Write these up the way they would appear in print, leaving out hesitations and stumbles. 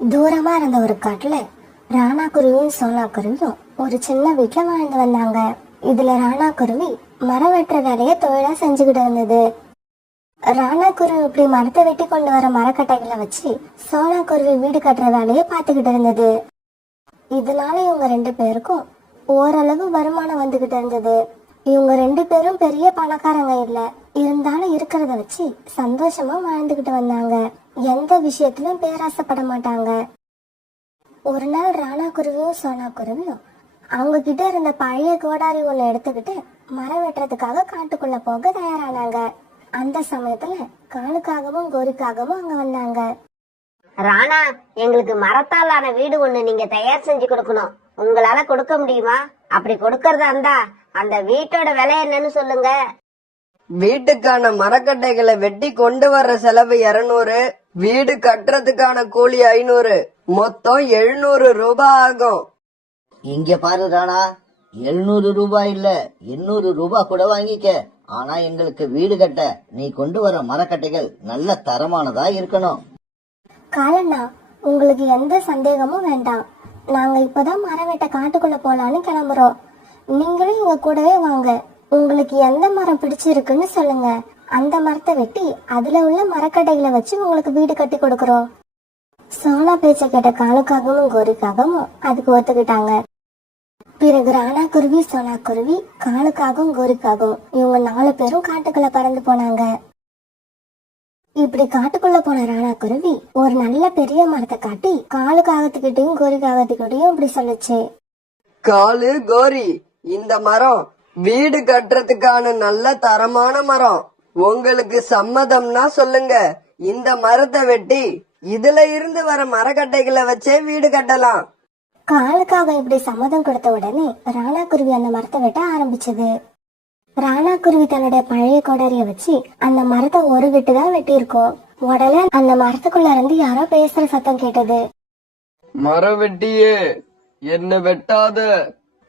தூரமா இருந்த ஒரு காட்டுல ராணா குருவியும் சோனா குருவியும் ஒரு சின்ன வீட்டுல வாழ்ந்து வந்தாங்க. இதுல ராணா குருவி மரம் வெட்டுற வேலையை தொழிலா செஞ்சுக்கிட்டு இருந்தது. ராணா குருவி இப்படி மரத்தை வெட்டி கொண்டு வர மரக்கட்டைகளை வச்சு சோனா குருவி வீடு கட்டுற வேலையை பார்த்துக்கிட்டு இருந்தது. இதனால இவங்க ரெண்டு பேருக்கும் ஓரளவு வருமானம் வந்துகிட்டு இருந்தது. இவங்க ரெண்டு பேரும் பெரிய பணக்காரங்க இல்ல, இருந்தாலும் இருக்கிறத வச்சு சந்தோஷமா வாழ்ந்துகிட்டு வந்தாங்க. எந்த விஷயத்திலும் பேராசைப்பட மாட்டாங்க. ஒரு நாள் ராணா குருவியும் சோனா குருவியும் அவங்க கிட்ட இருந்த பழைய கோடாரி ஒண்ணு எடுத்துக்கிட்டு மரம் வெட்டுறதுக்காக காட்டுக்குள்ள போக தயாரானாங்க. அந்த சமயத்துல காலுக்காகவும் கோரிக்காகவும் அங்க வந்தாங்க. ராணா, எங்களுக்கு மரத்தாலான வீடு ஒண்ணு நீங்க தயார் செஞ்சு கொடுக்கணும். உங்களால கொடுக்க முடியுமா? அப்படி கொடுக்கறதா இருந்தா அந்த வீட்டோட விலை என்னன்னு சொல்லுங்க. வீட்டுக்கான மரக்கட்டைகளை வெட்டி கொண்டு வர்ற செலவு 200, வீடு கட்டுறதுக்கான கூலி 500, மொத்தம் 700 ரூபாய் ஆகும். இங்க பாரு ராணா, 700 ரூபாய் இல்ல 800 ரூபாய் கூட வாங்கிக்க. ஆனா எங்களுக்கு வீடு கட்ட நீ கொண்டு வர மரக்கட்டைகள் நல்ல தரமானதா இருக்கணும். காலண்ணா, உங்களுக்கு எந்த சந்தேகமும் வேண்டாம். நாங்க இப்பதான் மரம் வெட்ட காட்டுக்குள்ள போலான்னு கிளம்புறோம். நீங்களும் எங்க கூடவே வாங்க. உங்களுக்கு எந்த மரம் பிடிச்சிருக்குன்னு சொல்லுங்க. அந்த மரத்தை வெட்டி அதுல உள்ள மரக்கட்டைகளை வச்சு உங்களுக்கு வீடு கட்டி கொடுக்கறோம். சோனா பேச்ச கேட்ட காலுக்காகவும் கோரிக்காகவும் அதுக்கு ஒத்துக்கிட்டாங்க. பிறகு ராணா குருவி, சோனா குருவி, காலுக்காகவும் கோரிக்காகவும் இவங்க 4 பேரும் காட்டுக்குள்ள பறந்து போனாங்க. இப்படி காட்டுக்குள்ள போன ராணா குருவி ஒரு நல்ல பெரிய மரத்தை காட்டி காலுக்காகத்துக்கிட்டையும் கோரிக்காகத்துக்கிட்டையும் இப்படி சொல்லுச்சு. காலு, கோரி, இந்த மரம் வீடு கட்டுறதுக்கான நல்ல தரமான மரம். உங்களுக்கு சம்மதம்னா சொல்லுங்க. இந்த மரத்தை வெட்டி இதுல இருந்து வர மரக்கட்டைகளை வச்சே வீடு கட்டலாம். காலுக்காக இப்படி சம்மதம் கொடுத்த உடனே ராணா குருவி அந்த மரத்தை வெட்ட ஆரம்பிச்சது. ராணா குருவி தன்னுடைய பழைய கோடாரிய வச்சு அந்த மரத்தை ஒரு வெட்டுதான் வெட்டி இருக்கோம். உடனே அந்த மரத்துக்குள்ள இருந்து யாரோ பேசுற சத்தம் கேட்டது. மரம் வெட்டியே, என்ன வெட்டாத.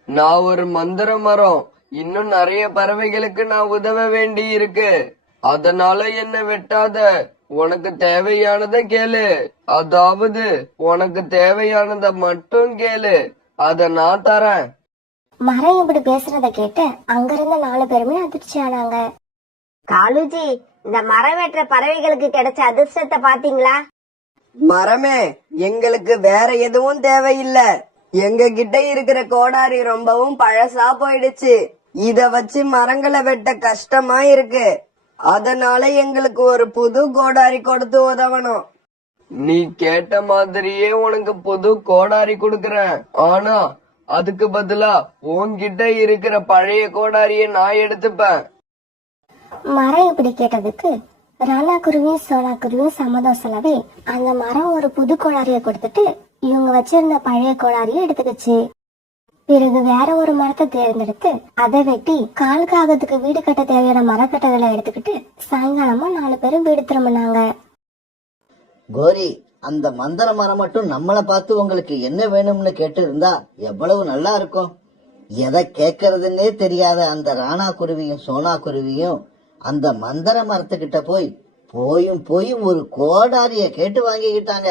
நான் ஒரு மந்திர மரம். இன்னும் நிறைய பறவைகளுக்கு நான் உதவ வேண்டி இருக்கு. அதனால என்ன வெட்டாத. உனக்கு தேவையானத கேளு. அதாவது உனக்கு தேவையானத மட்டும் கேளு, அத நான் தரேன். மரம் இப்படி பேசுறத கேட்டு அங்கிருந்த 4 பேருமே அதிர்ச்சி ஆனாங்க. காலுஜி, இந்த மரம் வெட்டுற பறவைகளுக்கு கிடைச்ச அதிர்ஷ்டத்தை பாத்தீங்களா? மரமே, எங்களுக்கு வேற எதுவும் தேவையில்ல. எங்க கிட்ட இருக்கிற கோடாரி ரொம்பவும் பழசா போயிடுச்சு. இத வச்சு மரங்களை வெட்ட கஷ்டமா இருக்கு. அதனால எங்களுக்கு ஒரு புது கோடாரி கொடுத்து உதவணும். நீ கேட்ட மாதிரியே உனக்கு புது கோடாரி கொடுக்கறேன். ஆனா அதுக்கு பதிலா உன்கிட்ட இருக்கிற பழைய கோடாரிய நான் எடுத்துப்பேன். மரம் இப்படி கேட்டதுக்கு ராணா குருவியும் சோனா குருவியும் சம்மதம் சொல்லவே அந்த மரம் ஒரு புது கோடாரிய கொடுத்துட்டு இவங்க வச்சிருந்த பழைய கோடாரிய எடுத்துக்கிச்சு. பிறகு வேற ஒரு மரத்தை தேர்ந்தெடுத்து அதை வெட்டி காலுக்காகத்துக்கு வீடு கட்ட தேவையான மரக்கட்டைகளை எடுத்துக்கிட்டு சாயங்காலமா 4 பேரும் வீடு திரும்பினாங்க. கோரி, அந்த மந்திர மரம் மட்டும் நம்மளை பார்த்து உங்களுக்கு என்ன வேணும்னு கேட்டு இருந்தா எவ்வளவு நல்லா இருக்கும். எதை கேட்கறதுன்னே தெரியாத அந்த ராணா குருவியும் சோனா குருவியும் அந்த மந்திர மரத்துக்கிட்ட போயும் ஒரு கோடாரிய கேட்டு வாங்கிக்கிட்டாங்க.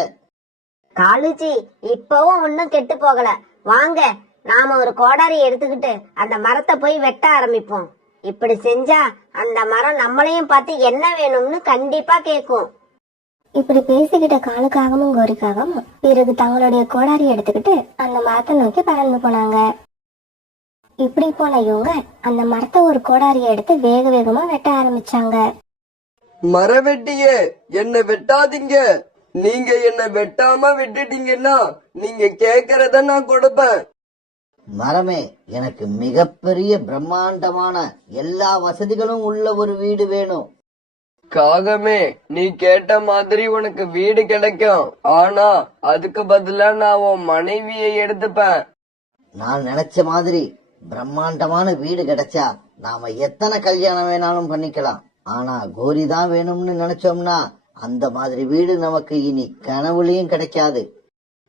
காலுஜி, இப்பவும் ஒன்னும் கெட்டு போகல. வாங்க, நாம ஒரு கோடாரி எடுத்துக்கிட்டு அந்த மரத்தை போய் வெட்ட ஆரம்பிப்போம். இப்படி செஞ்சா அந்த மரம் நம்மளையும் பார்த்து என்ன வேணும்னு கண்டிப்பா கேக்கும். இப்படி பேசிக்கிட்ட காலுக்காகவும் கோரிக்காகவும் பிறகு தங்களுடைய கோடாரி எடுத்துக்கிட்டு அந்த மரத்தை நோக்கி பறந்து போனாங்க. இப்படி போன இவங்க அந்த மரத்தை ஒரு கோடாரிய எடுத்து வேக வேகமா வெட்ட ஆரம்பிச்சாங்க. மரவெட்டியே, என்ன வெட்டாதீங்க. நீங்க என்ன வெட்டாம விட்டுட்டீங்கன்னா நீங்க கேக்குறத நான் கொடுப்பேன். மரமே, எனக்கு மிகப்பெரிய பிரம்மாண்டமான எல்லா வசதிகளும் உள்ள ஒரு வீடு வேணும். காகமே, நீ கேட்ட மாதிரி உனக்கு வீடு கிடைக்கும். ஆனா அதுக்கு பதிலா நான் உன் மனைவியை எடுத்துப்பேன். நான் நினைச்ச மாதிரி பிரம்மாண்டமான வீடு கிடைச்சா நாம எத்தனை கல்யாணம் வேணாலும் பண்ணிக்கலாம். ஆனா கோரி தான் வேணும்னு நினைச்சோம்னா அந்த மாதிரி வீடு நமக்கு இனி கனவுலயும் கிடைக்காது.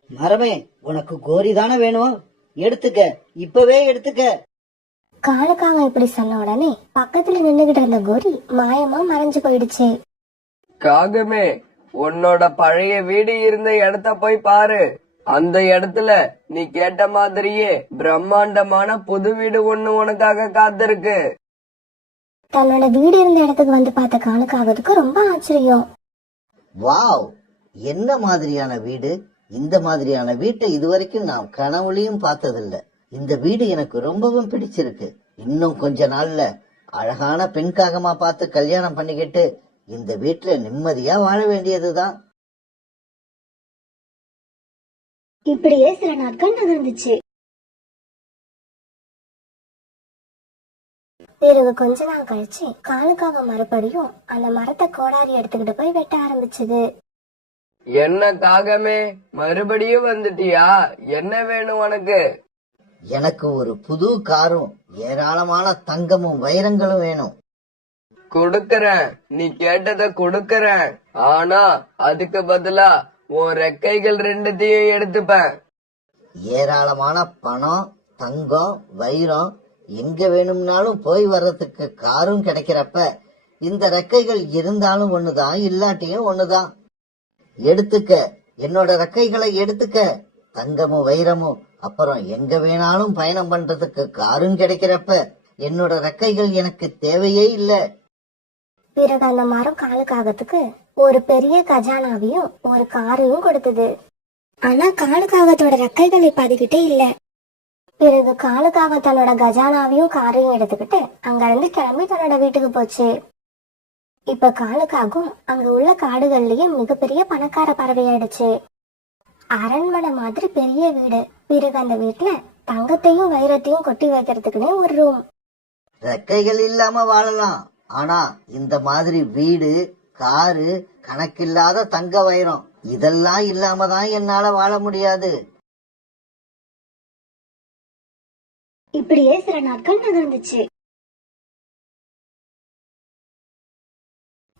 மரமே, உனக்கு கோரி தானே வேணும், எடுத்துக்க, இப்பவே எடுத்துக்க. காலுக்காக இப்படி சொன்ன உடனே பக்கத்துல நின்னுகிட்டு இருந்த கோரி மாயமா மறைஞ்சு போயிடுச்சு. காகமே, உன்னோட பழைய வீடு இருந்த இடத்த போய் பாரு. அந்த இடத்துல நீ கேட்ட மாதிரியே பிரம்மாண்டமான புது வீடு ஒண்ணு உனக்காக காத்திருக்கு. தன்னோட வீடு இருந்த இடத்துக்கு வந்து பார்த்த காலுக்காகத்துக்கு ரொம்ப ஆச்சரியம். வாவ், என்ன மாதிரியான வீடு! இந்த மாதிரியான வீட்டை இதுவரைக்கும் நான் கனவுலையும் பார்த்ததில்ல. இந்த வீடு எனக்கு ரொம்பவும் பிடிச்சிருக்கு. இன்னும் கொஞ்ச நாள்ல அழகான பெண் காகமா பார்த்து கல்யாணம் பண்ணிக்கிட்டு இந்த வீட்டுல நிம்மதியா வாழ வேண்டியதுதான். இப்படியே சில நாட்கள் நகர்ந்துச்சு. பிறகு கொஞ்ச நாள் கழிச்சு காலுக்காக மறுபடியும் அந்த மரத்தை கோடாரி எடுத்துக்கிட்டு போய் வெட்ட ஆரம்பிச்சது. என்ன காகமே, மறுபடியும் வந்துட்டியா? என்ன வேணும் உனக்கு? எனக்கு ஒரு புது காரும் ஏராளமான தங்கமும் வைரங்களும் வேணும். கொடுக்கறேன், நீ கேட்டத கொடுக்கறேன். ஆனா அதுக்கு பதிலா உன் ரெக்கைகள் ரெண்டுத்தையும் எடுத்துப்பேன். ஏராளமான பணம், தங்கம், வைரம், எங்க வேணும்னாலும் போய் வர்றதுக்கு காரும் கிடைக்கிறப்ப இந்த ரெக்கைகள் இருந்தாலும் ஒண்ணுதான், இல்லாட்டியும் ஒண்ணுதான். எடுத்துக்க, என்னோட ரெக்கைகளை எடுத்துக்க. தங்கமும் வைரமும், அப்புறம் எங்க வேணாலும் பயணம் பண்றதுக்கு காரும் கிடைக்கிறப்ப என்னோட ரெக்கைகள் எனக்கு தேவையே இல்ல. பிறகு அந்த மரம் காலுக்காகத்துக்கு ஒரு பெரிய கஜானாவையும் ஒரு காரையும் கொடுத்தது. ஆனா காலுக்காகத்தோட ரெக்கைகள் இப்ப அதுகிட்ட இல்ல. பிறகு காலுக்காக தன்னோட கஜானாவையும் காரையும் எடுத்துக்கிட்டு அங்க இருந்து கிளம்பி தன்னோட வீட்டுக்கு போச்சு. இப்ப காலுக்காகவும் அங்க உள்ள காடுகள்லயே மிகப்பெரிய பணக்கார பறவையாயிடுச்சு. அரண்மனை மாதிரி பெரிய வீடு. பிறகு அந்த வீட்டுல தங்கத்தையும் வைரத்தையும் கொட்டி வைக்கிறதுக்குன்னே ஒரு ரூம். ரெக்கைகள் இல்லாம வாழலாம், ஆனா இந்த மாதிரி வீடு, காரு, கணக்கில்லாத தங்க வைரம் இதெல்லாம் இல்லாம தான் என்னால வாழ முடியாது. இப்படியே சில நாட்கள் நகர்ந்துச்சு.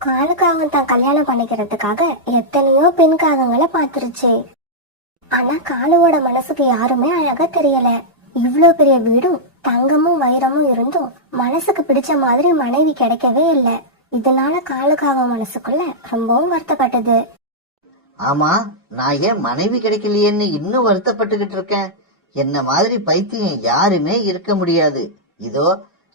காலுக்காகம் தான் கல்யாணம் பண்ணிக்கிறதுக்காக எத்தனையோ பெண் காகங்களை பாத்துருச்சு. ஆனா காலுவோட மனசுக்கு யாருமே அழகா தெரியல. இவ்ளோ பெரிய வீடும் தங்கமும் வைரமும் இருந்தும் மனசுக்கு பிடிச்ச மாதிரி மனைவி கிடைக்கவே இல்லை. இதனால காலுக்காக மனசுக்குள்ள ரொம்பவும் வருத்தப்பட்டது. ஆமா, நான் ஏன் மனைவி கிடைக்கலையேன்னு இன்னும் வருத்தப்பட்டுகிட்டு இருக்கேன். என்ன மாதிரி பைத்தியம் யாருமே இருக்க முடியாது. இதோ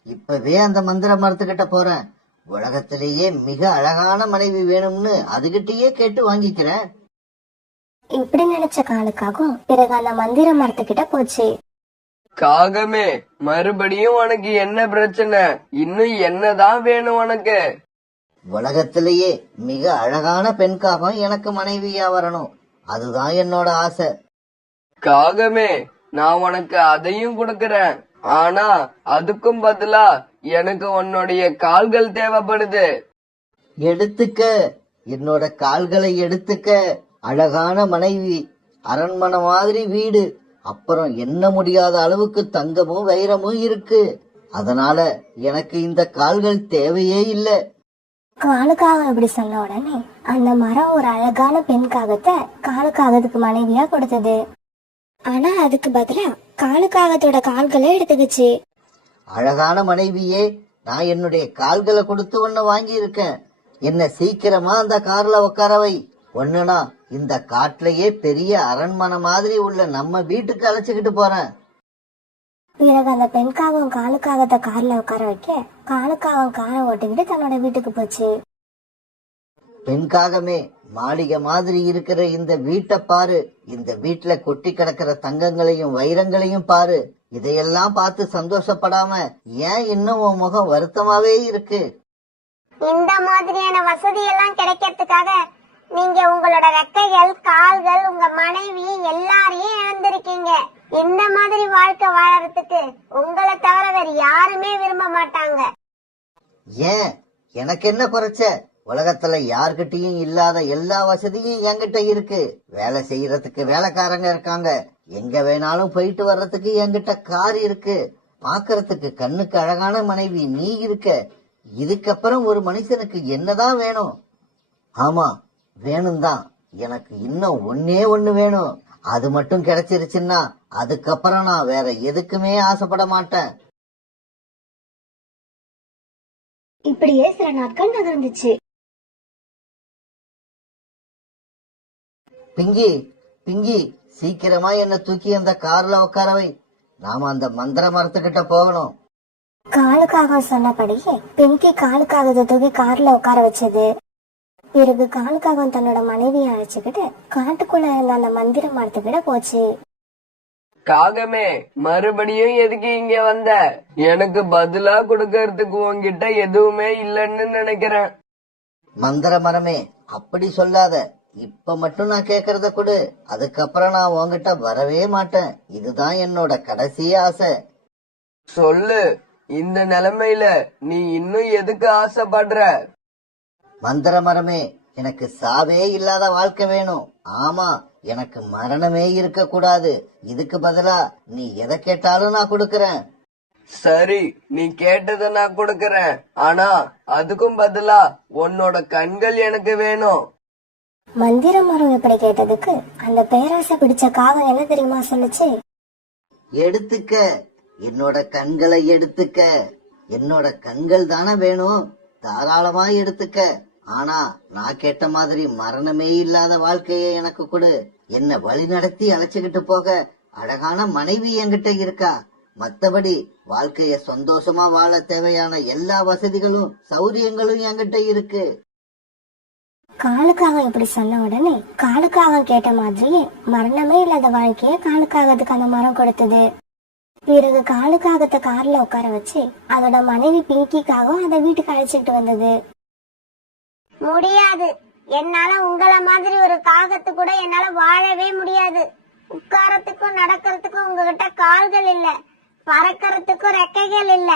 இப்பவே அந்த மந்திர மரத்துக்கிட்ட போறேன். உலகத்திலேயே மிக அழகான மனைவி வேணும்னு அதுகிட்டயே கேட்டு வாங்கிக்கிறேன். இப்படி நினைச்ச காலுக்காகவும் பிறகு அந்த மந்திர மரத்துக்கிட்ட போச்சு. காகமே, மறுபடியும் உனக்கு என்ன பிரச்சனை? இன்னும் என்னதான் வேணும் உனக்கு? உலகத்திலேயே மிக அழகான பெண் காகம் எனக்கு மனைவியா வரணும். அதுதான் என்னோட ஆசை. காகமே, நான் உனக்கு அதையும் கொடுக்கறேன். ஆனா அதுக்கும் பதிலா எனக்கு உன்னுடைய கால்கள் தேவைப்படுது. எடுத்துக்க, என்னோட கால்களை எடுத்துக்க. அழகான மனைவி, அரண்மனை மாதிரி வீடு, அப்புறம் எண்ண முடியாத அளவுக்கு தங்கமும் வைரமும் இருக்கு. அதனால எனக்கு இந்த கால்கள் தேவையே இல்ல. காலுக்காக இப்படி சொன்ன உடனே அந்த மரம் ஒரு அழகான பெண் காகத்தை காலுக்காகத்துக்கு மனைவியா கொடுத்தது. ஆனா அதுக்கு பதிலா காலுக்காகத்தோட கால்களை எடுத்துக்கிச்சு. அழகான மனைவியே, நான் என்னுடைய கால்களை கொடுத்து ஒன்னு வாங்கி இருக்கேன். என்ன சீக்கிரமா அந்த கார்ல உட்கார வை. ஒண்ணுனா இந்த காட்டுலயே பெரிய அரண்மனை மாதிரி உள்ள நம்ம வீட்டுக்கு அழைச்சுக்கிட்டு போறேன். பிறகு அந்த பெண்காகம் காலுக்காகத்தை கார்ல உட்கார வைக்க காலுக்காகம் காரை ஓட்டிக்கிட்டு தன்னோட வீட்டுக்கு போச்சு. பெண்காகமே, மாளிகை மாதிரி இருக்கிற இந்த வீட்டை பாரு. இந்த வீட்டுல கொட்டி கிடக்கிற தங்கங்களையும் வைரங்களையும் பாரு. இதையெல்லாம் பார்த்து சந்தோஷப்படாம ஏன் இன்னும் உன் முகம் வருத்தமாவே இருக்கு? இந்த மாதிரியான வசதி எல்லாம் கிடைக்கிறதுக்காக நீங்க உங்களோட ரெக்கைகள், கால்கள், உங்க மனைவி எல்லாரையும் இழந்திருக்கீங்க. இந்த மாதிரி வாழ்க்கை வாழறதுக்கு உங்களை தவிர வேற யாருமே விரும்ப மாட்டாங்க. ஏன், எனக்கு என்ன குறைச்ச? உலகத்துல யார்கிட்டயும் இல்லாத எல்லா வசதியும் என்கிட்ட இருக்கு. வேலை செய்யறதுக்கு வேலைக்காரங்க இருக்காங்க. எங்க வேணாலும் போயிட்டு வர்றதுக்கு என்கிட்ட கார் இருக்கு. பாக்குறதுக்கு கண்ணுக்கு அழகான மனைவி நீ இருக்க. இதுக்கப்புறம் ஒரு மனுஷனுக்கு என்னதான் வேணும்? ஆமா, வேணும் தான். எனக்கு இன்னும் ஒன்னே ஒண்ணு வேணும். அது மட்டும் கிடைச்சிருச்சுன்னா அதுக்கப்புறம் நான் வேற எதுக்குமே ஆசைப்பட மாட்டேன். இப்படியே சில நாட்கள் நகர்ந்துச்சு. பிங்கி பிங்கி, சீக்கிரமா என்ன தூக்கி அந்த கார்ல உட்கார வை. நாம அந்த மந்திர மரத்துக்கிட்ட போகணும். காலுக்காக சொன்னபடியே பிங்கி காலுக்காக தூக்கி கார்ல உட்கார வச்சது. பிறகு காலுக்காக தன்னோட மனைவியை அழைச்சுக்கிட்டு காட்டுக்குள்ள இருந்த அந்த மந்திர மரத்துக்கிட்ட போச்சு. காகமே, மறுபடியும் எதுக்கு இங்க வந்த? எனக்கு பதிலா கொடுக்கறதுக்கு உன்கிட்ட எதுவுமே இல்லைன்னு நினைக்கிறேன். மந்திர மரமே, அப்படி சொல்லாத. இப்ப மட்டும் நான் கேக்குறத கொடு, அதுக்கப்புறம் நான் உன்கிட்ட வரவே மாட்டேன். இதுதான் என்னோட கடைசி ஆசை. சொல்லு, இந்த நிலைமையில நீ இன்னும் எதுக்கு ஆசைப்படுற? மந்திர மரமே, எனக்கு சாவே இல்லாத வாழ்க்கை வேணும். ஆமா, எனக்கு மரணமே இருக்க கூடாது. இதுக்கு பதிலா நீ எதை கேட்டாலும் நான் கொடுக்கறேன். சரி, நீ கேட்டதை நான் கொடுக்கறேன். ஆனா அதுக்கும் பதிலா உன்னோட கண்கள் எனக்கு வேணும். மந்திர மரம் இப்படி கேட்டதுக்கு அந்த பேராசை பிடிச்ச காகம் என்ன தெரியுமா சொல்லுச்சு? எடுத்துக்க, என்னோட கண்களை எடுத்துக்க. என்னோட கண்கள் தானே வேணும், தாராளமா எடுத்துக்க. ஆனா நான் கேட்ட மாதிரி மரணமே இல்லாத வாழ்க்கையை எனக்கு கொடு. என்ன வழி நடத்தி அழைச்சுக்கிட்டு போக அழகான மனைவி என்கிட்ட இருக்கா. மத்தபடி வாழ்க்கைய சந்தோஷமா வாழ தேவையான எல்லா வசதிகளும் சௌரியங்களும் என்கிட்ட இருக்கு. காலுக்காக இப்படி சொன்ன உடனே காலுக்காக கேட்ட மாதிரியே மரணமே இல்லாத வாழ்க்கைய காலுக்காகத்துக்கு அந்த மரம் கொடுத்தது. பிறகு காலுக்காகத்தை கார்ல உட்கார வச்சு அதோட மனைவி பிங்கிக்காகவும் அதை வீட்டுக்கு அழைச்சிட்டு வந்தது. முடியாது, என்னால உங்களை மாதிரி ஒரு காகத்து கூட என்னால வாழவே முடியாது. உட்காரத்துக்கும் நடக்கிறதுக்கும் உங்ககிட்ட கால்கள் இல்ல, பறக்கிறதுக்கும் ரெக்கைகள் இல்ல,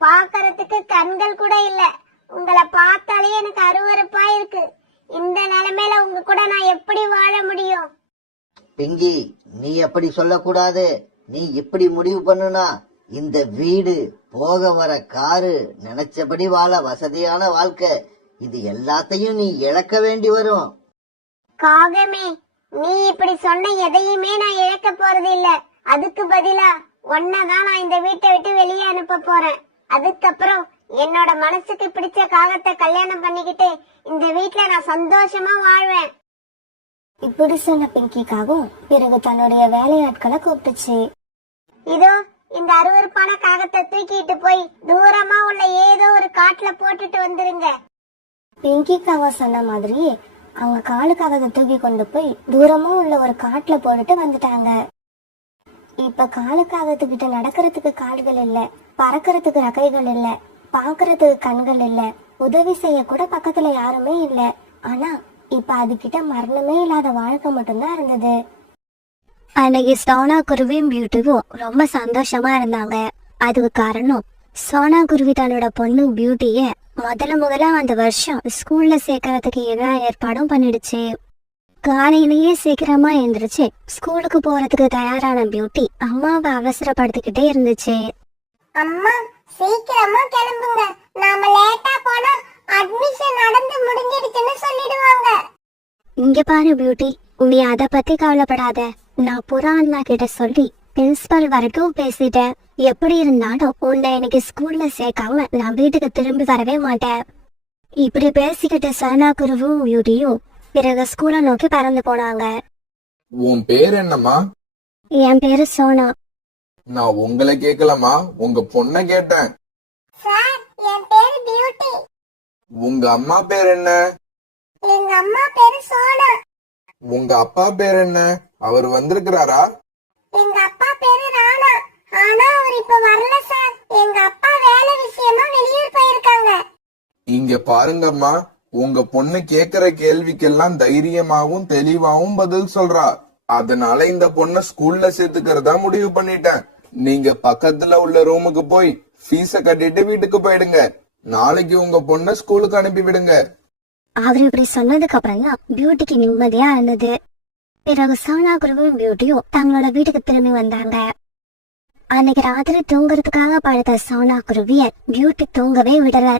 பாக்கறதுக்கு கண்கள் கூட இல்ல. உங்களை பார்த்தாலே எனக்கு அருவருப்பா இருக்கு. இந்த நிலைமையில உங்க கூட நான் எப்படி வாழ முடியும்? பிங்கி, நீ அப்படி சொல்லக்கூடாது. நீ இப்படி முடிவு பண்ணுனா இந்த வீடு, போக வர காரு, நினைச்சபடி வாழ வசதியான வாழ்க்கை, இது எல்லாத்தையும் நீ இழக்க வேண்டி வரும். காகமே, நீ இப்படி சொன்ன எதையுமே நான் இழக்க போறது இல்ல. அதுக்கு பதிலா ஒன்னதான் நான் இந்த வீட்டை விட்டு வெளியே அனுப்ப போறேன். அதுக்கப்புறம் என்னோட மனசுக்கு பிடிச்ச காகத்தை கல்யாணம் பண்ணிக்கிட்டு இந்த வீட்டுல நான் சந்தோஷமா வாழ்வேன். இப்படி சொன்ன பிங்கிக்காகவும் பிறகு தன்னுடைய வேலையாட்களை கூப்பிட்டுச்சு. இதோ இந்த அருவருப்பான காகத்தை தூக்கிட்டு போய் தூரமா உள்ள ஏதோ ஒரு காட்டுல போட்டுட்டு வந்துருங்க. பிங்கிக்காக சொன்ன மாதிரியே அவங்க காலுக்காக தூக்கி கொண்டு போய் தூரமா உள்ள ஒரு காட்டுல போட்டுட்டு வந்துட்டாங்க. இப்ப காலுக்காகத்துக்கிட்ட நடக்கிறதுக்கு கால்கள் இல்ல, பறக்கிறதுக்கு ரெக்கைகள் இல்ல, பாக்குறதுக்கு கண்கள் இல்ல, உதவி செய்ய கூட பக்கத்துல யாருமே இல்ல. ஆனா இப்ப அதுகிட்ட மரணமே இல்லாத வாழ்க்கை மட்டும்தான் இருந்தது. அன்னைக்கு சோனா குருவியும் பியூட்டியும் ரொம்ப சந்தோஷமா இருந்தாங்க. அதுக்கு காரணம் சோனா குருவி தன்னோட பொண்ணு பியூட்டிய முதல்ல அந்த வருஷம் ஸ்கூல்ல சேர்க்கறதுக்கு எல்லா ஏற்பாடும் பண்ணிடுச்சு. காலையிலேயே சீக்கிரமா எழுந்திருச்சு ஸ்கூலுக்கு போறதுக்கு தயாரான பியூட்டி அம்மாவை அவசரப்படுத்திக்கிட்டே இருந்துச்சு. அம்மா, சீக்கிரமா கிளம்புங்க. நாம லேட்டா போனா அட்மிஷன் நடந்து முடிஞ்சிடுச்சுன்னு சொல்லிடுவாங்க. இங்க பாரு பியூட்டி, நீ அத பத்தி கவலைப்படாத. நான் புறா அண்ணா கிட்ட சொல்லி பிரின்சிபல் வரைக்கும் பேசிட்டேன். எப்படி இருந்தாலும் உன்னை இன்னைக்கு ஸ்கூல்ல சேர்க்காம நான் வீட்டுக்கு திரும்பி வரவே மாட்டேன். இப்படி பேசிக்கிட்டு சோனா குருவும் பியூட்டியும் பிறகு ஸ்கூலை நோக்கி பறந்து போனாங்க. உன் பேர் என்னம்மா? என் பேரு சோனா. நான் உங்களை கேட்கலமா, உங்க பொண்ண கேட்டேன். சார், என் பேரு பியூட்டி. உங்க அம்மா பேர் என்ன? எங்க அம்மா பேரு சோனா. உங்க அப்பா பேர் என்ன? அவர் வந்திருக்கிறாரா? எங்க அப்பா பேரு ராணா. ஆனா அவர் இப்ப வரல சார். எங்க அப்பா வேலை விஷயமா வெளியூர் போயிருக்காங்க. இங்க பாருங்கம்மா, உங்க பொண்ணு கேக்குற கேள்விக்கெல்லாம் தைரியமாவும் தெளிவாவும் பதில் சொல்றா. அதனால இந்த பொண்ண ஸ்கூல்ல சேர்த்துக்கிறதா முடிவு பண்ணிட்டேன். நீங்க பக்கத்துல உள்ள ரூமுக்கு போய் ஃபீஸ கட்டிட்டு வீட்டுக்கு போயிடுங்க. நாளைக்கு உங்க பொண்ண ஸ்கூலுக்கு அனுப்பி விடுங்க. அவர் இப்படி சொன்னதுக்கு அப்புறம் தான் பியூட்டிக்கு நிம்மதியா இருந்தது. பிறகு சோனா குருவும் பியூட்டியும் தங்களோட வீட்டுக்கு திரும்பி வந்தாங்க. அன்னைக்கு ராத்திரி தூங்குறதுக்காக படுத்த சோனா குருவிய பியூட்டி தூங்கவே விடல.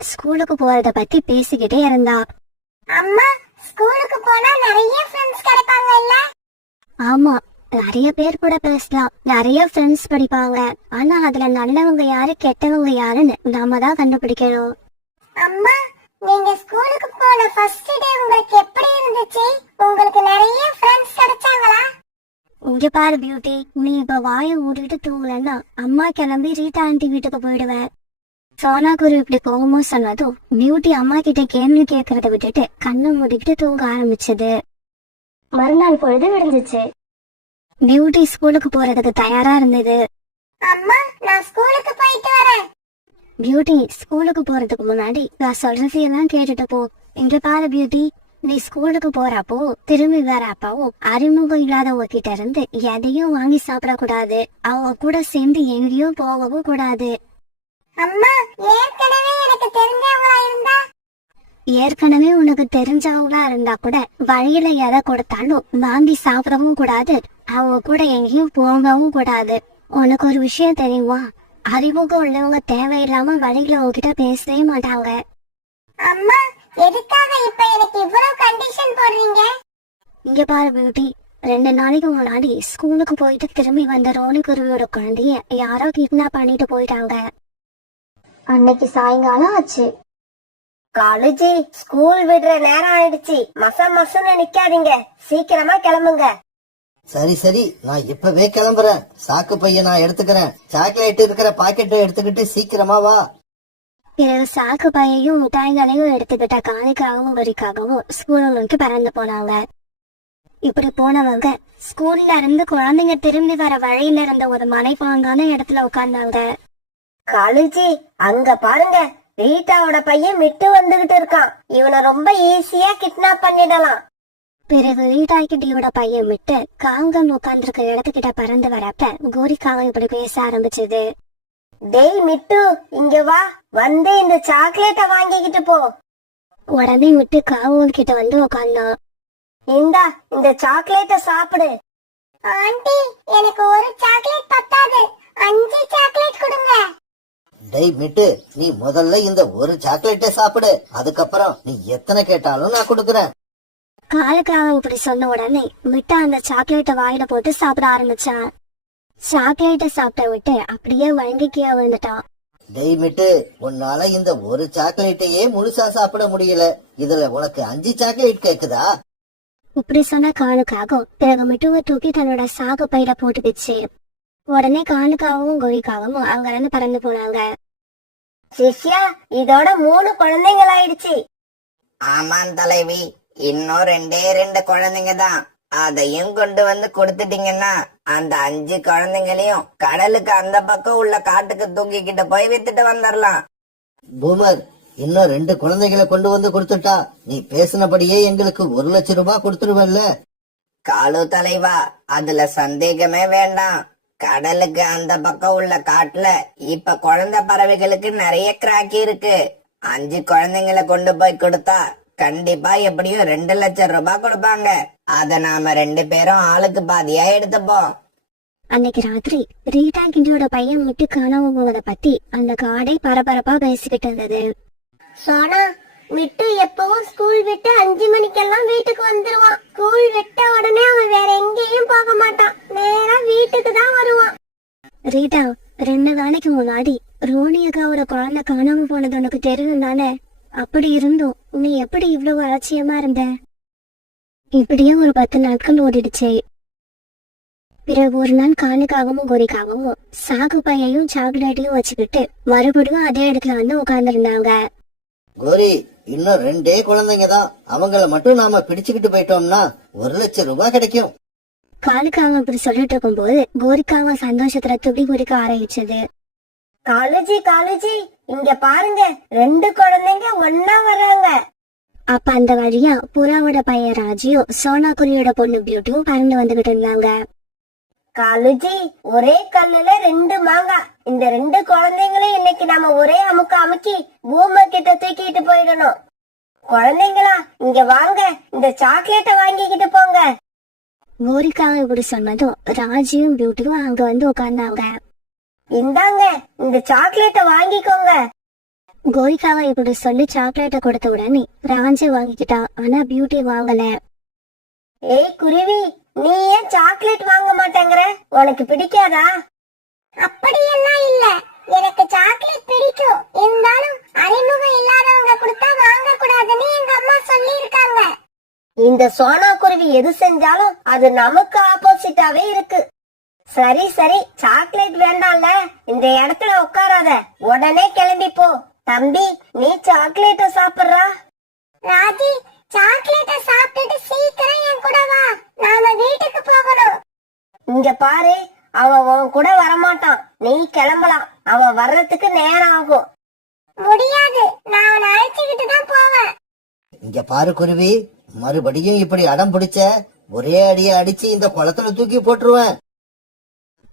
ஸ்கூலுக்கு போறத பத்தி பேசிக்கிட்டே இருந்தா. அம்மா, ஸ்கூலுக்கு போனா நிறைய ஃப்ரெண்ட்ஸ் கிடைப்பாங்க இல்ல? ஆமா, நிறைய பேர் கூட பேசலாம், நிறைய ஃப்ரெண்ட்ஸ் படிப்பாங்க. ஆனா அதுல நல்லவங்க யாரு கெட்டவங்க யாருன்னு நாம தான் கண்டுபிடிக்கணும். அம்மா, நீங்க ஸ்கூலுக்கு போன ஃபர்ஸ்ட் டே உங்களுக்கு எப்படி இருந்துச்சு? உங்களுக்கு நிறைய ஃப்ரெண்ட்ஸ் கிடைச்சாங்களா? இங்க பாரு பியூட்டி, நீ இப்ப வாயை மூடிட்டு தூங்கலன்னா அம்மா கிளம்பி ரீட்டா ஆண்டி வீட்டுக்கு போயிடுவேன். சோனா குரு இப்படி கோவமா சொன்னதும் பியூட்டி அம்மா கிட்ட கேள்வி கேட்கறத விட்டுட்டு கண்ணை மூடிக்கிட்டு தூங்க ஆரம்பிச்சது. மறுநாள் பொழுது விடிஞ்சிச்சு. பியூட்டி ஸ்கூலுக்கு போறதுக்கு தயாரா இருந்தது. அம்மா, நான் ஸ்கூலுக்கு போயிட்டு வரேன். பியூட்டி ஸ்கூலுக்கு போறதுக்கு முன்னாடி நான் சொல்றதையெல்லாம் கேட்டுட்டு போ. இங்க பாரு பியூட்டி, நீ ஸ்கூலுக்கு போறப்போ திரும்பி வரப்போ அறிமுகம் இல்லாதவங்க கிட்ட இருந்து எதையும் வாங்கி சாப்பிடக்கூடாது. அவங்க கூட சேர்ந்து எங்கேயும் போகவும் கூடாது. அம்மா, ஏற்கனவே எனக்கு தெரிஞ்சவங்களா இருந்தா? ஏற்கனவே உனக்கு தெரிஞ்சவங்களா இருந்தா கூட வழியில எதை கொடுத்தாலும் வாங்கி சாப்பிடவும் கூடாது. அவங்க கூட எங்கேயும் போகவும் கூடாது. உனக்கு ஒரு விஷயம் தெரியுமா? அறிமுகம் உள்ளவங்க தேவையில்லாம வழியில உங்ககிட்ட பேசவே மாட்டாங்க. அம்மா, எதுக்காக இப்ப எனக்கு இவ்வளவு கண்டிஷன் போடுறீங்க? இங்க பாரு பியூட்டி, 2 நாளைக்கு முன்னாடி ஸ்கூலுக்கு போயிட்டு திரும்பி வந்த ரோனி குருவியோட குழந்தைய யாரோ கிட்னாப் பண்ணிட்டு போயிட்டாங்க. அன்னைக்கு சாயங்காலம் ஆச்சு. காலேஜி, ஸ்கூல் விடுற நேரம் ஆயிடுச்சு. மசன்னு நிக்காதீங்க, சீக்கிரமா கிளம்புங்க. சரி சரி, நான் இப்பவே கிளம்புறேன். சாக்கு பைய நான் எடுத்துக்கிறேன். சாக்லேட் இருக்கிற பாக்கெட்டை எடுத்துக்கிட்டு சீக்கிரமா வா. பிறகு சாக்கு பையையும் மிட்டாய்களையும் எடுத்துக்கிட்ட காணிக்காகவும் வரிக்காகவும் ஸ்கூலை நோக்கி பறந்து போனாங்க. இப்படி போனவங்க ஸ்கூல்ல இருந்து குழந்தைங்க திரும்பி வர வழியில இருந்த ஒரு மலைப்பாங்கான இடத்துல உட்கார்ந்தாங்க. காலேஜி, அங்க பாருங்க, ரீட்டாவோட பையன் மிட்டு வந்துகிட்டு இருக்கான். இவனை ரொம்ப ஈஸியா கிட்னாப் பண்ணிடலாம். பிறகு ரீட்டாக்கிட்டியோட பையன் விட்டு காங்கம் உட்கார்ந்துருக்க இடத்துக்கிட்ட பறந்து வரப்ப கோரிக்காவும் இப்படி பேச ஆரம்பிச்சது. டேய் மிட்டு, இங்க வா, வந்து இந்த சாக்லேட்ட வாங்கிக்கிட்டு போ. உடனே விட்டு காவூர் கிட்ட வந்து உட்கார்ந்தான். இந்தா, இந்த சாக்லேட்ட சாப்பிடு. ஆண்டி, எனக்கு ஒரு சாக்லேட் பத்தாது, 5 சாக்லேட் கொடுங்க. டேய் மிட்டு, நீ முதல்ல இந்த ஒரு சாக்லேட்டை சாப்பிடு. அதுக்கப்புறம் நீ எத்தனை கேட்டாலும் நான் கொடுக்கறேன். காலுக்காக இப்படி சொன்ன உடனே மிட்டா அந்த சாக்லேட்டை வாயில போட்டு சாப்பிட ஆரம்பிச்சான். சாக்லேட்டை சாப்பிட்ட விட்டு அப்படியே வழங்கிக்கியா விழுந்துட்டான். டேய் மிட்டு, உன்னால இந்த ஒரு சாக்லேட்டையே முழுசா சாப்பிட முடியல. இதுல உனக்கு 5 சாக்லேட் கேக்குதா? இப்படி சொன்ன காலுக்காகவும் பிறகு மிட்டுவை தூக்கி தன்னோட சாகு பையில போட்டுக்கிச்சு. உடனே காலுக்காகவும் கோரிக்காகவும் அங்க இருந்து பறந்து போனாங்க. சிஷ்யா, இதோட 3 குழந்தைகள் ஆயிடுச்சு. ஆமாம் தலைவி, இன்னும் 2 குழந்தைங்க தான். அதையும் கொண்டு வந்து கொடுத்துட்டீங்கன்னா அந்த 5 குழந்தைங்களையும் கடலுக்கு அந்த பக்கம் உள்ள காட்டுக்கு தூக்கிக்கிட்டு போய் வித்துட்டு வந்துடலாம். பூமர், இன்னும் 2 குழந்தைகளை கொண்டு வந்து கொடுத்துட்டா நீ பேசினபடியே எங்களுக்கு 1 லட்சம் ரூபாய் கொடுத்துருவல்ல? காலு தலைவா, அதுல சந்தேகமே வேண்டாம். கடலுக்கு அந்த பக்கம் உள்ள காட்டுல இப்ப குழந்தை பறவைகளுக்கு நிறைய கிராக்கி இருக்கு. 5 குழந்தைங்களை கொண்டு போய் கொடுத்தா கண்டிப்பா எப்படியும் 2 லட்சம் ரூபாய் கொடுப்பாங்க. அத நாம 2 பேரும் ஆளுக்கு பாதியா எடுத்துப்போம். அன்னைக்கு ராத்திரி ரீட்டா கிண்டியோட பையன் விட்டு காணாம போவதை பத்தி அந்த காடை பரபரப்பா பேசிக்கிட்டு இருந்தது. சோனா, மிட்டு எப்பவும் ஸ்கூல் விட்டு 5 மணிக்கெல்லாம் வீட்டுக்கு வந்துருவான். ஸ்கூல் விட்ட உடனே அவன் வேற எங்கேயும் போக மாட்டான், நேரா வீட்டுக்கு தான் வருவான். ரீட்டா, 2 நாளைக்கு முன்னாடி ரோனி அக்காவோட குழந்தை காணாம போனது உனக்கு தெரியும் தானே? அப்படி இருந்தும் நீ எப்படி இவ்வளவு அலட்சியமா இருந்த? இப்படியே ஒரு 10 நாட்கள் ஓடிடுச்சு. பிறகு ஒரு நாள் காலுக்காகவும் கோரிக்காகவும் சாகு பையையும் சாக்லேட்டையும் வச்சுக்கிட்டு மறுபடியும் அதே இடத்துல வந்து உட்கார்ந்துருந்தாங்க. கோரி, இன்னும் 2 குழந்தைங்க தான். அவங்கள மட்டும் நாம பிடிச்சுக்கிட்டு போயிட்டோம்னா 1 லட்சம் ரூபாய் கிடைக்கும். காலுக்காக இப்படி சொல்லிட்டு இருக்கும் போது கோரிக்காக சந்தோஷத்துல துடி குடிக்க ஆரம்பிச்சது. காலேஜி, இங்க பாருங்க, 2 குழந்தைங்க ஒன்னா வர்றாங்க. அப்ப அந்த வழியா புறாவோட பையன் ராஜியும் சோனா குருவியோட பொண்ணு பியூட்டியும் பறந்து வந்துகிட்டு இருந்தாங்க. காலேஜி, ஒரே கல்லுல 2 மாங்காய். இந்த 2 குழந்தைங்களையும் இன்னைக்கு நாம ஒரே அமுக்கி பூமர் கிட்ட தூக்கிட்டு போயிடணும். குழந்தைங்களா, இங்க வாங்க, இந்த சாக்லேட்டை வாங்கிக்கிட்டு போங்க. கோரிக்காக இப்படி சொன்னதும் ராஜியும் பியூட்டியும் அங்க வந்து உட்கார்ந்தாங்க. இந்தாங்க, இந்த சாக்லேட்டை வாங்கிக்கோங்க. கோரிக்காக இப்படி சொல்லி சாக்லேட்டை கொடுத்த உடனே ராஜி வாங்கிக்கிட்டா. ஆனா பியூட்டி வாங்கல. ஏய் குருவி, நீ ஏன் சாக்லேட் வாங்க மாட்டேங்கிற? உனக்கு பிடிக்காதா? அப்படியெல்லாம் இல்ல, எனக்கு சாக்லேட் பிடிக்கும். இருந்தாலும் அறிமுகம் இல்லாதவங்க கொடுத்தா வாங்க கூடாதுன்னு எங்க அம்மா சொல்லி இருக்காங்க. இந்த சோனா குருவி எது செஞ்சாலும் அது நமக்கு ஆப்போசிட்டாவே இருக்கு. சரி சரி, சாக்லேட் வேண்டாம்ல, இந்த இடத்துல உட்காராத, உடனே கிளம்பி போ. தம்பி, நீ சாக்லேட்ட சாப்பிடுறா. ராஜி, சாக்லேட்டை சாப்பிட்டுட்டு சீக்கிரம் என் கூட வா, நாம வீட்டுக்கு போகணும். இங்க பாரு, அவன் உன் கூட வரமாட்டான், நீ கிளம்பலாம். அவன் வர்றதுக்கு நேரம் ஆகும். முடியாது, நான் அவனை அழைச்சுக்கிட்டு தான் போவேன். இங்க பாரு குருவி, மறுபடியும் இப்படி அடம் பிடிச்ச ஒரே அடியை அடிச்சு இந்த குளத்துல தூக்கி போட்டுருவேன்.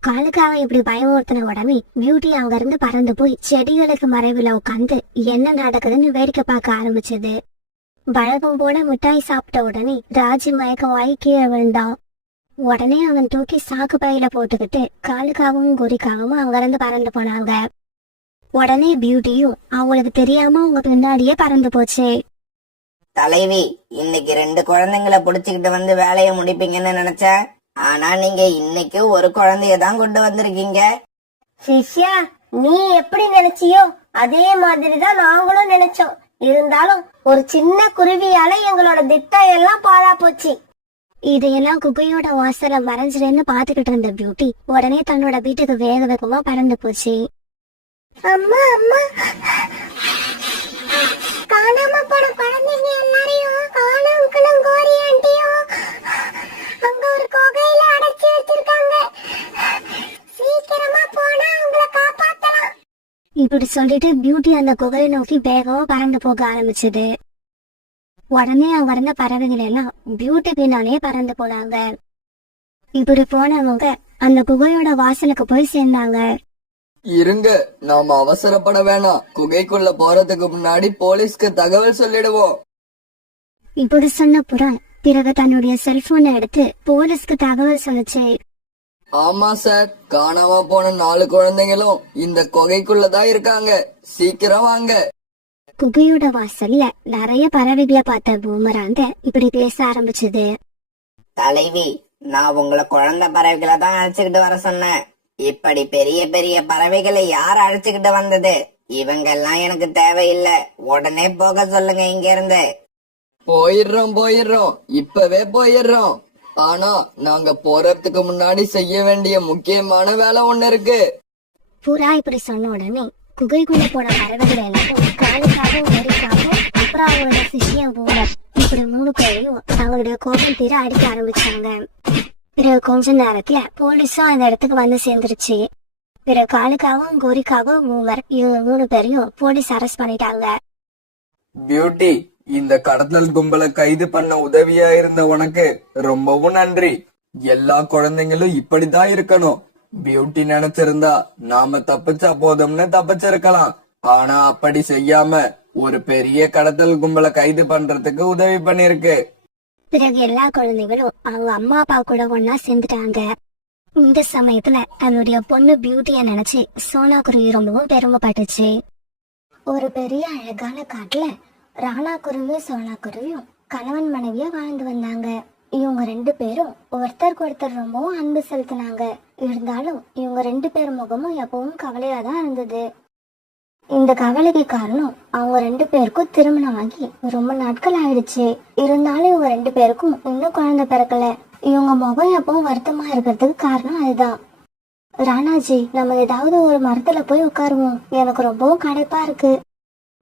காலுக்காக இப்படி பயமுறுத்தின உடனே பியூட்டி அங்க இருந்து பறந்து போய் செடிகளுக்கு மறைவுல உட்காந்து என்ன நடக்குதுன்னு வேடிக்கை பார்க்க ஆரம்பிச்சது. வழக்கம் போல மிட்டாய் சாப்பிட்ட உடனே ராஜி மயக்கமாயி கீழே விழுந்தான். உடனே அவன் தூக்கி சாக்கு பையில போட்டுக்கிட்டு காலுக்காகவும் குறிக்காகவும் அங்க இருந்து பறந்து போனாங்க. உடனே பியூட்டியும் அவங்களுக்கு தெரியாம அவங்க பின்னாடியே பறந்து போச்சு. தலைவி, இன்னைக்கு 2 குழந்தைங்களை புடிச்சுக்கிட்டு வந்து வேலையை முடிப்பீங்கன்னு நினைச்சேன். ஆனா நீங்க இன்னைக்கு ஒரு குழந்தைய தான் கொண்டு வந்திருக்கீங்க. சிஷ்யா, நீ எப்படி நினைச்சியோ அதே மாதிரிதான் நாங்களும் நினைச்சோம். இருந்தாலும் ஒரு சின்ன குருவியால எங்களோட திட்டம் எல்லாம் பாழா போச்சு. இதையெல்லாம் குகையோட வாசல மறைஞ்சிருந்து பாத்துக்கிட்டு இருந்த பியூட்டி உடனே தன்னோட வீட்டுக்கு வேக வேகமா பறந்து போச்சு. அம்மா அம்மா, காணாம போன குழந்தைங்க எல்லாரையும் காணாம கோரி ஆண்டியும் அங்க ஒரு குகையில அடைச்சி வச்சிருக்காங்க. சீக்கிரமா போனா அவங்கள காப்பாத்தலாம். இப்படி சொல்லிட்டு பியூட்டி அந்த குகையை நோக்கி வேகமா பறந்து போக ஆரம்பிச்சது. உடனே அங்க இருந்த பறவைகள் எல்லாம் பியூட்டி பின்னாலே பறந்து போனாங்க. இப்படி போனவங்க அந்த குகையோட வாசலுக்கு போய் சேர்ந்தாங்க. இருங்க, நாம அவசரப்பட வேணாம். குகைக்குள்ள போறதுக்கு முன்னாடி போலீஸ்க்கு தகவல் சொல்லிடுவோம். இப்படி சொன்ன புறா பிறகு தன்னுடைய செல்போனை எடுத்து போலீஸ்க்கு தகவல் சொல்லுச்சு. ஆமா சார், காணாம போன 4 குழந்தைங்களும் இந்த குகைக்குள்ளதான் இருக்காங்க. சீக்கிரம் வாங்க. குகையோட வாசல்ல நிறைய பறவைகளை பார்த்த பூமராங்க இப்படி பேச ஆரம்பிச்சது. தலைவி, நான் உங்களை குழந்தை பறவைகளை தான் அழைச்சுக்கிட்டு வர சொன்னேன். இப்படி பெரிய பெரிய பறவைகளை யார் அழைச்சுக்கிட்டு வந்தது? இவங்க எல்லாம் எனக்கு தேவையில்லை. உடனே போக சொல்லுங்க இங்க இருந்து. போயிடுறோம், இப்பவே போயிடுறோம். ஆனா நாங்க போறதுக்கு முன்னாடி செய்ய வேண்டிய முக்கியமான வேலை ஒண்ணு இருக்கு. புறா இப்படி சொன்ன உடனே குகைக்குள்ள போன பறவைகள் எல்லாரும் காலுக்காகவும் நெருக்காகவும் அப்புறம் அவங்களோட சிஷியம் பூமர் இப்படி 3 பேரையும் தங்களுடைய கோபம் தீர அடிக்க ஆரம்பிச்சாங்க. பிறகு கொஞ்ச நேரத்துல போலீஸும் அந்த இடத்துக்கு வந்து சேர்ந்துருச்சு. பிறகு காலுக்காகவும் கோரிக்காகவும் பூமர் இவங்க 3 பேரையும் போலீஸ் அரெஸ்ட் பண்ணிட்டாங்க. பியூட்டி, இந்த கடத்தல் கும்பலை கைது பண்ண உதவியா இருந்த உனக்கு ரொம்பவும் நன்றி. எல்லா குழந்தைங்களும் இப்படிதான் இருக்கணும். பியூட்டி நினைச்சிருந்தா நாம தப்பிச்சா போதும்னு தப்பிச்சிருக்கலாம். ஆனா அப்படி செய்யாம ஒரு பெரிய கடத்தல் கும்பலை கைது பண்றதுக்கு உதவி பண்ணிருக்கு. பிறகு எல்லா குழந்தைகளும் அவங்க அம்மா அப்பா கூட ஒன்னா சேர்ந்துட்டாங்க. இந்த சமயத்துல தன்னுடைய பொண்ணு பியூட்டிய நினைச்சு சோனா குருவி ரொம்பவும் பெருமைப்பட்டுச்சு. ஒரு பெரிய அழகான காட்டுல ராணா குருவியும் சோனா குருவியும் கணவன் மனைவியா வாழ்ந்து வந்தாங்க. இவங்க 2 பேரும் ஒருத்தருக்கு ஒருத்தர் ரொம்பவும் அன்பு செலுத்தினாங்க. இருந்தாலும் இவங்க 2 பேர் முகமும் எப்பவும் கவலையா தான் இருந்தது. இந்த கவலைக்கு காரணம் அவங்க 2 பேருக்கும் திருமணம் ஆகி ரொம்ப நாட்கள் ஆயிடுச்சு. இருந்தாலும் இவங்க 2 பேருக்கும் இன்னும் குழந்தை பிறக்கல. இவங்க முகம் எப்பவும் வருத்தமா இருக்கிறதுக்கு காரணம் அதுதான். ராணாஜி, நம்ம ஏதாவது ஒரு மரத்துல போய் உட்காருவோம், எனக்கு ரொம்பவும் களைப்பா இருக்கு.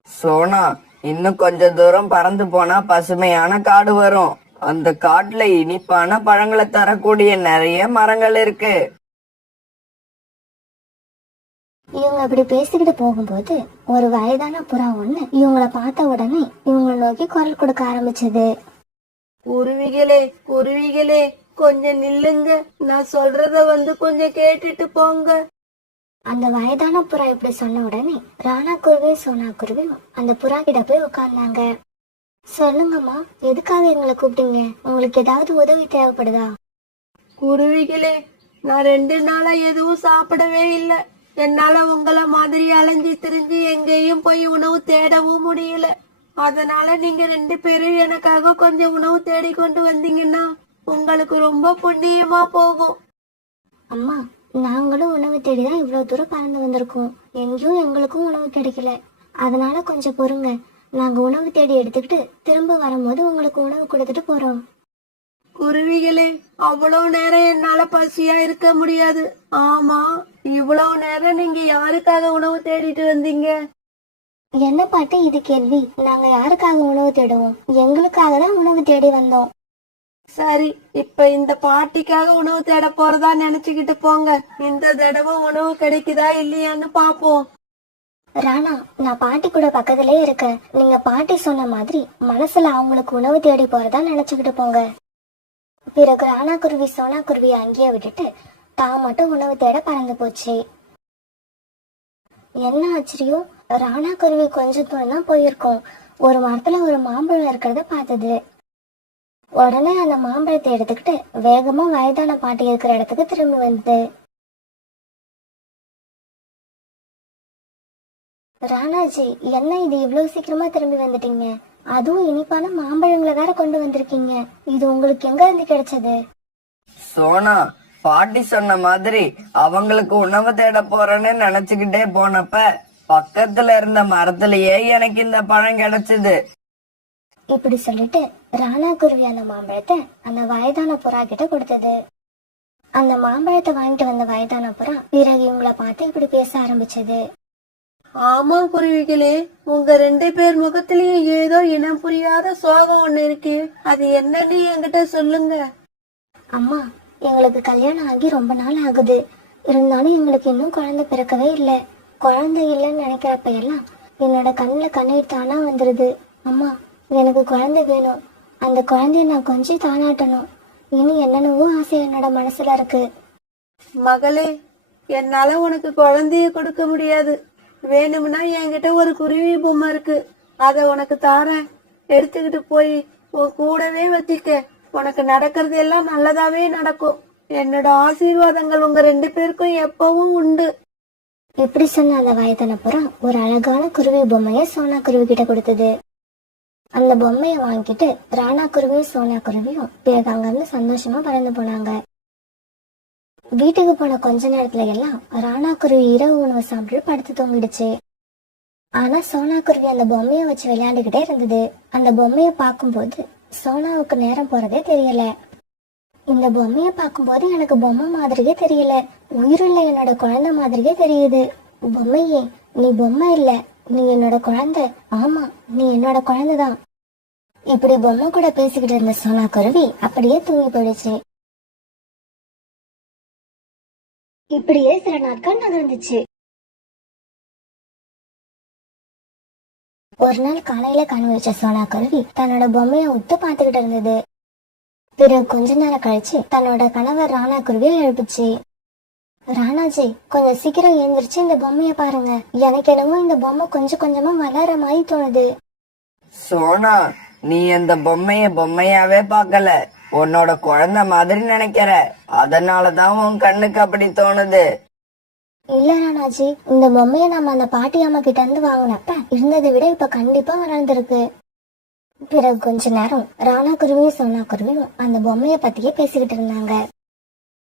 சோனா, இன்னும் கொஞ்ச தூரம் பறந்து போனா பசுமையான காடு வரும். அந்த காட்டுல இனிப்பான பழங்களை தரக்கூடிய நிறைய மரங்கள் இருக்கு. இவங்க இப்படி பேசிக்கிட்டு போகும்போது ஒரு வயதான புறா ஒண்ணு இவங்கள பார்த்த உடனே இவங்களை நோக்கி குரல் கொடுக்க ஆரம்பிச்சது. குருவிகளே, கொஞ்சம் நில்லுங்க. நான் சொல்றத கொஞ்சம் கேட்டுட்டு போங்க. அந்த வயதான புறா இப்படி சொன்ன உடனே ராணா குருவி சோனா குருவி அந்த புறா கிட்ட போய் உட்கார்ந்தாங்க. சொல்லுங்கம்மா, எதுக்காக எங்களை கூப்பிட்டீங்க? உங்களுக்கு ஏதாவது உதவி தேவைப்படுதா? குருவிகளே, நான் 2 நாளா எதுவும் சாப்பிடவே இல்லை. என்னால உங்களை மாதிரி அலைஞ்சு திரிஞ்சு எங்கேயும் போய் உணவு தேடவும் முடியல. அதனால நீங்க 2 பேரும் எனக்காக கொஞ்சம் உணவு தேடி கொண்டு வந்தீங்கன்னா உங்களுக்கு ரொம்ப புண்ணியமா போகும். அம்மா, நாங்களும் உணவு தேடிதான் இவ்வளவு தூரம் பறந்து வந்திருக்கோம். எங்கேயும் எங்களுக்கும் உணவு கிடைக்கல. அதனால கொஞ்சம் பொறுங்க, நாங்க உணவு தேடி எடுத்துக்கிட்டு திரும்ப வரும்போது உங்களுக்கு உணவு கொடுத்துட்டு போறோம். குருவிகளே, அவ்வளவு நேரம் என்னால பசியா இருக்க முடியாது. ஆமா, இவ்வளவு நேரம் நீங்க யாருக்காக உணவு தேடிட்டு வந்தீங்க? என்ன பாட்டு இது கேள்வி? நாங்க யாருக்காக உணவு தேடுவோம்? எங்களுக்காக தான் உணவு தேடி வந்தோம். சரி, இப்ப இந்த பாட்டிக்காக உணவு தேட போறதா நினைச்சுக்கிட்டு போங்க. இந்த தடவை உணவு கிடைக்குதா இல்லையான்னு பாப்போம். ராணா, நான் பாட்டி கூட பக்கத்திலே இருக்கேன். நீங்க பாட்டி சொன்ன மாதிரி மனசுல அவங்களுக்கு உணவு தேடி போறதா நினைச்சுக்கிட்டு போங்க. பிறகு ராணா குருவி சோனா குருவியை அங்கேயே விட்டுட்டு தான் மட்டும் உணவு தேட பறந்து போச்சு. என்ன ஆச்சரியம், ராணா குருவி கொஞ்ச தூரம் தான் போயிருக்கோம். ஒரு மரத்துல ஒரு மாம்பழம் இருக்கிறத பார்த்தது. உடனே அந்த மாம்பழத்தை எடுத்துக்கிட்டு வேகமா வயதான பாட்டி இருக்கிற இடத்துக்கு திரும்பி வந்தது. ராணாஜி, என்ன இது இவ்வளவு சீக்கிரமா திரும்பி வந்துட்டீங்க? அதுவும் இனிப்பான மாம்பழங்களை வேற கொண்டு வந்திருக்கீங்க. இது உங்களுக்கு எங்க இருந்து கிடைச்சது? சோனா, பாட்டி சொன்ன மாதிரி அவங்களுக்கு உணவு தேட போறேன்னு நினைச்சுக்கிட்டே போனப்ப பக்கத்துல இருந்த மரத்திலேயே எனக்கு இந்த பழம் கிடைச்சது. இப்படி சொல்லிட்டு ராணா குருவி அந்த மாம்பழத்தை அந்த வயதான புறா கிட்ட கொடுத்தது. அந்த மாம்பழத்தை வாங்கிட்டு வந்த வயதான புறா பிறகு இவங்களை பார்த்து இப்படி பேச ஆரம்பிச்சது. ஆமா குருவிகளே, உங்க 2 பேர் முகத்திலயும் ஏதோ இனம் புரியாத சோகம் ஒண்ணு இருக்கு. அது என்னன்னு என்கிட்ட சொல்லுங்க. அம்மா, எங்களுக்கு கல்யாணம் ஆகி ரொம்ப நாள் ஆகுது. இருந்தாலும் எங்களுக்கு இன்னும் குழந்தை பிறக்கவே இல்லை. குழந்தை இல்லைன்னு நினைக்கிறப்ப எல்லாம் என்னோட கண்ணுல கண்ணீர் தானா வந்துருது. அம்மா, எனக்கு குழந்தை வேணும். அந்த குழந்தைய நான் கொஞ்சம் தானாட்டணும். இனி என்னென்னவோ ஆசை என்னோட மனசுல இருக்கு. மகளே, என்னால உனக்கு குழந்தைய கொடுக்க முடியாது. வேணும்னா என்கிட்ட ஒரு குருவி பொம்மை இருக்கு, அத உனக்கு தாரேன். எடுத்துக்கிட்டு போய் உன் கூடவே வச்சுக்க. உனக்கு நடக்கிறது எல்லாம் நல்லதாவே நடக்கும். என்னோட ஆசீர்வாதங்கள் உங்க 2 பேருக்கும் எப்பவும் உண்டு. இப்படி சொன்ன அந்த வயதான புறா ஒரு அழகான குருவி பொம்மைய சோனா குருவி கிட்ட கொடுத்தது. அந்த பொம்மைய வாங்கிட்டு ராணா குருவியும் சோனா குருவியும் பிறகு அங்கிருந்து சந்தோஷமா பறந்து போனாங்க. வீட்டுக்கு போன கொஞ்ச நேரத்துல எல்லாம் ராணா குருவி இரவு உணவு சாப்பிட்டு படுத்து தூங்கிடுச்சு. ஆனா சோனா குருவி அந்த பொம்மைய வச்சு விளையாண்டுகிட்டே இருந்தது. அந்த பொம்மைய பார்க்கும்போது சோனாவுக்கு நேரம் போறதே தெரியல. இந்த பொம்மைய பார்க்கும்போது எனக்கு பொம்மை மாதிரியே தெரியல, உயிருள்ள என்னோட குழந்தை மாதிரியே தெரியுது. பொம்மையே, நீ பொம்மை இல்ல, நீ என்னோட குழந்தை. ஆமா, நீ என்னோட குழந்தைதான். இப்படி பொம்மை கூட பேசிக்கிட்டு இருந்த சோனா குருவி அப்படியே தூங்கி போயிடுச்சு. இப்படியே சில நாட்கள் நகர்ந்துச்சு. ஒரு நாள் காலையில கண் வச்ச சோனா குருவி தன்னோட பொம்மைய உத்து பார்த்துக்கிட்டு இருந்தது. பிறகு கொஞ்ச நேரம் கழிச்சு தன்னோட கணவர் ராணா குருவியை எழுப்பிச்சு. ராணாஜி, கொஞ்சம் சீக்கிரம் எழுந்திரிச்சு இந்த பொம்மைய பாருங்க. எனக்கு என்னமோ இந்த பொம்மை கொஞ்சம் கொஞ்சமா வளர மாதிரி தோணுது. சோனா, நீ அந்த பொம்மையாவே பார்க்கல, உன்னோட குழந்தை மாதிரி நினைக்கிற. அதனாலதான் உன் கண்ணுக்கு அப்படி தோணுது. இல்ல ராணாஜி, இந்த பொம்மைய நம்ம அந்த பாட்டி அம்மா கிட்ட இருந்து வாங்கினப்ப இருந்ததை விட இப்ப கண்டிப்பா வளர்ந்துருக்கு. பிறகு கொஞ்ச நேரம் ராணா குருவியும் சோனா குருவியும் அந்த பொம்மைய பத்தியே பேசிக்கிட்டு இருந்தாங்க.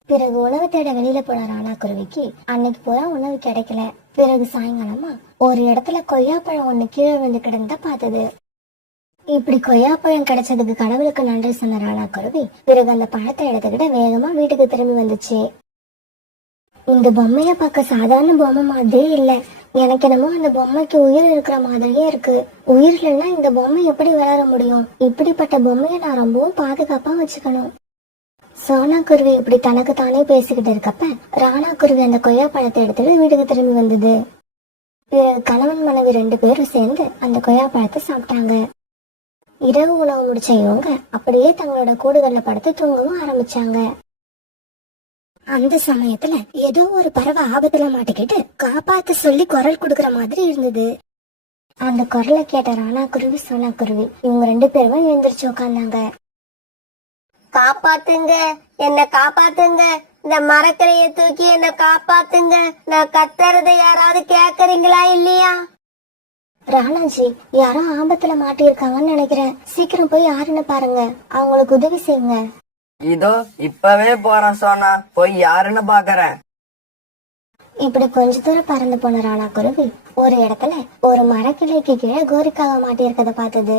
பிறகு உணவு தேட வெளியில போன ராணா குருவிக்கு அன்னைக்கு பூரா உணவு கிடைக்கல. பிறகு சாயங்காலமா ஒரு இடத்துல கொய்யாப்பழம் ஒண்ணு கீழே விழுந்து கிடந்தா பார்த்தது. இப்படி கொய்யாப்பழம் கிடைச்சதுக்கு கடவுளுக்கு நன்றி சொன்ன ராணா குருவி பிறகு அந்த பழத்தை எடுத்துக்கிட்டு வேகமா வீட்டுக்கு திரும்பி வந்துச்சு. இந்த பொம்மைய பார்க்க சாதாரண பொம்மை மாதிரியே இல்ல, எனக்கு என்னமோ அந்த பொம்மைக்கு உயிர் இருக்கிற மாதிரியே இருக்கு. உயிர் இல்லைன்னா இந்த பொம்மை எப்படி வளர முடியும்? இப்படிப்பட்ட பொம்மைய நான் ரொம்பவும் பாதுகாப்பா வச்சுக்கணும். சோனா குருவி இப்படி தனக்கு தானே பேசிக்கிட்டு இருக்கப்ப ராணா குருவி அந்த கொய்யா பழத்தை எடுத்துட்டு வீட்டுக்கு திரும்பி வந்தது. பிறகு கணவன் மனைவி 2 பேரும் சேர்ந்து அந்த கொய்யா பழத்தை சாப்பிட்டாங்க. இரவு உணவு முடிச்ச இவங்க அப்படியே தங்களோட கூடுகள்ல படுத்து தூங்கவும் ஆரம்பிச்சாங்க. அந்த சமயத்துல ஏதோ ஒரு பறவை ஆபத்துல மாட்டிக்கிட்டு காப்பாத்த சொல்லி குரல் கொடுக்கற மாதிரி இருந்தது. அந்த குரலை கேட்ட ராணா குருவி சோனா குருவி இவங்க 2 பேருமே எழுந்திரிச்சு உட்கார்ந்தாங்க. காப்பாத்துங்க, என்ன காப்பாத்துங்க, இந்த மரக்கரைய தூக்கி என்ன காப்பாத்துங்க, நான் கத்துறத யாராவது கேக்குறீங்களா இல்லையா? ராணாஜி, யாரோ ஆபத்துல மாட்டி இருக்காங்கன்னு நினைக்கிறேன். சீக்கிரம் போய் யாருன்னு பாருங்க, அவங்களுக்கு உதவி செய்யுங்க. இதோ இப்பவே போறேன் சோனா, போய் யாருன்னு பாக்குறேன். இப்படி கொஞ்ச தூரம் பறந்து போன ராணா குருவி ஒரு இடத்துல ஒரு மரக்கிளைக்கு கீழே கோரிக்காக மாட்டி இருக்கத பார்த்தது.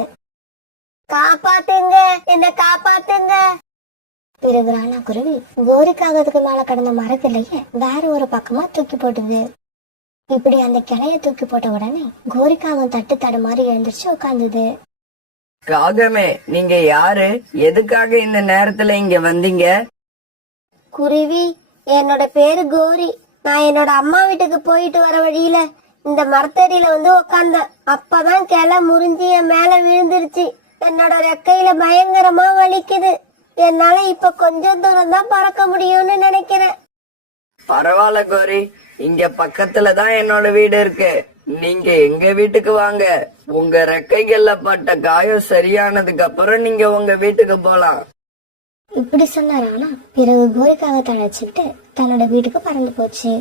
காப்பாத்துங்க, என்ன காப்பாத்துங்க. பிறகு ராணா குருவி கோரிக்காகத்துக்கு மேல கடந்த மரக்கிளைய வேற ஒரு பக்கமா தூக்கி போட்டுது. இப்படி அந்த கிளைய தூக்கி போட்ட உடனே கோரிக்காகம் தட்டு தடுமாறி எழுந்திருச்சு உட்கார்ந்தது. காகமே, நீங்க யாரு? எதுக்காக இந்த நேரத்துல இங்க வந்தீங்க? குருவி, என்னோட பேரு கோரி. நான் என்னோட அம்மா வீட்டுக்கு போயிட்டு வர வழியில இந்த மரத்தடியில வந்து உக்காந்தேன். அப்பதான் கிளை முறிஞ்சி என் மேல விழுந்துருச்சு. என்னோட ரெக்கையில பயங்கரமா வலிக்குது. என்னால இப்ப கொஞ்சம் தூரம் தான் பறக்க முடியும்னு நினைக்கிறேன். பரவாயில்ல கோரி, இங்க பக்கத்துல தான் என்னோட வீடு இருக்கு. நீங்க எங்க வீட்டுக்கு வாங்க. உங்க ரெக்கைகள்ல பட்ட காயம் சரியானதுக்கு அப்புறம் நீங்க உங்க வீட்டுக்கு போலாம். இப்படி சொன்ன ராணா பிறகு கோரிக்காகத்தை அழைச்சிட்டு தன்னோட வீட்டுக்கு பறந்து போச்சு.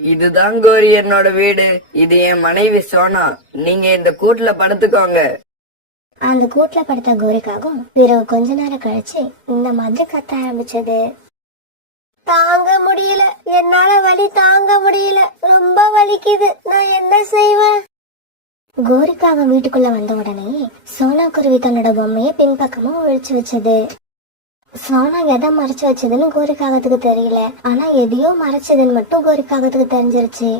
இதுதான் கோரி என்னோட வீடு. இது என் மனைவி சோனா. நீங்க இந்த கூட்டுல படுத்துக்கோங்க. அந்த கூட்டுல படுத்த கோரிக்காகவும் பிறகு கொஞ்ச நேரம் கழிச்சு இந்த மாதிரி கத்த ஆரம்பிச்சது. தாங்க முடியல, என்னால வலி தாங்க முடியல, ரொம்ப வலிக்குது. நான் என்ன செய்வேன்? கோரிக்காக வீட்டுக்குள்ள வந்த உடனே சோனா குருவி தன்னோட பொம்மையை பின்பக்கமா ஒழிச்சு வச்சது. சோனா எதை மறைச்சு வச்சதுன்னு கோரிக்காகத்துக்கு தெரியல. ஆனா எதையோ மறைச்சதுன்னு மட்டும் கோரிக்காகத்துக்கு தெரிஞ்சிருச்சு.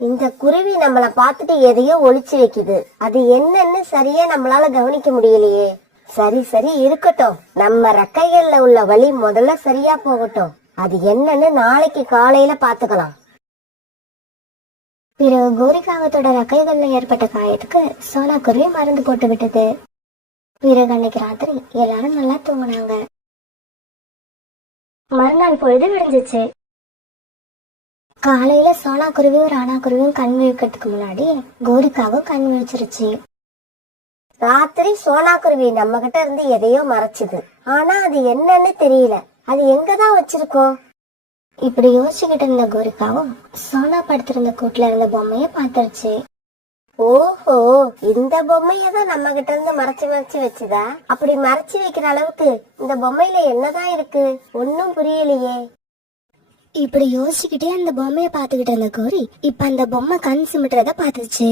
இந்த குருவி நம்மள பார்த்துட்டு எதையோ ஒளிச்சு வைக்குது. அது என்னன்னு சரியா நம்மளால கவனிக்க முடியலையே. சரி சரி இருக்கட்டும். நம்ம ரெக்கைகள்ல உள்ள வலி முதல்ல சரியா போகட்டும். அது என்னன்னு நாளைக்கு காலையில பாத்துக்கலாம். பிறகு கோரிக்காகத்தோட ரெக்கைகள்ல ஏற்பட்ட காயத்துக்கு சோனா குருவி மருந்து போட்டு விட்டது. பிறகு அன்னைக்கு ராத்திரி எல்லாரும் நல்லா தூங்கினாங்க. மறுநாள் பொழுது விடிஞ்சிச்சு. காலையில சோனா குருவியும் ராணா குருவியும் கண் விழிக்கிறதுக்கு முன்னாடி கோரிக்காகவும் கண் விழிச்சிருச்சு. ராத்திரி சோனா குருவி நம்ம கிட்ட இருந்து எதையோ மறைச்சுது. ஆனா அது என்னன்னு தெரியல. அது எங்கதான் வச்சிருக்கோம்? இப்படி யோசிச்சுக்கிட்டு இருந்த கோரிக்காவும் சோனா படுத்திருந்த கூட்டுல இருந்த பொம்மைய பாத்துருச்சு. ஓஹோ, இந்த பொம்மையதான் நம்ம கிட்ட இருந்து மறைச்சு மறைச்சு வச்சுதா? அப்படி மறைச்சு வைக்கிற அளவுக்கு இந்த பொம்மையில என்னதான் இருக்கு? ஒன்னும் புரியலையே. இப்படி யோசிச்சுக்கிட்டே அந்த பொம்மைய பாத்துக்கிட்டு இருந்த கோரி இப்ப அந்த பொம்மை கண் சிமிட்டுறத பாத்துச்சு.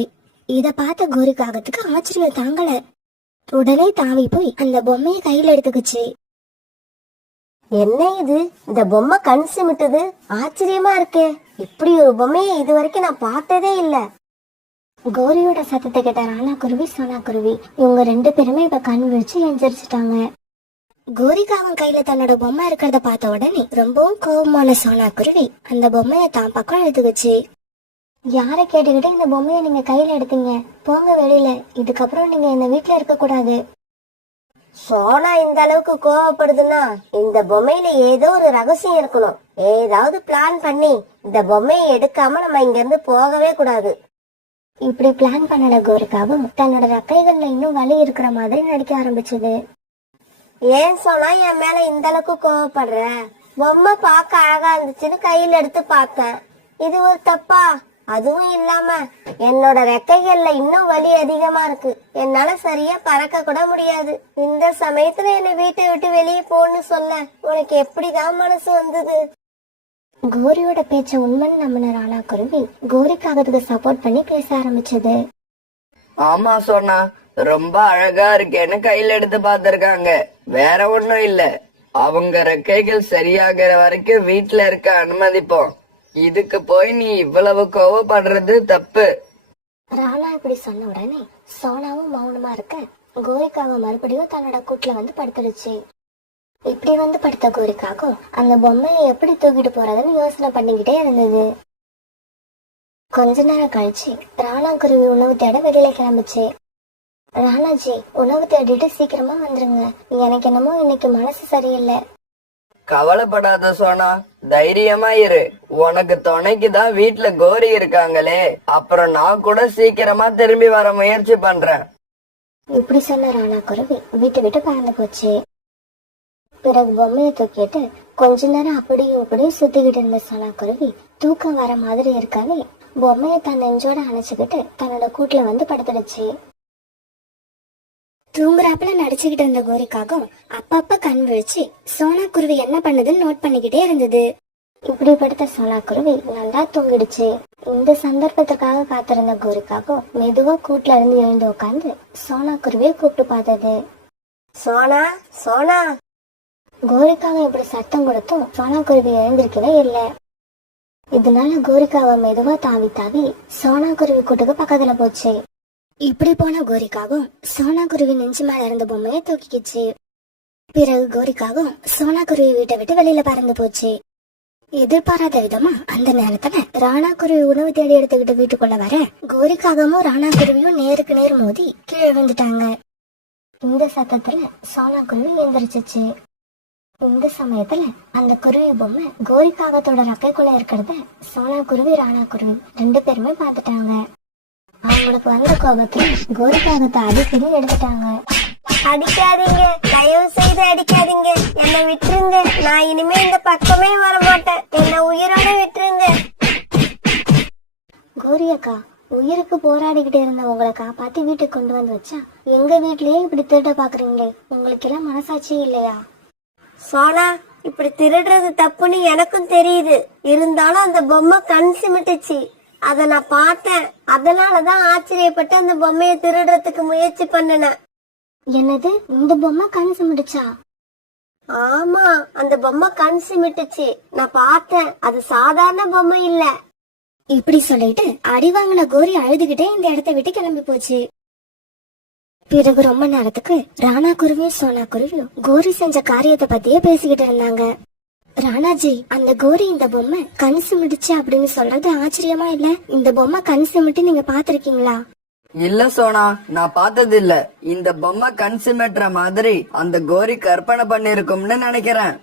இத பார்த்த கோரிக்காகத்துக்கு ஆச்சரியம் தாங்கல. உடனே தாவி போய் அந்த பொம்மைய கையில எடுத்துக்குச்சு. என்ன இது? இந்த பொம்மை கண் சிமிட்டுது. ஆச்சரியமா இருக்கே. இப்படி ஒரு பொம்மையை இது வரைக்கும் நான் பார்த்ததே இல்ல. கோரியோட சத்தத்தை கேட்ட ராணா குருவி சோனா குருவி இவங்க ரெண்டு பேருமே இப்ப கண் விழிச்சு எந்திரிச்சிட்டாங்க. கோரிக்காவன் கையில தன்னோட பொம்மை இருக்கிறத பார்த்த உடனே ரொம்பவும் கோபமான சோனா குருவி அந்த பொம்மைய தான் பக்கம் எடுத்துக்கிச்சு. யார கேட்டுக்கிட்டு இந்த பொம்மைய நீங்க கையில எடுத்தீங்க? போங்க வெளியில. இதுக்கப்புறம் நீங்க இந்த வீட்டுல இருக்க கூடாது. சோனா இந்த அளவுக்கு கோவப்படுதுன்னா இந்த பொம்மையில ஏதோ ஒரு ரகசியம் இருக்கணும். ஏதாவது பிளான் பண்ணி இந்த பொம்மையை எடுக்காம நம்ம இங்க இருந்து போகவே கூடாது. இப்படி பிளான் பண்ணல கோரிக்காவும் தன்னோட ரெக்கைகள்ல இன்னும் வலி இருக்கிற மாதிரி நடிக்க ஆரம்பிச்சது. ஏன் சோனா என் மேல இந்த அளவுக்கு கோவப்படுற? பொம்மை பார்க்க அழகா இருந்துச்சுன்னு கையில எடுத்து பார்த்தேன். இது ஒரு தப்பா? அதுவும் இல்லாம என்னோட ரெக்கைகள்ல இன்னும் வலி அதிகமா இருக்கு. என்னால சரியா பறக்க கூட முடியாது. இந்த சமயத்துல என்ன வீட்டை விட்டு வெளியே போன்னு சொல்ல உனக்கு எப்படிதான் மனசு வந்தது? கோரியோட பேச்ச உண்மைன்னு நம்பின ராணா குருவி கோரிக்காகத்துக்கு சப்போர்ட் பண்ணி பேச ஆரம்பிச்சது. ஆமா சோனா, ரொம்ப அழகா இருக்கேன்னு கையில எடுத்து பாத்திருக்காங்க. வேற ஒண்ணும் இல்ல. அவங்க ரெக்கைகள் சரியாகிற வரைக்கும் வீட்டுல இருக்க அனுமதிப்போம். இதுக்கு போய் நீ இவ்வளவு கோவப்படுறது தப்பு. ராணா இப்படி சொன்ன உடனே சோனாவும் மௌனமா இருக்க கோரிக்காக மறுபடியும் தன்னோட கூட்டுல வந்து படுத்துடுச்சு. இப்படி வந்து படுத்த கோரிக்காகும் அந்த பொம்மையை எப்படி தூக்கிட்டு போறதுன்னு யோசனை பண்ணிக்கிட்டே இருந்தது. கொஞ்ச நேரம் கழிச்சு ராணா குருவி உணவு தேட வெளியில கிளம்புச்சு. ராணாஜி, உணவு தேடிட்டு சீக்கிரமா வந்துருங்க. எனக்கு என்னமோ இன்னைக்கு மனசு சரியில்லை. கவலைப்படாத சோனா, தைரியமா இரு. உனக்கு துணைக்குதான் வீட்டுல கோரி இருக்காங்களே. அப்புறம் நான் கூட சீக்கிரமா திரும்பி வர முயற்சி பண்றேன். இப்படி சொன்ன ராணா குருவி விட்டு விட்டு பறந்து போச்சு. பிறகு பொம்மையை தூக்கிட்டு கொஞ்ச நேரம் அப்படியும் இப்படியும் சுத்திக்கிட்டு இருந்த சோனா குருவி தூக்கம் வர மாதிரி இருக்கவே பொம்மையை தன் நெஞ்சோட அணைச்சுக்கிட்டு தன்னோட கூட்டுல வந்து படுத்துடுச்சு. தூங்குறாப்புல நடிச்சுக்கிட்டு இருந்த கோரிக்காகவும் அப்பப்ப கண் விழிச்சு சோனா குருவி என்ன பண்ணுதுன்னு நோட் பண்ணிக்கிட்டே இருந்தது. இப்படி படுத்த சோனா குருவி நல்லா தூங்கிடுச்சு. இந்த சந்தர்ப்பத்திற்காக காத்திருந்த கோரிக்காகவும் மெதுவா கூட்டுல இருந்து எழுந்து உட்காந்து சோனா குருவியை கூப்பிட்டு பார்த்தது. சோனா சோனா. கோரிக்காக இப்படி சத்தம் கொடுத்தும் சோனா குருவி எழுந்திருக்கவே இல்லை. இதனால கோரிக்காவை மெதுவா தாவி தாவி சோனா குருவி கூட்டுக்கு பக்கத்துல போச்சு. இப்படி போன கோரிக்காகவும் சோனா குருவி நெஞ்சு மேல இருந்த பொம்மையை தூக்கிக்கிச்சு. பிறகு கோரிக்காகவும் சோனா குருவி வீட்டை விட்டு வெளியில பறந்து போச்சு. எதிர்பாராத விதமா அந்த நேரத்துல ராணா குருவி உணவு தேடி எடுத்துக்கிட்டு வீட்டுக்குள்ள வர கோரிக்காகவும் ராணா குருவியும் நேருக்கு நேர் மோதி கீழே விழுந்துட்டாங்க. இந்த சத்தத்துல சோனா குருவி எந்திரிச்சிச்சு. இந்த சமயத்துல அந்த குருவி பொம்மை கோரிக்காகத்தோட ரக்கைக்குள்ள இருக்கிறத சோனா குருவி ராணா குருவி 2 பேருமே பார்த்துட்டாங்க. அவங்களுக்கு வந்த கோபத்துல கோரிக்காகத்தை அடிக்கடி எடுத்துட்டாங்க. அடிக்காதீங்க, தயவு செய்து அடிக்காதீங்க, என்னை விட்டுருங்க. நான் இனிமே இந்த பக்கமே வர மாட்டேன். என்ன உயிரோட விட்டுருங்க. கோரி அக்கா, உயிருக்கு போராடிக்கிட்டு இருந்த உங்களை காப்பாத்தி வீட்டுக்கு கொண்டு வந்து வச்சா எங்க வீட்லயே இப்படி திருட பாக்குறீங்களே, உங்களுக்கு எல்லாம் மனசாட்சி இல்லையா? சோனா, இப்படி திருடுறது தப்புன்னு எனக்கும் தெரியுது. இருந்தாலும் அந்த பொம்மை கண் சிமிட்டுச்சு. அத நான் பார்த்தேன். அதனாலதான் ஆச்சரியப்பட்டு அந்த பொம்மையை திருடுறதுக்கு முயற்சி பண்ணினேன். என்னது, இந்த பொம்மை கண் சிமிட்டுச்சா? ஆமா, அந்த பொம்மை கண் சிமிட்டுச்சு. நான் பார்த்தேன். அது சாதாரண பொம்மை இல்ல. இப்படி சொல்லிட்டு அடி வாங்கின கோரி அழுதுகிட்டே இந்த இடத்த விட்டு கிளம்பி போச்சு. பிறகு ரொம்ப நேரத்துக்கு ராணா குருவியும் சோனா குருவியும் கோரி செஞ்ச காரியத்தை பத்தியே பேசிக்கிட்டு இருந்தாங்க. ராணாஜி, அந்த கோரி இந்த பொம்மை கண் சிமிட்டுச்சு அப்படின்னு சொல்றது ஆச்சரியமா இல்ல? இந்த பொம்மை கண் சிமிட்டு நீங்க பாத்திருக்கீங்களா? இல்ல சோனா, நான் பார்த்தது இல்ல. இந்த பொம்மை கண் சிமிட்டுற மாதிரி அந்த கோரி கற்பனை பண்ணிருக்கும்னு நினைக்கிறேன்.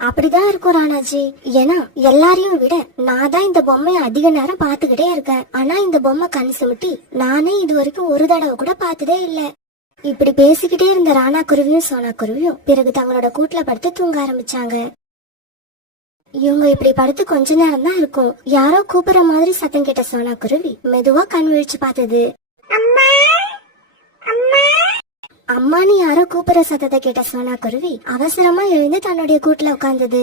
அப்படிதான் இருக்கும் ராணாஜி. ஏன்னா எல்லாரையும் விட நான் தான் இந்த பொம்மையை அதிக நேரம் பாத்துக்கிட்டே இருக்கேன். ஆனா இந்த பொம்மை கண் சிமிட்டி நானே இது வரைக்கும் ஒரு தடவை கூட பார்த்ததே இல்ல. இப்படி பேசிக்கிட்டே இருந்த ராணா குருவியும் சோனா குருவியும் பிறகு தங்களோட கூட்டுல படுத்து தூங்க ஆரம்பிச்சாங்க. இவங்க இப்படி படுத்து கொஞ்ச நேரம் தான் இருக்கும். யாரோ கூப்பிடுற மாதிரி சத்தம் கேட்ட சோனா குருவி மெதுவா கண் விழிச்சு பார்த்தது. அம்மானு யாரோ கூப்பிடுற சத்தத்தை கேட்ட சோனா குருவி அவசரமா எழுந்து தன்னுடைய கூட்டுல உட்கார்ந்தது.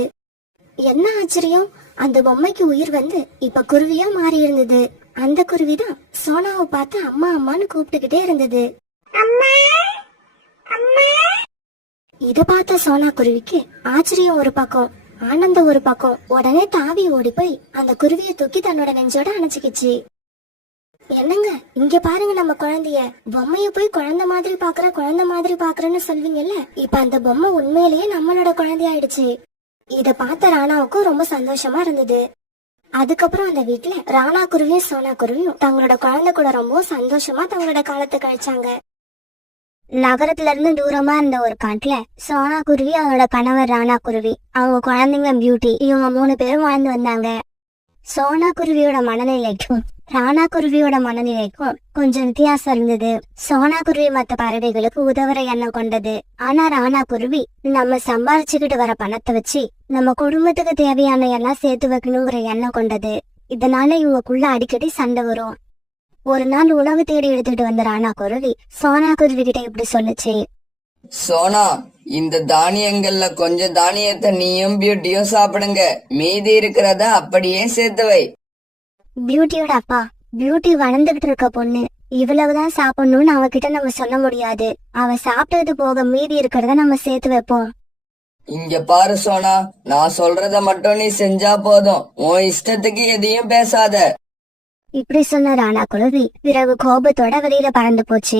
என்ன ஆச்சரியம், அந்த பொம்மைக்கு உயிர் வந்து இப்ப குருவியா மாறி இருந்தது. அந்த குருவிதான் சோனாவை பார்த்து அம்மா அம்மான்னு கூப்பிட்டுக்கிட்டே இருந்தது. இத பார்த்த சோனா குருவிக்கு ஆச்சரியம் ஒரு பக்கம், ஆனந்தம் ஒரு பக்கம். உடனே தாவி ஓடி போய் அந்த குருவியை தூக்கி தன்னோட நெஞ்சோட அணைச்சிக்கிச்சு. என்னங்க, இங்க பாருங்க நம்ம குழந்தைய. பொம்மைய போய் குழந்தை மாதிரி பாக்குறேன்னு சொல்வீங்கல்ல, இப்ப அந்த பொம்மை உண்மையிலேயே நம்மளோட குழந்தையாயிடுச்சு. இத பார்த்த ராணாவுக்கும் ரொம்ப சந்தோஷமா இருந்தது. அதுக்கப்புறம் அந்த வீட்டுல ராணா குருவியும் சோனா குருவியும் தங்களோட குழந்தை கூட ரொம்ப சந்தோஷமா தங்களோட காலத்தை கழிச்சாங்க. நகரத்துல இருந்து தூரமா இருந்த ஒரு காட்டுல சோனா குருவி, அவங்களோட கணவர் ராணா குருவி, அவங்க குழந்தைங்க பியூட்டி, இவங்க 3 பேரும் வாழ்ந்து வந்தாங்க. சோனா குருவியோட மனநிலைக்கும் ராணா குருவியோட மனநிலைக்கும் கொஞ்சம் வித்தியாசம் இருந்தது. சோனா குருவி மத்த பறவைகளுக்கு உதவுற எண்ணம் கொண்டது. ஆனா ராணா குருவி நம்ம சம்பாரிச்சுக்கிட்டு வர பணத்தை வச்சு நம்ம குடும்பத்துக்கு தேவையான எல்லாம் சேர்த்து வைக்கணுங்கிற எண்ணம் கொண்டது. இதனால இவங்களுக்குள்ள அடிக்கடி சண்டை வரும். ஒரு நாள் உணவு தேடி எடுத்துட்டு வந்த ராணா குருவி சோனா குருவி கிட்ட இப்படி சொல்லுச்சு. சோனா, இந்த தானியங்கள்ல கொஞ்சம் தானியத்தை நீயும் பியூட்டியும் சாப்பிடுங்க. மீதி இருக்கிறத அப்படியே சேர்த்து வை. பியூட்டியோட அப்பா, பியூட்டி வளர்ந்துகிட்டு இருக்க பொண்ணு, இவ்வளவுதான் சாப்பிடணும்னு அவகிட்ட நம்ம சொல்ல முடியாது. அவ சாப்பிட்டது போக மீதி இருக்கிறத நம்ம சேர்த்து வைப்போம். இங்க பாரு சோனா, நான் சொல்றத மட்டும் நீ செஞ்சா போதும். உன் இஷ்டத்துக்கு எதையும் பேசாத. இப்படி சொன்ன ராணா குருவி பிறகு கோபத்தோட வெளியில பறந்து போச்சு.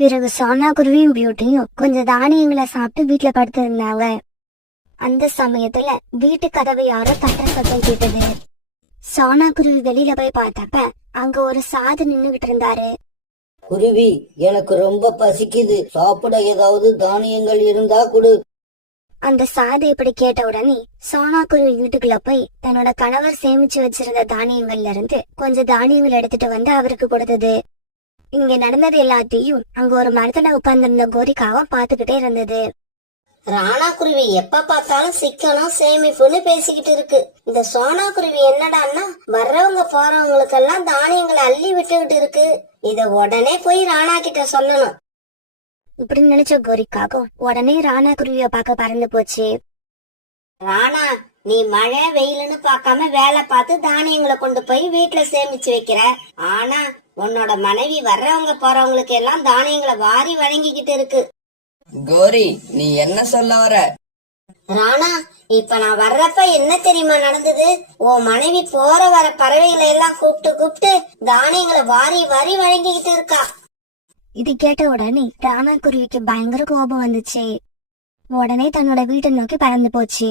பிறகு சோனா குருவியும் பியூட்டியும் கொஞ்சம் தானியங்களை சாப்பிட்டு வீட்டுல படுத்து இருந்தாங்க. அந்த சமயத்துல வீட்டு கதவை யாரோ தட்டுற சத்தம் கேட்டது. சோனா குருவி வெளியில போய் பார்த்தப்ப அங்க ஒரு சாது நின்னுகிட்டு இருந்தாரு. குருவி, எனக்கு ரொம்ப பசிக்குது, சாப்பிட ஏதாவது தானியங்கள் இருந்தா கொடு. அந்த சாது இப்படி கேட்ட உடனே சோனா குருவி வீட்டுக்குள்ள போய் தன்னோட கணவர் சேமிச்சு வச்சிருந்த தானியங்கள்ல இருந்து கொஞ்சம் தானியங்கள் எடுத்துட்டு வந்து அவருக்கு கொடுத்தது. இங்க நடந்தது எல்லாத்தையும் அங்க ஒரு மரத்துல உட்கார்ந்திருந்த கோரிக்காவும் பாத்துக்கிட்டே இருந்தது. ராணா குருவி எப்ப பார்த்தாலும் சிக்கனம் சேமிப்புன்னு பேசிக்கிட்டு இருக்கு. இந்த சோனா குருவி என்னடான்னா வர்றவங்க போறவங்களுக்கெல்லாம் தானியங்களை அள்ளி விட்டுக்கிட்டு இருக்கு. இத உடனே போய் ராணா கிட்ட சொல்லணும். இப்படி நினைச்ச கோரிக்காகும் உடனே ராணா குருவிய பார்க்க பறந்து போச்சு. ராணா, நீ மழை வெயிலுன்னு பார்க்காம வேலை பார்த்து தானியங்களை கொண்டு போய் வீட்டுல சேமிச்சு வைக்கிற. ஆனா உன்னோட மனைவி வர்றவங்க போறவங்களுக்கு எல்லாம் தானியங்களை வாரி வழங்கிக்கிட்டு இருக்கு. கோரி, நீ என்ன சொல்ல வர? ராணா, இப்ப நான் வர்றப்ப என்ன தெரியுமா நடந்தது? உன் மனைவி போற வர பறவைகளை எல்லாம் கூப்பிட்டு தானியங்களை வாரி வாரி வழங்கிக்கிட்டு இருக்கா. இது கேட்ட உடனே ராணா குருவிக்கு பயங்கர கோபம் வந்துச்சு. உடனே தன்னோட வீட்டை நோக்கி பறந்து போச்சு.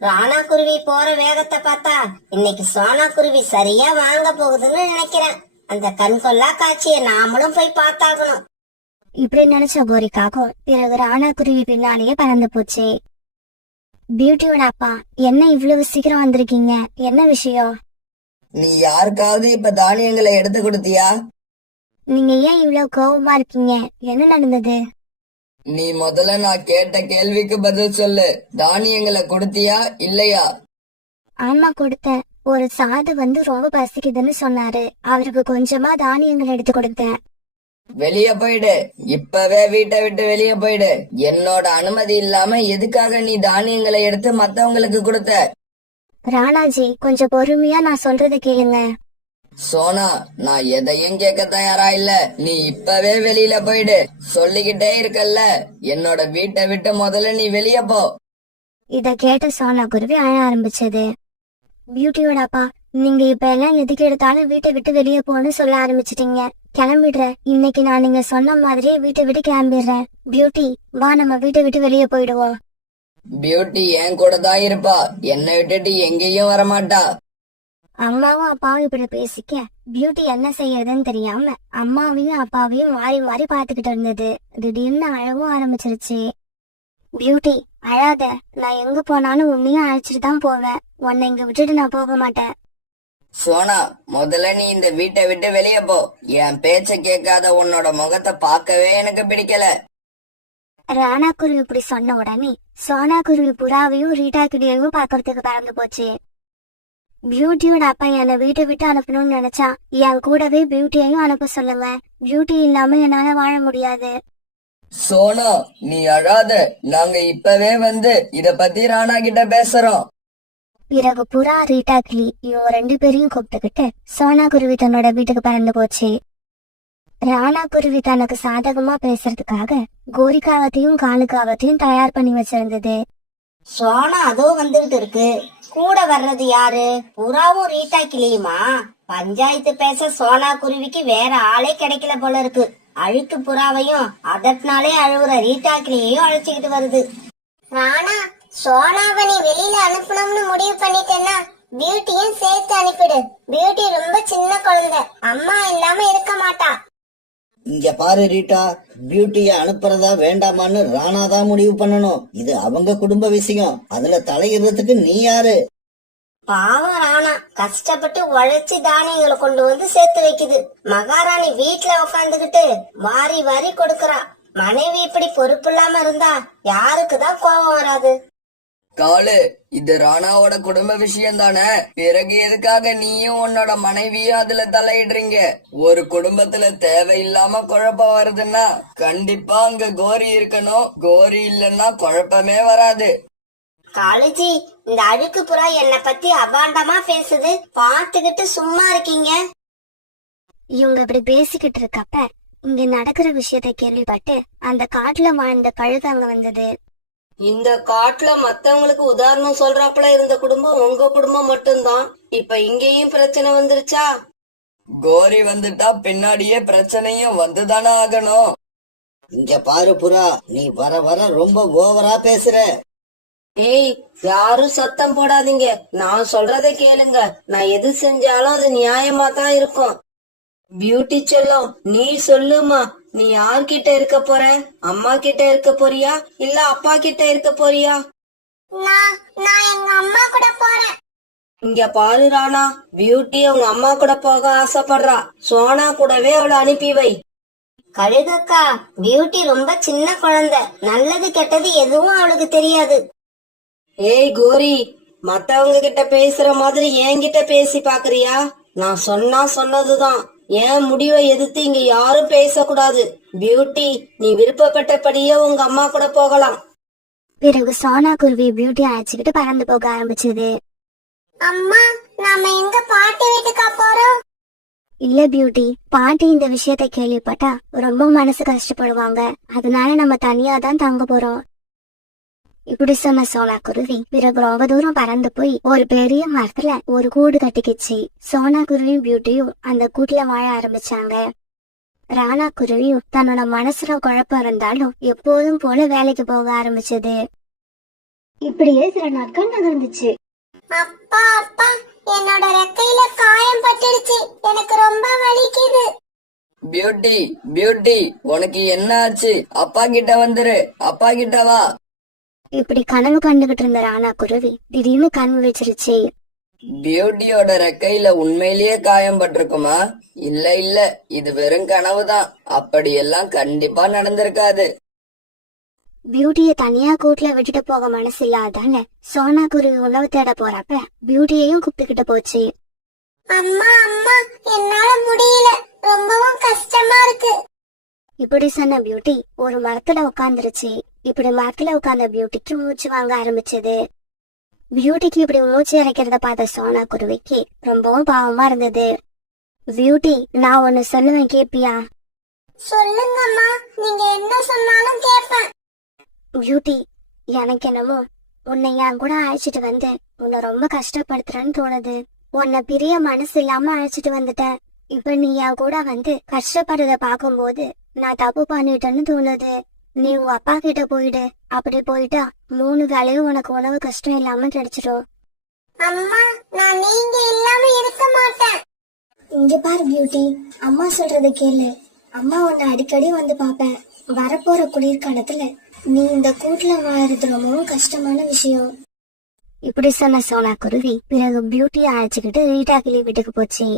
ராணா குருவி போற வேகத்தை பார்த்தா இன்னைக்கு சோனா குருவி சரியா வாங்க போகுதுன்னு நினைக்கிறேன். அந்த கண்கொள்ளா காட்சியை நாமளும் போய் பார்த்தாகணும். இப்படி நினைச்ச கோரிக்காகும் பிறகு ராணா குருவி பின்னாலேயே பறந்து போச்சு. பியூட்டியோட அப்பா, என்ன இவ்வளவு சீக்கிரம் வந்திருக்கீங்க? என்ன விஷயம்? நீ யாருக்காவது இப்ப தானியங்களை எடுத்து கொடுத்தியா? நீங்க ஏன் இவ்வளவு கோபமா இருக்கீங்க? என்ன நடந்தது? நீ முதல்ல நான் கேட்ட கேள்விக்கு பதில் சொல்லு. தானியங்களை கொடுத்தியா இல்லையா? ஆமா, கொடுத்தேன். ஒரு சாது வந்து ரொம்ப பசிக்குதுன்னு சொன்னாரு. அவருக்கு கொஞ்சமா தானியங்கள் எடுத்து கொடுத்தேன். வெளிய போயிடு. இப்பவே வீட்டை விட்டு வெளிய போயிடு. என்னோட அனுமதி இல்லாம எதுக்காக நீ தானியங்களை எடுத்து மத்தவங்களுக்கு கொடுத்த? ராணாஜி, கொஞ்சம் பொறுமையா நான் சொல்றதை கேளுங்க. சோனா, நான் எதையும் கேட்க தயாரா இல்ல. நீ இப்பவே வெளியில போயிடு. சொல்லிக்கிட்டே இருக்கல்ல, என்னோட வீட்டை விட்டு முதல்ல நீ வெளிய போ. இத கேட்ட சோனா குருவி அழ ஆரம்பிச்சது. பியூட்டியோட அப்பா, நீங்க இப்ப எல்லாம் எதுக்கு எடுத்தாலும் வீட்டை விட்டு வெளியே போன்னு சொல்ல ஆரம்பிச்சிட்டீங்க. கிளம்பிடுறேன். இன்னைக்கு நான் நீங்க சொன்ன மாதிரியே வீட்டை விட்டு கிளம்பிடுறேன். பியூட்டி, வா நம்ம வீட்டை விட்டு வெளியே போயிடுவோம். பியூட்டி என் கூட தான் இருப்பா. என்னை விட்டுட்டு எங்கேயும் வரமாட்டா. அம்மாவும் அப்பாவும் இப்படி பேசிக்க பியூட்டி என்ன செய்யறதுன்னு தெரியாம அம்மாவையும் அப்பாவையும் மாறி மாறி பாத்துக்கிட்டு இருந்தது. திடீர்னு அழவும் ஆரம்பிச்சிருச்சு. பியூட்டி, அழாத. நான் எங்க போனாலும் உன்னையும் அழைச்சிட்டு தான் போவேன். உன்னை இங்க விட்டுட்டு நான் போக மாட்டேன். சோனா, முதல்ல நீ இந்த வீட்டை விட்டு வெளிய போ. என் பேச்ச கேட்காத உன்னோட முகத்தை பார்க்கவே எனக்கு பிடிக்கல. ராணா குருவி இப்படி சொன்ன உடனே சோனா குருவி புறாவையும் ரீட்டா கிளியையும் பாக்குறதுக்கு பறந்து போச்சு. பியூட்டியோட அப்பா என்னை வீட்டை விட்டு அனுப்பணும்னு நினைச்சா என் கூடவே பியூட்டியையும் அனுப்ப சொல்லுங்க. பியூட்டி இல்லாம என்னால வாழ முடியாது. சோனா, நீ அழாத. நாங்க இப்பவே வந்து இத பத்தி ராணா கிட்ட பேசுறோம். பிறகு புறா, ரீட்டா கிளி இவங்க 2 பேரையும் கூப்பிட்டுக்கிட்டு சோனா குருவி தன்னோட வீட்டுக்கு பறந்து போச்சு. ராணா குருவி தனக்கு சாதகமா பேசுறதுக்காக கோரிக்காவத்தையும் காலுக்காவத்தையும் தயார் பண்ணி வச்சிருந்தது. சோனா அதோ வந்துகிட்டு இருக்கு. கூட வர்றது யாரு? புறாவும் ரீட்டா கிளியுமா? பஞ்சாயத்து பேச சோனா குருவிக்கு வேற ஆளே கிடைக்கல போல இருக்கு. அழுக்கு புறாவையும் அதனாலே அழுகுற ரீட்டா கிளியையும் அழைச்சுக்கிட்டு வருது. ராணா, சோனாவை நீ வெளியில அனுப்பணும்னு முடிவு பண்ணிட்டேன்னா பியூட்டியும் சேர்த்து அனுப்பிடு. பியூட்டி ரொம்ப சின்ன குழந்தை, அம்மா இல்லாம இருக்க மாட்டா. இங்க பாரு ரீட்டா, பியூட்டிய அனுப்புறதா வேண்டாமான்னு ராணா தான் முடிவு பண்ணணும். இது அவங்க குடும்ப விஷயம். அதுல தலையிடுறதுக்கு நீ யாரு? பாவம் ராணா கஷ்டப்பட்டு உழைச்சி தானியங்களை கொண்டு வந்து சேர்த்து வைக்குது. மகாராணி வீட்டுல உட்காந்துகிட்டு வாரி வாரி கொடுக்கறா. மனைவி இப்படி பொறுப்பு இல்லாம இருந்தா யாருக்குதான் கோபம் வராது? காலு, இது ராணாவோட குடும்ப விஷயம் தானே. பிறகு எதுக்காக நீயும் உன்னோட மனைவியும் அதுல தலையிடுறீங்க? ஒரு குடும்பத்துல தேவையில்லாம குழப்பம் வருதுன்னா கண்டிப்பா அங்க கோரி இருக்கணும். கோரி இல்லைன்னா குழப்பமே வராது. காலேஜி, இந்த அழுக்கு புறா என்ன பத்தி அபாண்டமா பேசுது. பாத்துக்கிட்டு சும்மா இருக்கீங்க. இவங்க இப்படி பேசிக்கிட்டு இருக்கப்ப இங்க நடக்கிற விஷயத்தை கேள்விப்பட்டு அந்த காட்டுல வாழ்ந்த கழுகு அங்க வந்தது. இந்த காட்டுல மத்தவங்களுக்கு உதாரணம் சொல்றாப்புல இருந்த குடும்பம் உங்க குடும்பம் மட்டும்தான். இப்ப இங்கேயும் பிரச்சனை வந்துருச்சா? கோரி வந்துட்டா பின்னாடியே பிரச்சனையும் வந்துதானே ஆகணும். இங்க பாரு புறா, நீ வர வர ரொம்ப ஓவரா பேசுற. ஏய், யாரும் சத்தம் போடாதீங்க. நான் சொல்றதை கேளுங்க. நான் எது செஞ்சாலும் அது நியாயமா தான் இருக்கும். பியூட்டி செல்லம், நீ சொல்லுமா, நீ யார்கிட்ட இருக்க போற? அம்மா கிட்ட இருக்க போறியா இல்ல அப்பா கிட்ட இருக்க போறியா? நான் எங்க அம்மா கூட போறேன். இங்க பாரு ராணா, பியூட்டி அவங்க அம்மா கூட போக ஆசைப்படுறா. சோனா கூடவே அவளை அனுப்பி வை. கழுகக்கா, பியூட்டி ரொம்ப சின்ன குழந்தை. நல்லது கெட்டது எதுவும் அவளுக்கு தெரியாது. ஏய் கோரி, மத்தவங்க கிட்ட பேசுற மாதிரி என்கிட்ட பேசி பாக்குறியா? நான் சொன்னா சொன்னதுதான். என் முடிவை எதிர்த்து இங்க யாரும் பேசக்கூடாது. பியூட்டி, நீ விருப்பப்பட்டபடியே உங்க அம்மா கூட போகலாம். பிறகு சோனா குருவி பியூட்டி அழைச்சுக்கிட்டு பறந்து போக ஆரம்பிச்சது. அம்மா, நாம எங்க பாட்டி வீட்டுக்கா போறோம்? இல்ல பியூட்டி, பாட்டி இந்த விஷயத்த கேள்விப்பட்டா ரொம்ப மனசு கஷ்டப்படுவாங்க. அதனால நம்ம தனியா தான் தங்க போறோம். இப்படி சொன்ன சோனா குருவி பிறகு ரொம்ப தூரம் பறந்து போய் ஒரு பெரிய மரத்துல ஒரு கூடு கட்டிக்கிச்சு. சோனா குருவியும் பியூட்டியும் அந்த கூட்டுல வாழ ஆரம்பிச்சாங்க. ராணா குருவியும் தன்னோட மனசுல குழப்பம் இருந்தாலும் எப்போதும் போல வேலைக்கு போக ஆரம்பிச்சது. இப்படியே சில நாட்கள் நகர்ந்துச்சு. அப்பா அப்பா, என்னோட ரெக்கையில காயம் பட்டுடுச்சு. எனக்கு ரொம்ப வலிக்குது. பியூட்டி பியூட்டி, உனக்கு என்ன ஆச்சு? அப்பா கிட்ட வந்துரு, அப்பா கிட்ட வா. இப்படி கனவு கண்டுகிட்டு இருந்த ராணா குருவி திடீர்னு கண் விழிச்சிருச்சு. பியூட்டியோட ரெக்கையில உண்மையிலேயே காயம் பட்டிருக்குமா? இல்ல இல்ல, இது வெறும் கனவுதான். அப்படியெல்லாம் கண்டிப்பா நடந்திருக்காது. பியூட்டிய தனியா கூட்டுல விட்டுட்டு போக மனசு இல்லாதால சோனா குருவி உணவு தேட போறப்ப பியூட்டியையும் கூப்பிட்டுக்கிட்டு போச்சு. அம்மா அம்மா, என்னால முடியல. ரொம்பவும் கஷ்டமா இருக்கு. இப்படி சொன்ன பியூட்டி ஒரு மரத்துல உட்காந்துருச்சு. இப்படி மரத்துல உட்கார்ந்த பியூட்டிக்கு மூச்சு வாங்க ஆரம்பிச்சது. பியூட்டிக்கு இப்படி மூச்சு இறைக்கிறத பார்த்த சோனா குருவிக்கு ரொம்பவும் பாவமா இருந்தது. பியூட்டி, நான் ஒன்னு சொல்லுவேன், கேப்பியா? சொல்லுங்கம்மா, நீங்க என்ன சொன்னாலும் கேட்பேன். பியூட்டி, எனக்கு என்னமோ உன்னை என் கூட அழைச்சிட்டு வந்து உன்னை ரொம்ப கஷ்டப்படுத்துறேன்னு தோணுது. உன்னை பிரிய மனசு இல்லாம அழைச்சிட்டு வந்துட்ட. இப்ப நீ என் கூட வந்து கஷ்டப்படுறத பாக்கும்போது நான் தப்பு பண்ணிட்டேன்னு தோணுது. நீ உங்க அப்பா கிட்ட போயிடு. அப்படி போயிட்டா 3 வேளையும் உனக்கு உணவு கஷ்டம் இல்லாம கிடைச்சிடும். அம்மா, நான் நீங்க இல்லாம இருக்க மாட்டேன். இங்க பாரு பியூட்டி, அம்மா சொல்றத கேளு. அம்மா உன்னை அடிக்கடி வந்து பாப்பேன். வரப்போற குளிர்காலத்துல நீ இந்த கூட்டுல வாழறது ரொம்பவும் கஷ்டமான விஷயம். இப்படி சொன்ன சோனா குருவி பிறகு பியூட்டியை அழைச்சுக்கிட்டு ரீட்டா கிளி வீட்டுக்கு போச்சு.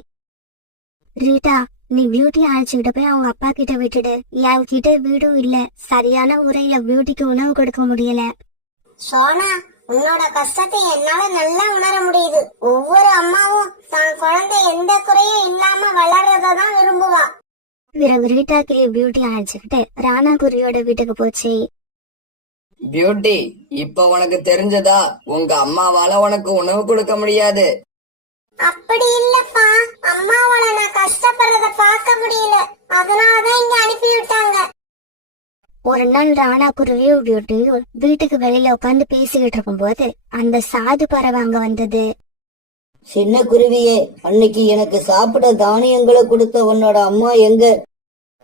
ரீட்டா, நீ பியூட்டியை அழைச்சுக்கிட்டு போய் அவங்க அப்பா கிட்ட விட்டுடு. என் கிட்ட வீடும் இல்ல, சரியான முறையில பியூட்டிக்கு உணவு கொடுக்க முடியல. சோனா, உன்னோட கஷ்டத்தை என்னால நல்லா உணர முடியுது. ஒவ்வொரு அம்மாவும் தான் குழந்தை எந்த குறையும் இல்லாம வளர்றதான் விரும்புவா. பிறகு ரீட்டா கிளி பியூட்டி அழைச்சுக்கிட்டு ராணா குருவியோட வீட்டுக்கு போச்சு. பியூட்டி, இப்ப உனக்கு தெரிஞ்சதா? உங்க அம்மாவால உனக்கு உணவு கொடுக்க முடியாது. அப்படி இல்லப்பா, அம்மாவால நான் கஷ்டப்படுறத பார்க்க முடியல. அதனாலதான் இங்க அனுப்பி விட்டாங்க. ஒரு நாள் ராணா குருவியும் பியூட்டியும் வீட்டுக்கு வெளியில உட்காந்து பேசிக்கிட்டு இருக்கும் போது அந்த சாது பறவை அங்க வந்தது. சின்ன குருவியே, அன்னைக்கு எனக்கு சாப்பிட தானியங்களை கொடுத்த உன்னோட அம்மா எங்க?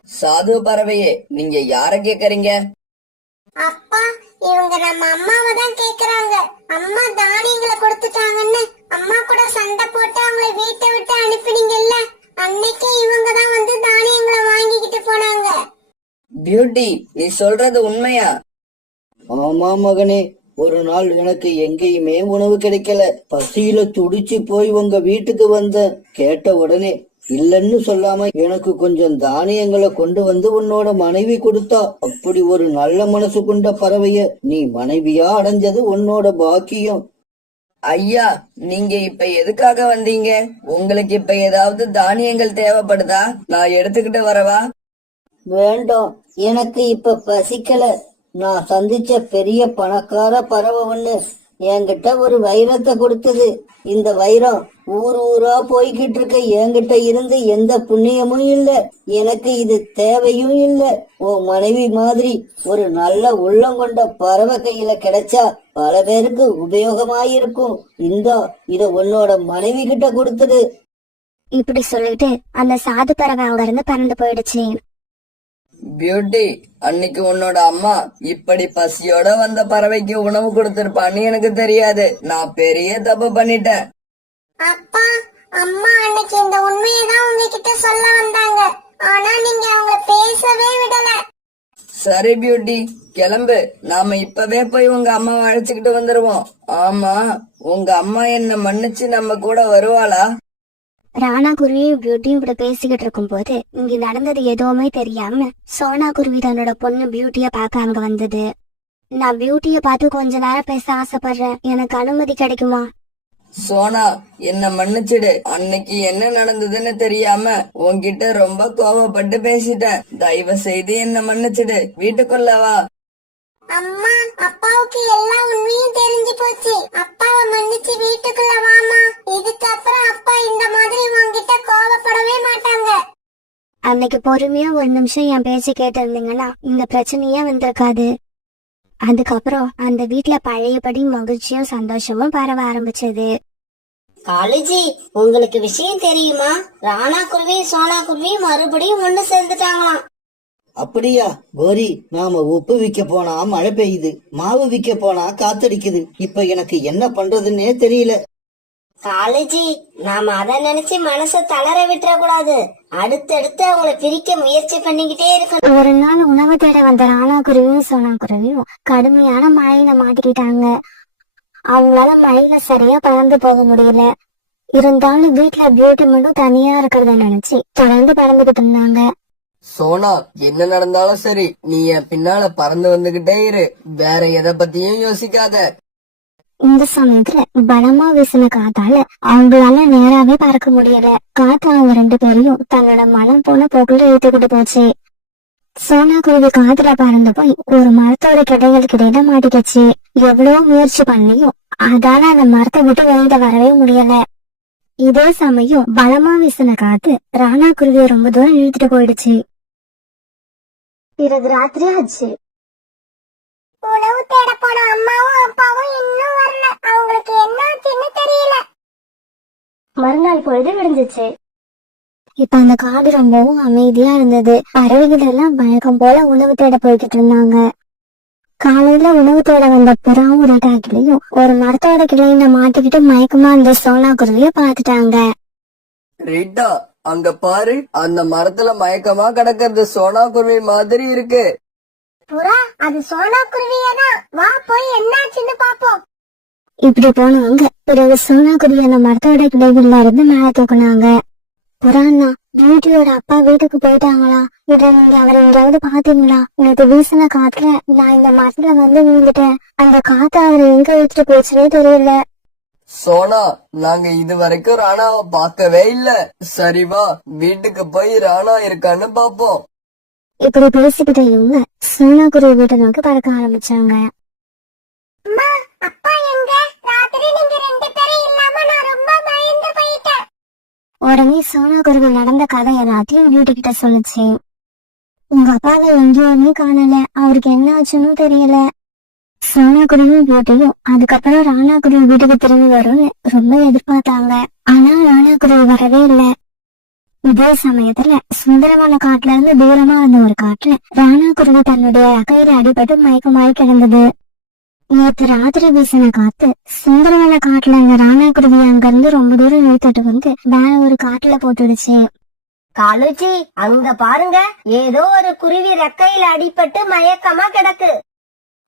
சாது பறவையே, நீங்க யார கேக்குறீங்க? அப்பா, இவங்க நம்ம அம்மாவை தான் கேக்குறாங்க. அம்மா தானியங்களை கொடுத்துட்டாங்கன்னு அம்மா கூட சண்டை போட்டு அவங்களை வீட்டை விட்டு அனுப்பினீங்கல்ல, அன்னைக்கு இவங்க தான் வந்து தானியங்களை வாங்கிக்கிட்டு போனாங்க. பியூட்டி, நீ சொல்றது உண்மையா? ஆமா மகனே, ஒரு நாள் எனக்கு எங்கேயுமே உணவு கிடைக்கல. பசியில துடிச்சு போய் உங்க வீட்டுக்கு வந்த. கேட்ட உடனே இல்லன்னு சொல்லாம எனக்கு கொஞ்சம் தானியங்களை கொண்டு வந்து உன்னோட மனைவி கொடுத்தா. அப்படி ஒரு நல்ல மனசு கொண்ட பறவைய நீ மனைவியா அடைஞ்சது உன்னோட பாக்கியம். ஐயா, நீங்க இப்ப எதுக்காக வந்தீங்க? உங்களுக்கு இப்ப ஏதாவது தானியங்கள் தேவைப்படுதா? நான் எடுத்துக்கிட்டு வரவா? வேண்டாம், எனக்கு இப்ப பசிக்கல. நான் சந்திச்ச பெரிய பணக்கார பறவை ஒண்ணு என்கிட்ட ஒரு வைரத்தை கொடுத்தது. இந்த வைரம் ஊர் ஊரா போய்கிட்டு இருக்க என்கிட்ட இருந்து எந்த புண்ணியமும் இல்ல. எனக்கு இது தேவையும் இல்ல. உன் மனைவி மாதிரி ஒரு நல்ல உள்ளம் கொண்ட பறவை கையில கிடைச்சா பல பேருக்கு உபயோகமாயிருக்கும். இந்தா, இத உன்னோட மனைவி கிட்ட கொடுத்துடு. இப்படி சொல்லிட்டு அந்த சாது பறவை அங்க இருந்து பறந்து போயிடுச்சு. பியூட்டி, அன்னைக்கு உன்னோட அம்மா இப்படி பசியோட வந்த பறவைக்கு உணவு கொடுத்திருப்பான்னு எனக்கு தெரியாது. நான் பெரிய தப்பு பண்ணிட்டேன். அப்பா, அம்மா அன்னைக்கு இந்த உண்மையை தான் உங்ககிட்ட சொல்ல வந்தாங்க. ஆனா நீங்க அவங்கள பேசவே விடல. சரி பியூட்டி, கிளம்பு. நாம இப்பவே போய் உங்க அம்மாவை அழைச்சுக்கிட்டு வந்துருவோம். ஆமா, உங்க அம்மா என்ன மன்னிச்சு நம்ம கூட வருவாளா? ராணா குருவியும் பியூட்டியும் இப்படி பேசிக்கிட்டு இருக்கும் போது இங்க நடந்தது எதுவுமே தெரியாம சோனா குருவி தன்னோட பொண்ணு பியூட்டிய பார்க்க அங்க வந்தது. நான் பியூட்டிய பார்த்து கொஞ்ச நேரம் பேச ஆசைப்படுறேன், எனக்கு அனுமதி கிடைக்குமா? சோனா, என்ன மன்னிச்சிடு. அன்னைக்கு என்ன நடந்ததுன்னு தெரியாம உன்கிட்ட ரொம்ப கோவப்பட்டு பேசிட்டேன். தயவு செய்து என்ன மன்னிச்சிடு. வீட்டுக்குள்ள வா. அம்மா, அப்பாவுக்கு எல்லா உண்மையும் தெரிஞ்சு போச்சு. அப்பாவை மன்னிச்சு வீட்டுக்குள்ள வாமா. இதுக்கப்புறம் அப்பா இந்த மாதிரி உன்கிட்ட கோவப்படவே மாட்டாங்க. அன்னைக்கு பொறுமையா ஒரு நிமிஷம் என் பேச்சு கேட்டு இருந்தீங்கன்னா இந்த பிரச்சனையே வந்திருக்காது. அதுக்கப்புறம் அந்த வீட்ல பழையபடி மகிழ்ச்சியும் சந்தோஷமும் பரவ ஆரம்பிச்சது. காலுஜி, உங்களுக்கு விஷயம் தெரியுமா? ராணா குருவியும் சோனா குருவியும் மறுபடியும் ஒண்ணு சேர்ந்துட்டாங்களாம். அப்படியா கோரி? நாம உப்பு விற்க போனா மழை பெய்யுது, மாவு விற்க போனா காத்தடிக்குது. இப்ப எனக்கு என்ன பண்றதுன்னே தெரியல. காலுஜி, நாம அத நினைச்சு மனச தளர விட்டுற கூடாது. அடுத்தடுத்து அவங்கள பிரிக்க முயற்சி பண்ணிக்கிட்டே இருக்கணும். ஒரு நாள் உணவு தேட வந்த ராணா குருவியும் சோனா குருவியும் கடுமையான மழையில மாட்டிக்கிட்டாங்க. அவங்களால மழையில சரியா பறந்து போக முடியல. இருந்தாலும் வீட்டுல பியூட்டி மட்டும் தனியா இருக்கிறத நினைச்சு தொடர்ந்து பறந்துகிட்டு இருந்தாங்க. சோனா, என்ன நடந்தாலும் சரி, நீ என் பின்னால பறந்து வந்துகிட்டே இரு. வேற எதை பத்தியும் யோசிக்காத. இந்த சமயத்துல பலமா வீசின காத்தால அவங்களால நேராவே பறக்க முடியல. காத்து அவங்க 2 பேரையும் தன்னோட மனம் போன போக்குல இழுத்துக்கிட்டு போச்சு. சோனா குருவி காத்துல பறந்து போய் ஒரு மரத்தோட கிடையில மாட்டிக்கிச்சு. எவ்வளவு முயற்சி பண்ணியும் அதால அந்த மரத்தை விட்டு வெளியில வரவே முடியல. இதே சமயம் பலமா வீசின காத்து ராணா குருவியை ரொம்ப தூரம் இழுத்துட்டு போயிடுச்சு. பிறகு ராத்திரி ஆச்சு. உணவு தேட போன அம்மாவும் அப்பாவும் இன்னும் வரல. அவங்களுக்கு என்னாச்சுன்னு தெரியல. மறுநாள் பொழுது விடிஞ்சிச்சு. இப்ப அந்த காடு ரொம்பவும் அமைதியா இருந்தது. பறவைகள் எல்லாம் வழக்கம் போல உணவு தேட போய்கிட்டு இருந்தாங்க. காலையில உணவு தேட வந்த புறாவும் ஒரு டாக்கிலையும் ஒரு மரத்தோட கிளையில மாட்டிக்கிட்டு மயக்கமா இருந்த சோனா குருவிய பாத்துட்டாங்க. ரீட்டா, அங்க பாரு, அந்த மரத்துல மயக்கமா கிடக்கிறது சோனா குருவி மாதிரி இருக்கு. புறா, அது சோனா குருவியதான். வா போய் என்னாச்சுன்னு பாப்போம். இப்படி போனவங்க பிறகு சோனா குருவி அந்த மரத்தோட கிளைகள்ல இருந்து மேல தூக்குனாங்க. புறாண்ணா, பியூட்டியோட அப்பா வீட்டுக்கு போயிட்டாங்களா? இத நீங்க அவரை எங்கேயாவது பாத்தீங்களா? நேற்று வீசின காத்துல நான் இந்த மரத்துல வந்து விழுந்துட்டேன். அந்த காத்து அவரை எங்க இழுத்துட்டு போச்சுன்னே தெரியல. சோனா, நாங்க இது வரைக்கும் ராணாவை பார்க்கவே இல்ல. சரி வா, வீட்டுக்கு போய் ராணா இருக்கான்னு பாப்போம். இப்படி பேசிக்கிட்ட இவங்க சோனா குருவி வீட்டை நோக்கி பறக்க ஆரம்பிச்சாங்க. அம்மா, அப்பா எங்க? ராத்திரி நீங்க 2 பேரும் இல்லாம நான் ரொம்ப பயந்து போயிட்டேன். உடனே சோனா குருவி நடந்த கதை எல்லாத்தையும் பியூட்டி கிட்ட சொல்லுச்சு. உங்க அப்பாவை எங்கேயுமே காணல, அவருக்கு என்ன ஆச்சுன்னு தெரியல. சோனா குருவியும் பியூட்டியும் அதுக்கப்புறம் ராணா குருவி வீட்டுக்கு திரும்பி வரும்னு ரொம்ப எதிர்பார்த்தாங்க. ஆனா ராணா குருவி வரவே இல்ல. இதே சமயத்துல சுந்தரவன காட்டுல இருந்து தூரமா இருந்த ஒரு காட்டுல ராணா குருவி தன்னுடைய கையில அடிபட்டு மயக்கமாயி கிடந்தது. நேற்று ராத்திரி வீசின காத்து சுந்தரவன காட்டுல இருந்த ராணா குருவி அங்க இருந்து ரொம்ப தூரம் இழுத்துட்டு வந்து வேற ஒரு காட்டுல போட்டுடுச்சு. காலுஜி, அங்க பாருங்க, ஏதோ ஒரு குருவி ரெக்கையில அடிபட்டு மயக்கமா கிடக்கு.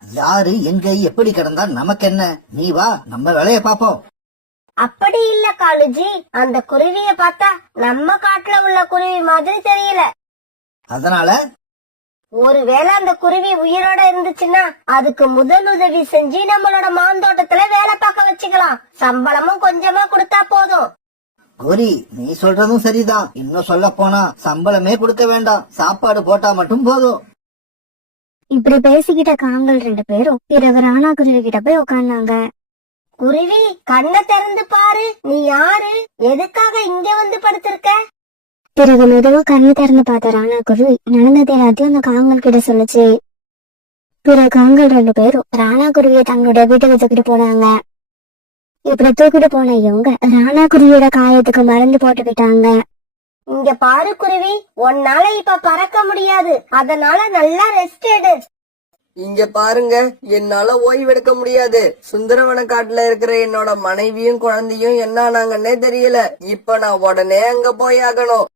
யாரு எங்க எப்படி கிடந்தா நமக்கு என்ன? நீ வா, நம்ம வேலைய பாப்போம். அப்படி இல்ல காலுஜி, அந்த குருவிய பார்த்தா நம்ம காட்டுல உள்ள குருவி மாதிரி தெரியல. அதனால ஒருவேளை அந்த குருவி உயிரோட இருந்துச்சுன்னா அதுக்கு முதல் உதவி செஞ்சு நம்மளோட மாந்தோட்டத்துல வேலை பார்க்க வச்சுக்கலாம். சம்பளமும் கொஞ்சமா கொடுத்தா போதும். கோரி, நீ சொல்றதும் சரிதான். இன்னும் சொல்ல போனா சம்பளமே கொடுக்க வேண்டாம், சாப்பாடு போட்டா மட்டும் போதும். இப்படி பேசிக்கிட்ட காங்கள் 2 பேரும் பிறகு ராணா குருவி கிட்ட போய் உட்கார்ந்தாங்க. குருவி, கண்ணை திறந்து பாரு. நீ யாரு? எதுக்காக இங்க வந்து படுத்திருக்க? பிறகு மெதுவா கண்ணு திறந்து பார்த்த ராணா குருவி நடந்தது எல்லாத்தையும் அந்த காங்கள் கிட்ட சொல்லுச்சு. பிறகு காங்கள் 2 பேரும் ராணா குருவியை தங்களுடைய வீட்டுக்கு தூக்கிட்டு போனாங்க. இப்படி தூக்கிட்டு போன இவங்க ராணா குருவியோட காயத்துக்கு மருந்து போட்டுக்கிட்டாங்க. இங்க பாரு குருவி, உன்னால இப்ப பறக்க முடியாது. அதனால நல்லா ரெஸ்ட் எடு. இங்க பாருங்க, என்னால ஓய்வெடுக்க முடியாது. சுந்தரவன காட்டுல இருக்கிற என்னோட மனைவியும் குழந்தையும் என்ன ஆனாங்கன்னே தெரியல. இப்ப நான் உடனே அங்க போய் ஆகணும்.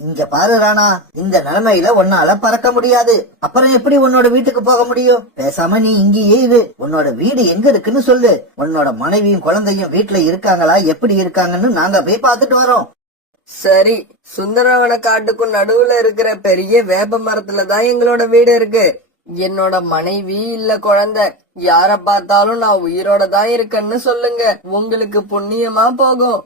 இங்க பாரு ராணா, இந்த நிலைமையில உன்னால பறக்க முடியாது. அப்புறம் எப்படி உன்னோட வீட்டுக்கு போக முடியும்? பேசாம நீ இங்கேயே இரு. உன்னோட வீடு எங்க இருக்குன்னு சொல்லு. உன்னோட மனைவியும் குழந்தையும் வீட்டுல இருக்காங்களா, எப்படி இருக்காங்கன்னு நாங்க போய் பாத்துட்டு வரோம். சரி, சுந்தரவன காட்டுக்கும் நடுவுல இருக்கிற பெரிய வேப்ப மரத்துலதான் எங்களோட வீடு இருக்கு. என்னோட மனைவி இல்ல குழந்தை யார பார்த்தாலும் நான் உயிரோட தான் இருக்கேன்னு சொல்லுங்க. உங்களுக்கு புண்ணியமா போகும்.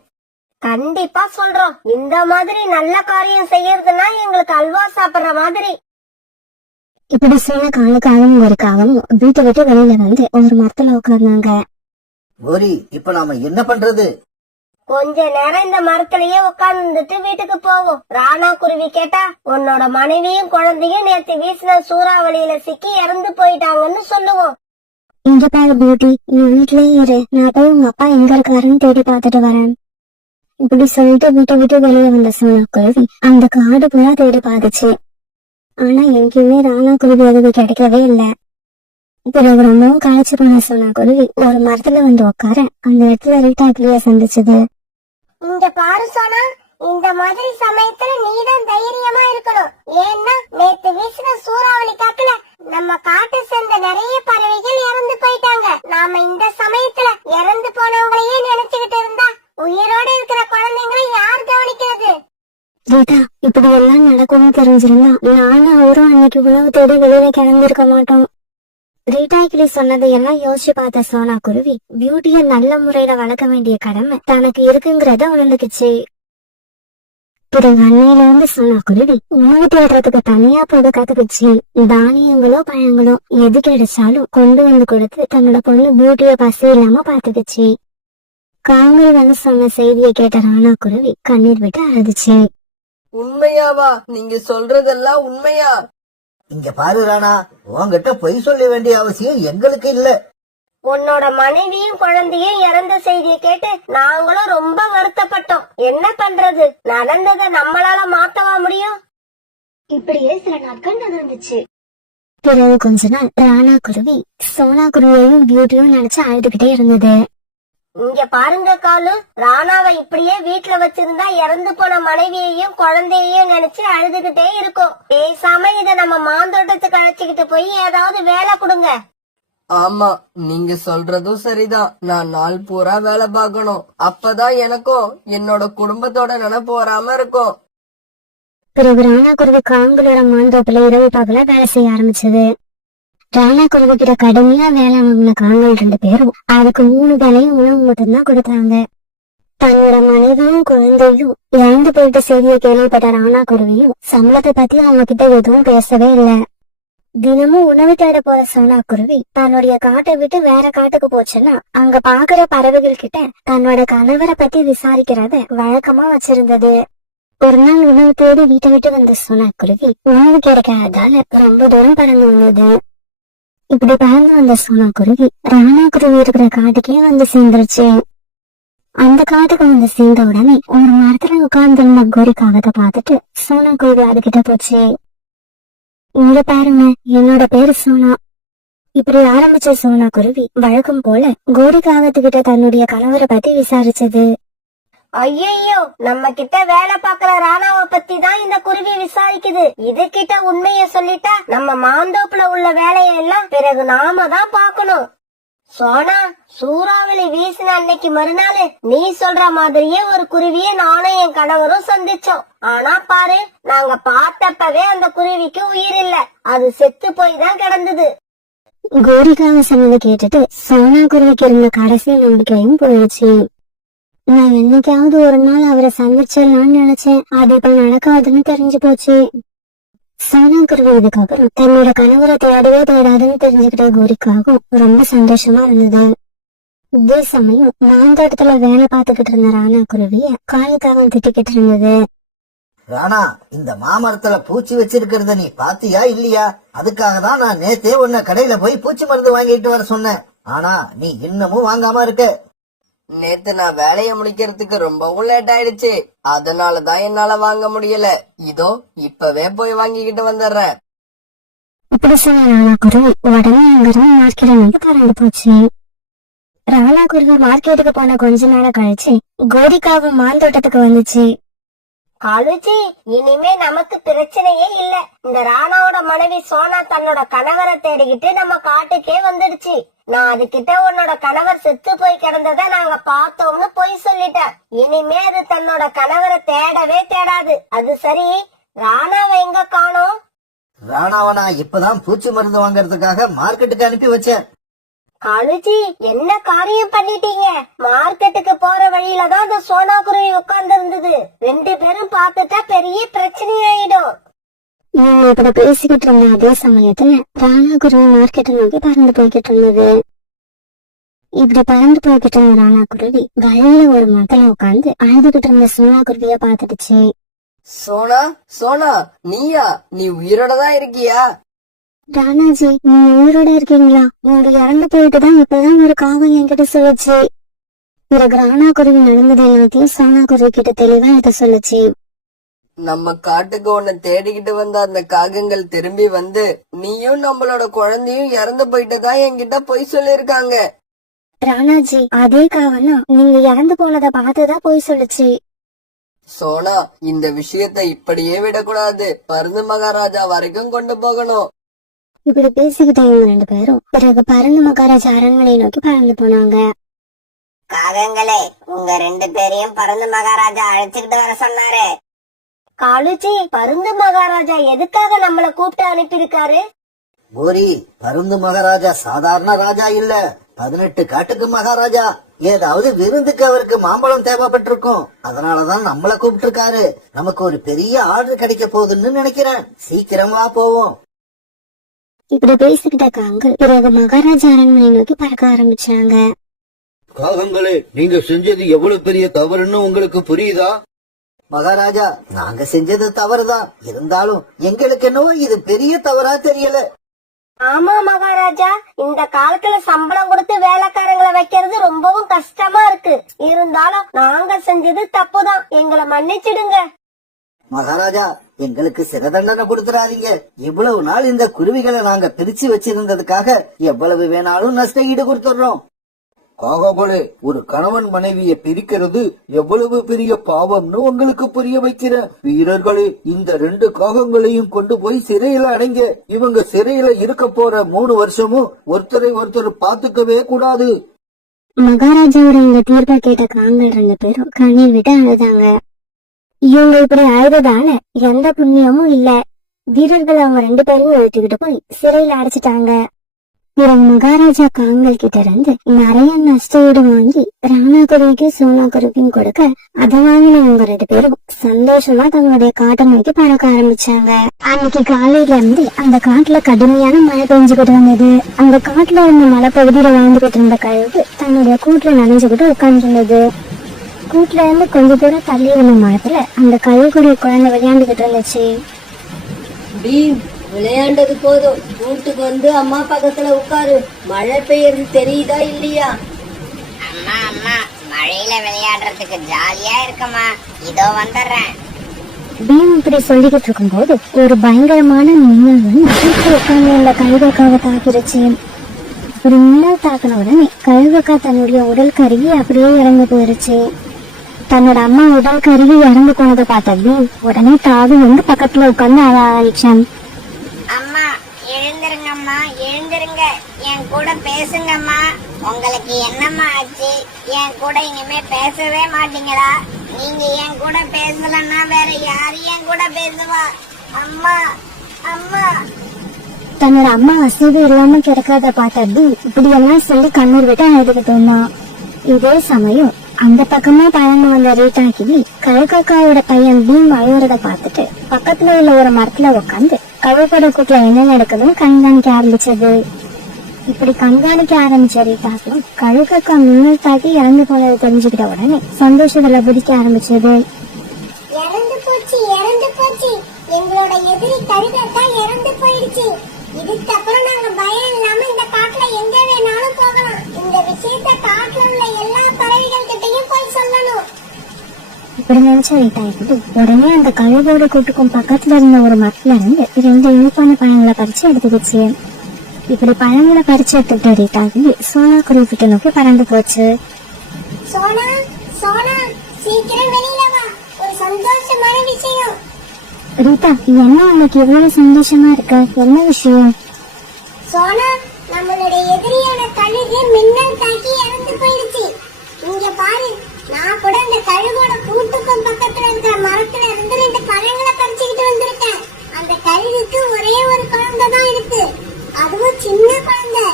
கண்டிப்பா சொல்றோம். இந்த மாதிரி நல்ல காரியம் செய்யறதுன்னா எங்களுக்கு அல்வா சாப்பிடுற மாதிரி. இப்படி சொன்ன காலுக்காகவும் கோரிக்காகவும் வீட்டை விட்டு வெளியில வந்து ஒரு மரத்துல உட்கார்ந்தாங்க. கோரி, இப்ப நாம என்ன பண்றது? கொஞ்ச நேரம் இந்த மரத்திலேயே உட்கார்ந்துட்டு வீட்டுக்கு போவோம். ராணா குருவி கேட்டா உன்னோட மனைவியும் குழந்தையும் நேத்து வீசின சூறாவளியில சிக்கி இறந்து போயிட்டாங்கன்னு சொல்லுவோம். இங்க பாரு பியூட்டி, நீ வீட்லயே இரு, நான் போய் உங்க அப்பா எங்க இருக்காருன்னு தேடி பார்த்துட்டு வரேன். இப்படி சொல்லிட்டு வீட்டை விட்டு வெளியே வந்த சோனா குருவி அந்த காடு பூரா தேடி பார்த்துச்சு. ஆனா எங்கேயுமே ராணா குருவி அதுக்கு கிடைக்கவே இல்லை. பிறகு ரொம்பவும் களைச்சு போன சோனா குருவி ஒரு மரத்துல வந்து உட்கார அந்த இடத்துல ரீட்டாக்கிளிய சந்திச்சது. இங்க பாரு சோனா, இந்த மாதிரி சமயத்துல நீதான் தைரியமா இருக்கணும். ஏன்னா நேத்து வீசின சூறாவளி காத்துல நம்ம காட்டை சேர்ந்த நிறைய பறவைகள் இறந்து போயிட்டாங்க. நாம இந்த சமயத்துல இறந்து போனவங்களையே நினைச்சுக்கிட்டு இருந்தா உயிரோட இருக்கிற குழந்தைங்களை யார் கவனிக்கிறது? ரீட்டா, இப்படி எல்லாம் நடக்கும்னு தெரிஞ்சிருந்தா நானும் அவரும் அன்னைக்கு உணவு தேடி வெளியில கிளம்பிருக்க மாட்டோம். ரீட்டா கிளி சொன்னதையெல்லாம் யோசிச்சு பார்த்த சோனா குருவி பியூட்டிய நல்ல முறையில வளர்க்க வேண்டிய கடமை தனக்கு இருக்குங்கிறத உணர்ந்துக்குச்சு. பிறகு அன்னையில இருந்து சோனா குருவி உணவு தேடுறதுக்கு தனியா போக கத்துக்குச்சு. தானியங்களோ பழங்களோ எது கிடைச்சாலும் கொண்டு வந்து கொடுத்து தன்னோட பொண்ணு பியூட்டிய பசி இல்லாம பாத்துக்குச்சு. காங்கல் வந்து சொன்ன செய்தியை கேட்ட ராணா குருவி கண்ணீர் விட்டு அழுதுச்சு. உண்மையாவா? நீங்க சொல்றதெல்லாம் உண்மையா? இங்க பாரு ராணா, உன்கிட்ட பொய் சொல்ல வேண்டிய அவசியம் எங்களுக்கு இல்ல. உன்னோட மனைவியும் குழந்தையும் இறந்த செய்தியை கேட்டு நாங்களும் ரொம்ப வருத்தப்பட்டோம். என்ன பண்றது? நடந்ததை நம்மளால மாத்தவா முடியும்? இப்படியே சில நாட்கள் நடந்துச்சு. பிறகு கொஞ்ச நாள் ராணா குருவி சோனா குருவியையும் பியூட்டியும் நினைச்சு அழுதுகிட்டே இருந்தது. இங்க பாருங்க காலு, ராணாவை இப்படியே வீட்டுல வச்சிருந்தா இறந்து போன மனைவியையும் குழந்தையையும் நினைச்சு அழுதுகிட்டே இருக்கும். பேசாம இத நம்ம மாந்தோட்டத்துக்கு அழைச்சிக்கிட்டு போய் ஏதாவது வேலை கொடுங்க. ஆமா, நீங்க சொல்றதும் சரிதான். நான் நாள் பூரா வேலை பார்க்கணும். அப்பதான் எனக்கும் என்னோட குடும்பத்தோட நினைப்பு வராம இருக்கும். பிறகு ராணா குருவி காங்களோட மாந்தோப்புல இரவு பகல வேலை செய்ய ஆரம்பிச்சது. ராணா குருவி கிட்ட கடுமையா வேலை வாங்கின காங்கள் 2 பேரும் அதுக்கு 3 வேலையும் உணவு மட்டும்தான் கொடுத்தாங்க. தன்னோட மனைவியும் குழந்தையும் இறந்து போயிட்ட செய்தியை கேள்விப்பட்ட ராணா குருவியும் சம்பளத்தை பத்தி அவங்க கிட்ட எதுவும் பேசவே இல்லை. தினமும் உணவு தேட போற சோனா குருவி தன்னுடைய காட்டை விட்டு வேற காட்டுக்கு போச்சுன்னா அங்க பாக்குற பறவைகள் கிட்ட தன்னோட கணவரை பத்தி விசாரிக்கிறத வழக்கமா வச்சிருந்தது. ஒரு நாள் உணவு தேடி வீட்டை விட்டு வந்த சோனா குருவி உணவு கிடைக்காததால ரொம்ப தூரம் பறந்து வந்தது. இப்படி பறந்து வந்த சோனா குருவி ராணா குருவி இருக்கிற காட்டுக்கே வந்து சேர்ந்துருச்சு. அந்த காட்டுக்கு வந்து சேர்ந்த உடனே ஒரு மரத்துல உட்கார்ந்திருந்த கோரிக்காகத்தை பார்த்துட்டு சோனா குருவி அதுகிட்ட போச்சு. இங்க பாருங்க, என்னோட பேரு சோனா. இப்படி ஆரம்பிச்ச சோனா குருவி வழக்கம் போல கோரிக்காகத்துக்கிட்ட தன்னுடைய கணவரை பத்தி விசாரிச்சது. ஐயோ, நம்ம கிட்ட வேலை பாக்குற ராணாவை பத்தி தான் இந்த குருவி விசாரிக்குது. இது கிட்ட உண்மைய சொல்லிட்டா நம்ம மாந்தோப்புல உள்ள வேலையெல்லாம் பிறகு நாம தான் பாக்கணும். சோனா, சூறாவளி வீசின அன்னைக்கு மறுநாள் நீ சொல்ற மாதிரியே ஒரு குருவிய நானும் என் கணவரும் சந்திச்சோம். ஆனா பாரு, நாங்க பார்த்தப்பவே அந்த குருவிக்கு உயிர் இல்ல, அது செத்து போய் தான் கிடந்தது. கோரிக்காக சொன்னதை கேட்டுட்டு சோனா குருவிக்கு இருந்த கடைசி நம்பிக்கையும் போயிடுச்சு. நான் என்னைக்காவது ஒரு நாள் அவரை சந்திச்சிடலாம்னு நினைச்சேன், அது இப்ப நடக்காதுன்னு தெரிஞ்சு போச்சு. சோனா குருவி இதுக்கப்புறம் தன்னோட கணவரை தேடவே தேடாதுன்னு தெரிஞ்சுக்கிட்ட கோரிக்காகவும் ரொம்ப சந்தோஷமா இருந்தது. இதே சமயம் மாந்தோட்டத்துல வேலை பார்த்துக்கிட்டு இருந்த ராணா குருவிய காலுக்காகவும் திட்டிக்கிட்டு இருந்தது. ராணா, இந்த மாமரத்துல பூச்சி வச்சிருக்கிறத நீ பாத்தியா இல்லையா? அதுக்காக தான் நான் நேத்தே உன்னை கடையில போய் பூச்சி மருந்து வாங்கிட்டு வர சொன்னேன். ஆனா நீ இன்னமும் வாங்காம இருக்க. நேத்து நான் வேலைய முடிக்கிறதுக்கு ரொம்பவும் லேட் ஆயிடுச்சு. அதனாலதான் என்னால வாங்க முடியல. இதோ இப்பவே போய் வாங்கிக்கிட்டு வந்துடுறேன். இப்படி சொன்ன ராணா குருவி உடனே அங்கிருந்து மார்க்கெட் வந்து பறந்து போச்சு. ராணா குருவி மார்க்கெட்டுக்கு போன கொஞ்ச நேரம் கழிச்சு கோரிக்காவும் மாந்தோட்டத்துக்கு வந்துச்சு. காலுஜி, இனிமே நமக்கு பிரச்சனையே இல்ல. இந்த ராணாவோட மனைவி சோனா தன்னோட கணவரை தேடிக்கிட்டு நம்ம காட்டுக்கே வந்துடுச்சு. நான் அதுகிட்ட உன்னோட கணவர் செத்து போய் கிடந்தத நாங்க பார்த்தோம்னு பொய் சொல்லிட்டேன். இனிமே அது தன்னோட கணவரை தேடவே தேடாது. அது சரி, ராணாவை எங்க காணோம்? ராணாவை நான் இப்பதான் பூச்சி மருந்து வாங்கறதுக்காக மார்க்கெட்டுக்கு அனுப்பி வச்சேன். காலுஜி, என்ன காரியம் பண்ணிட்டீங்க? மார்க்கெட்டுக்கு போற வழியில தான் அந்த சோனா குருவி உட்கார்ந்து இருந்தது. 2 பேரும் பார்த்துட்டா பெரிய பிரச்சனை ஆயிடும். இவங்க இப்படி பேசிக்கிட்டு இருந்த அதே சமயத்துல ராணாகுருவி மார்க்கெட்டை நோக்கி பறந்து போய்கிட்டு இருந்தது. இப்படி பறந்து போய்கிட்டு இருந்த ராணாகுருவி வழியில ஒரு மரத்துல உட்காந்து அழுதுகிட்டு இருந்த சோனா குருவிய பாத்துடுச்சு. சோனா சோனா, நீயா? நீ உயிரோட தான் இருக்கியா? ராணாஜி, நீங்க உயிரோட இருக்கீங்களா? நீங்க இறந்து போயிட்டுதான் இப்பதான் ஒரு காகம் என்கிட்ட சொல்லுச்சு. பிறகு ராணாகுருவி நடந்தது எல்லாத்தையும் சோனா குருவி கிட்ட தெளிவா இத சொல்லுச்சு. நம்ம காட்டுக்கு உன்னை தேடிக்கிட்டு வந்த அந்த காகங்கள் திரும்பி வந்து நீயும் நம்மளோட குழந்தையும் இறந்து போயிட்டதா என்கிட்ட பொய் சொல்லிருக்காங்க. ராணாஜி, அதே காவனா நீங்க இறந்து போனதை பார்த்துதான் போய் சொல்லுச்சு. சோனா, இந்த விஷயத்தை இப்படியே விடக்கூடாது. பருந்து மகாராஜா வரைக்கும் கொண்டு போகணும். இப்படி பேசிக்கிட்டே இவங்க 2 பேரும் பிறகு பருந்து மகாராஜா அரண்மனையை நோக்கி பறந்து போனாங்க. காகங்களே, உங்க 2 பேரையும் பருந்து மகாராஜா அழைச்சுக்கிட்டு வர சொன்னாரு. காலுஜி, பருந்து மகாராஜா எதுக்காக நம்மள கூப்பிட்டு அனுப்பியிருக்காரு? கோரி, பருந்து மகாராஜா சாதாரண ராஜா இல்ல, 18 காட்டுக்கு மகாராஜா. ஏதாவது விருந்துக்கு அவருக்கு மாம்பழம் தேவைப்பட்டிருக்கும், அதனாலதான் நம்மள கூப்பிட்டு இருக்காரு. நமக்கு ஒரு பெரிய ஆர்டர் கிடைக்க போகுதுன்னு நினைக்கிறேன். சீக்கிரமா போவோம். இப்படி பேசிக்கிட்ட காங்கள் பிறகு மகாராஜா அரண்மனை நோக்கி பறக்க ஆரம்பிச்சாங்க. காகங்களே, நீங்க செஞ்சது எவ்வளவு பெரிய தவறுன்னு உங்களுக்கு புரியுதா? மகாராஜா, நாங்க செஞ்சது தவறுதான், இருந்தாலும் எங்களுக்கு என்னவோ இது பெரிய தவறா தெரியல. ஆமா மகாராஜா, இந்த காலத்துல சம்பளம் கொடுத்து வேலைக்காரங்களை வைக்கிறது ரொம்பவும் கஷ்டமா இருக்கு. இருந்தாலும் நாங்க செஞ்சது தப்புதான், எங்களை மன்னிச்சிடுங்க. மகாராஜா, எங்களுக்கு சிறை தண்டனை கொடுத்துறாதீங்க. இவ்வளவு நாள் இந்த குருவிகளை நாங்க பிரிச்சு வச்சிருந்ததுக்காக எவ்வளவு வேணாலும் நஷ்ட ஈடு கொடுத்துடுறோம். காகங்களே, ஒரு கணவன் மனைவியை பிரிக்கிறது எவ்வளவு பெரிய பாவம்னு உங்களுக்கு புரிய வைக்கிறேன். வீரர்களே, இந்த 2 காகங்களையும் கொண்டு போய் சிறையில அடைங்க. இவங்க சிறையில இருக்க போற 3 வருஷமும் ஒருத்தரை ஒருத்தர் பாத்துக்கவே கூடாது. மகாராஜாவோட இந்த தீர்ப்பை கேட்ட காங்கள் 2 பேரும் கண்ணீர் விட்டு அழுதாங்க. இவங்க இப்படி அழுததால எந்த புண்ணியமும் இல்ல. வீரர்கள் அவங்க 2 பேரையும் எடுத்துக்கிட்டு போய் சிறையில அடைச்சிட்டாங்க. பிறகு மகாராஜா காங்கள் கிட்ட இருந்து நிறைய நஷ்ட ஈடு வாங்கி ராணாகுருவிக்கும் சோனாகுருவிக்கும் கொடுக்க அதை வாங்கின இவங்க 2 பேரும் சந்தோஷமா தங்களுடைய காட்டை நோக்கி பறக்க ஆரம்பிச்சாங்க. அன்னைக்கு காலையில இருந்து அந்த காட்டுல கடுமையான மழை பெஞ்சுக்கிட்டு வந்தது. அந்த காட்டுல இருந்த மலைப்பகுதியில வாழ்ந்துகிட்டு இருந்த கழுகு தன்னுடைய கூட்டுல நனைஞ்சுக்கிட்டு உட்கார்ந்துருந்தது. கூட்டுல இருந்து கொஞ்ச தூரம் தள்ளி இருந்த மரத்துல அந்த கழுகுடைய குழந்தை விளையாண்டுகிட்டு இருந்துச்சு. பீம், விளையாண்டது போதும், வீட்டுக்கு வந்து அம்மா பக்கத்துல உட்காரு. மழை பெய்யறது தெரியுதா இல்லையா? அம்மா அம்மா, மழையில விளையாடுறதுக்கு ஜாலியா இருக்கமா, இதோ வந்துடுறேன். பீம் இப்படி சொல்லிக்கிட்டு இருக்கும்போது ஒரு பயங்கரமான மின்னல் வந்து வீட்டுல உட்கார்ந்து அந்த கழுகக்காவை தாக்கிருச்சு. ஒரு மின்னல் தாக்கின உடனே கழுகக்கா தன்னுடைய உடல் கருகி அப்படியே இறந்து போயிருச்சு. தன்னோட அம்மா உடல் கருகி இறந்து போனதை பார்த்த பீம் உடனே தாவி வந்து பக்கத்துல உட்கார்ந்து அழ ஆரம்பிச்சான். அம்மா எழுந்திருங்கம்மா, எழுந்திருங்க, என் கூட பேசுங்கம்மா. உங்களுக்கு என்னம்மா ஆச்சு? என் கூட இனிமே பேசவே மாட்டீங்களா? நீங்க என் கூட பேசலன்னா வேற யாரு என் கூட பேசுவா? அம்மா அம்மா. தன்னோட அம்மா அசைவு இல்லாம கிடக்காத பார்த்த பீம் இப்படி எல்லாம் சொல்லி கண்ணீர் விட்டு அழுதுகிட்டு இருந்தான். இதே சமயம் அந்த பக்கமா பழந்து வந்த ரீட்டா கிளி கழுகக்காவோட பையன் பீம் அழுவுறத பார்த்துட்டு பக்கத்துல உள்ள ஒரு மரத்துல உட்காந்து கழுகோட கூட்டுல என்ன நடக்குதுன்னு கண்காணிக்க ஆரம்பிச்சது. இப்படி கண்காணிக்க ஆரம்பிச்ச ரீட்டாக்கும் கழுகக்கா மின்னல் தாக்கி இறந்து போனதை தெரிஞ்சுக்கிட்ட உடனே சந்தோஷத்துல குதிக்க ஆரம்பிச்சது. இறந்து போச்சு, இறந்து போச்சு, எங்களோட எதிரி கழுகக்கா இறந்து போயிடுச்சு. இதுக்கப்புறம் நாங்க பயம் இல்லாம இந்த காட்டுல எங்க வேணாலும் போகலாம். இந்த விஷயத்த காட்டுல உள்ள எல்லா பறவைகள் கிட்டையும் போய் சொல்லணும். இப்படி நினைச்ச ரீட்டாய்க்கு உடனே அந்த கழுகோட கூட்டுக்கும் பக்கத்துல இருந்த ஒரு மரத்துல இருந்து 2 இனிப்பான பழங்களை பறிச்சு எடுத்துக்கிச்சு. இப்படி பழங்களை பறிச்சு எடுத்துக்கிட்ட ரீட்டாகி சோனாகுருவி கிட்ட நோக்கி பறந்து போச்சு. சோனா சோனா, சீக்கிரம் வெளியில வா, ஒரு சந்தோஷமான விஷயம். ரீட்டா, என்ன உனக்கு இவ்வளவு சந்தோஷமா இருக்க? என்ன விஷயம்? சோனா, நம்மளுடைய எதிரியான கழுகு மின்னல் தாக்கி இறந்து போயிடுச்சு. இங்க பாரு, நான் கூட அந்த கழுகோட கூட்டுக்கும் பக்கத்துல இருக்கிற மரத்துல இருந்து 2 பழங்களை பறிச்சுக்கிட்டு வந்திருக்கேன். அந்த கழுகுக்கு ஒரே ஒரு குழந்தை தான் இருக்கு, அதுவும் சின்ன குழந்தை.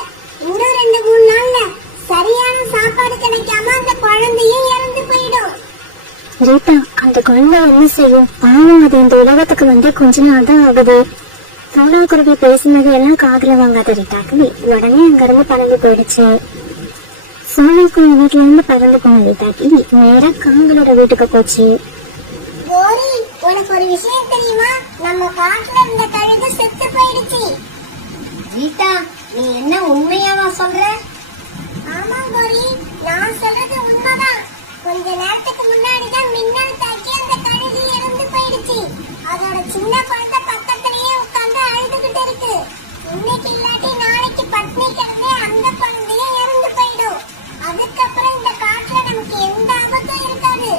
இன்னும் 2-3 நாள்ல சரியான சாப்பாடு கிடைக்காம அந்த குழந்தையும் இறந்து போயிடும். ரீட்டா, அந்த குழந்தை என்ன செய்யும்? பாவம், அது இந்த உலகத்துக்கு வந்து கொஞ்ச நாள் தான் ஆகுது. சோனா குருவி பேசினது எல்லாம் காதுல வாங்காத ரிட்டாக்குவி உடனே அங்கிருந்து பறந்து போயிடுச்சு. சோனா குருவி வீட்டுல இருந்து பறந்து போன ரிட்டாக்கிவி நேரா காங்களோட வீட்டுக்கு போச்சு. கோரி, உனக்கு ஒரு விஷயம் தெரியுமா? நம்ம காட்டுல இருந்த கழுகு செத்து போயிடுச்சு. கீதா, நீ என்ன உண்மையாவா சொல்ற? ஆமா கோரி, நான் சொல்றது உண்மைதான். கொஞ்ச நேரத்துக்கு முன்னாடிதான் மின்னல் தாக்கி அந்த கழுகு இறந்து போயிடுச்சு. அதோட சின்ன குழந்தை பக்கத்திலேயே உட்கார்ந்து அழுதுகிட்டு இருக்கு. இன்னைக்கு இல்லாட்டி நாளைக்கு பட்னி கிடந்தே அந்த குழந்தைய இறந்து போயிடும். அதுக்கப்புறம் இந்த காட்டுல நமக்கு எந்த ஆபத்தும் இருக்காது.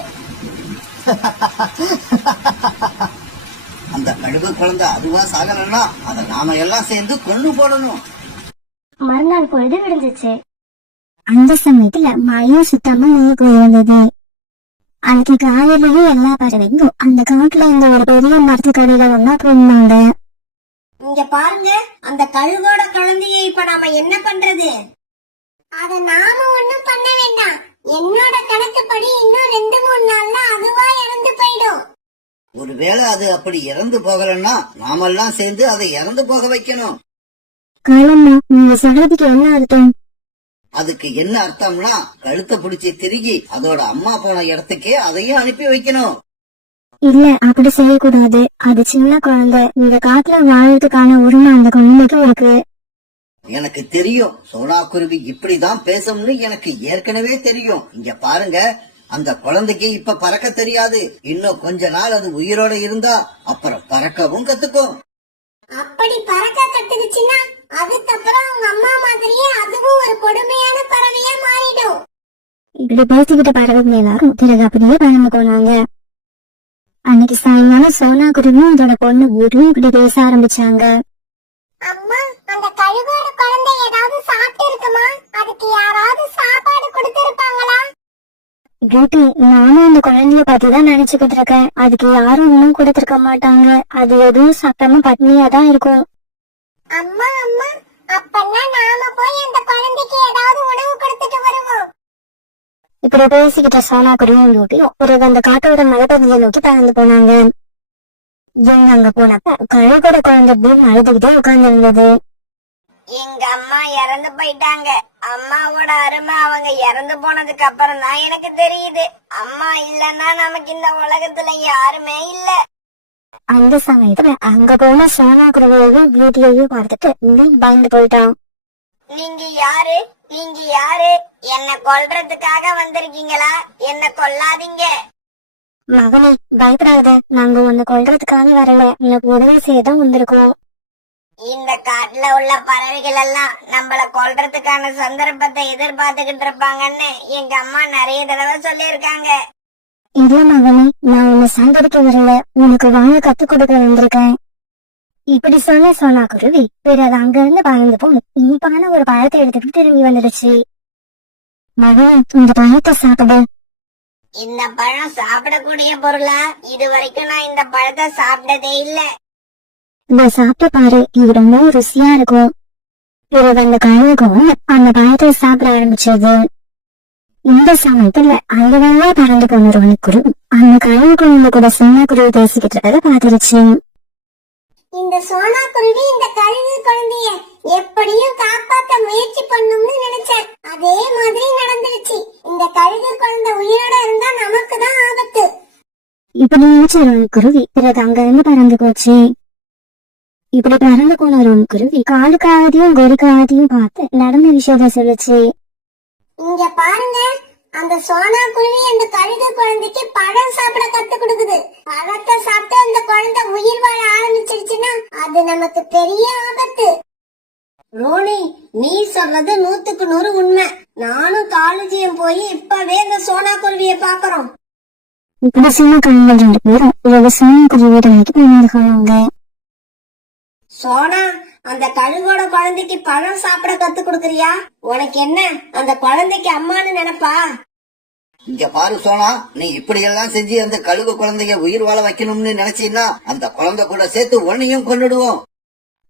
அந்த கழுகு குழந்தை அதுவா சாகலன்னா அதை நாம எல்லாம் சேர்ந்து கொண்டு போடணும். மறுநாள் பொழுது விடிஞ்சிச்சு. அந்த சமயத்துல மழையும் சுத்தமா ஊருக்கு இருந்தது. அன்னைக்கு காலையிலேயே எல்லா பறவையும் அந்த காட்டுல இருந்த ஒரு பெரிய மரத்துக்கடியில ஒன்னா போயிருந்தாங்க. இங்க பாருங்க, அந்த கழுகோட குழந்தைய இப்ப நாம என்ன பண்றது? அத நாம ஒண்ணும் பண்ண வேண்டாம். என்னோட கணக்குப்படி இன்னும் 2-3 நாள்ல அதுவா இறந்து போயிடும். ஒருவேளை அது அப்படி இறந்து போகலன்னா நாமெல்லாம் சேர்ந்து அதை இறந்து போக வைக்கணும். காலம்மா, நீங்க சொல்றதுக்கு என்ன அர்த்தம்? அதுக்கு என்ன அர்த்தம்னா கழுத்தை பிடிச்சி திருகி அதோட அம்மா போன இடத்துக்கே அதையும் அனுப்பி வைக்கணும். இல்ல, அப்படி செய்யக்கூடாது. அது சின்ன குழந்தை. இந்த காட்டுல வாழறதுக்கான உரிமை அந்த குழந்தைக்கு இருக்கு. எனக்கு தெரியும், சோனா குருவி இப்படிதான் பேசும்னு எனக்கு ஏற்கனவே தெரியும். இங்க பாருங்க, அந்த குழந்தைக்கு இப்ப பறக்க தெரியாது. இன்னும் கொஞ்ச நாள் அது உயிரோட இருந்தா அப்புறம் பறக்கவும் கத்துக்கும். அப்படி பறக்க கத்துக்குச்சுன்னா அதுக்கப்புறம் உங்க அம்மா மாதிரியே அதுவும் ஒரு கொடுமையான பறவையா மாறிடும். இப்படி பேசிக்கிட்ட பறவைங்க எல்லாரும் பிறகு அப்படியே பறந்து போனாங்க. அன்னைக்கு சாயங்காலம் சோனா குருவியும் அதோட பொண்ணு ஊரும் இப்படி பேச ஆரம்பிச்சாங்க. அம்மா, அந்த கழுகோட குழந்தை ஏதாவது சாப்பிட்டு இருக்குமா? அதுக்கு யாராவது சாப்பாடு கொடுத்திருப்பாங்களா? பியூட்டி, நானும் அந்த குழந்தைய பத்திதான் நினைச்சுக்கிட்டு இருக்கேன். அதுக்கு யாரும் இன்னும் கொடுத்திருக்க மாட்டாங்க. அது எதுவும் சாப்பிடாம பட்னியா தான் இருக்கும். அம்மா அம்மா, அப்பன்னா நாம போய் அந்த குழந்தைக்கு ஏதாவது உணவு கொடுத்துட்டு வருவோம். இப்படி பேசிக்கிட்ட சோனா குருவியும் பியூட்டியும் பிறகு அந்த காட்டோட மலைப்பகுதியை நோக்கி பறந்து போனாங்க. இவங்க அங்க போனப்ப கழுகோட குழந்தை பியூ அழுதுகிட்டே உட்கார்ந்து இருந்தது. எங்க அம்மா இறந்து போயிட்டாங்க. அம்மாவோட அருமை அவங்க இறந்து போனதுக்கு அப்புறம் தான் எனக்கு தெரியுது. அம்மா இல்லன்னா நமக்கு இந்த உலகத்துல யாருமே இல்ல. அந்த சமயத்துல அங்க போன சோனா குருவியையும் பியூட்டியையும் பார்த்துட்டு நீ பயந்து போயிட்டான். நீங்க யாரு? நீங்க யாரு? என்ன கொல்றதுக்காக வந்திருக்கீங்களா? என்ன கொல்லாதீங்க. மகனே, பயப்படாத. நாங்க உன்னை கொல்றதுக்காக வரல, எனக்கு உதவி செய்யதான் வந்திருக்கோம். இந்த காட்டுல உள்ள பறவைகள் எல்லாம் நம்மள கொல்றதுக்கான சந்தர்ப்பத்தை எதிர்பார்த்துக்கிட்டு இருப்பாங்கன்னு எங்க அம்மா நிறைய தடவை சொல்லியிருக்காங்க. இல்ல மகனே, நான் உன்னை சந்தடிக்க வரல, உனக்கு வாழ கத்துக் கொடுக்க வந்திருக்கேன். இப்படி சொல்ல சோனா குருவி பிறகு அங்க இருந்து பறந்து போய் இனிப்பான ஒரு பழத்தை எடுத்துக்கிட்டு திரும்பி வந்துடுச்சு. மகனே, இந்த பழத்தை சாப்பிடு. இந்த பழம் சாப்பிடக்கூடிய பொருளா? இது வரைக்கும் நான் இந்த பழத்தை சாப்பிட்டதே இல்ல. இத சாப்பிட்டு பாரு, இது ரொம்ப ருசியா இருக்கும். பிறகு அந்த கழுகும் அந்த பழத்தை சாப்பிட ஆரம்பிச்சது. இந்த சமயத்துல அந்த வேலையா பறந்து போன ரோனிக்குரு அந்த கழுகு குழந்தை கூட சோனா குருவி பேசிக்கிட்டு இருக்கத பாத்துருச்சு. இந்த சோனா குருவி இந்த கழுகு குழந்தைய எப்படியும் காப்பாத்த முயற்சி பண்ணும்னு நினைச்சேன். அதே மாதிரி நடந்துருச்சு. இந்த கழுகு குழந்தை உயிரோட இருந்தா நமக்கு தான் ஆபத்து. இப்படி நினைச்ச ரோனிக்குருவி பிறகு அங்க இருந்து பறந்து போச்சு. இப்படி பறந்து போன ரோனிக்குருவி காலுக்காவதையும் கொருக்காவதையும் பார்த்து நடந்த விஷயத்த சொல்லுச்சு. இங்க பாருங்க, அந்த சோனா குருவி அந்த கழுகு குழந்தைக்கு பழம் சாப்பிட கத்து கொடுக்குது. பழத்தை சாப்பிட்டு அந்த குழந்தை உயிர் வாழ ஆரம்பிச்சிடுச்சுன்னா அது நமக்கு பெரிய ஆபத்து. ரோனி, நீ சொல்றது 100க்கு 100 உண்மை. நானும் காலேஜியம் போய் இப்பவே இந்த சோனா குருவியை பாக்குறோம். இப்படி சொன்ன கண்கள் 2 பேரும் பிறகு சோனா குருவி வீட்டை நோக்கி போயிருக்காங்க. சோனா, அந்த கழுகோட குழந்தைக்கு பழம் சாப்பிட கத்து கொடுக்கறியா? உனக்கு என்ன, அந்த குழந்தைக்கு அம்மான்னு நினைப்பா? இங்க பாரு சோனா, நீ இப்படி எல்லாம் செஞ்சு அந்த கழுகு குழந்தைய உயிர் வாழ வைக்கணும்னு நினைச்சீன்னா அந்த குழந்தை கூட சேர்த்து உன்னையும் கொன்னுடுவோம்.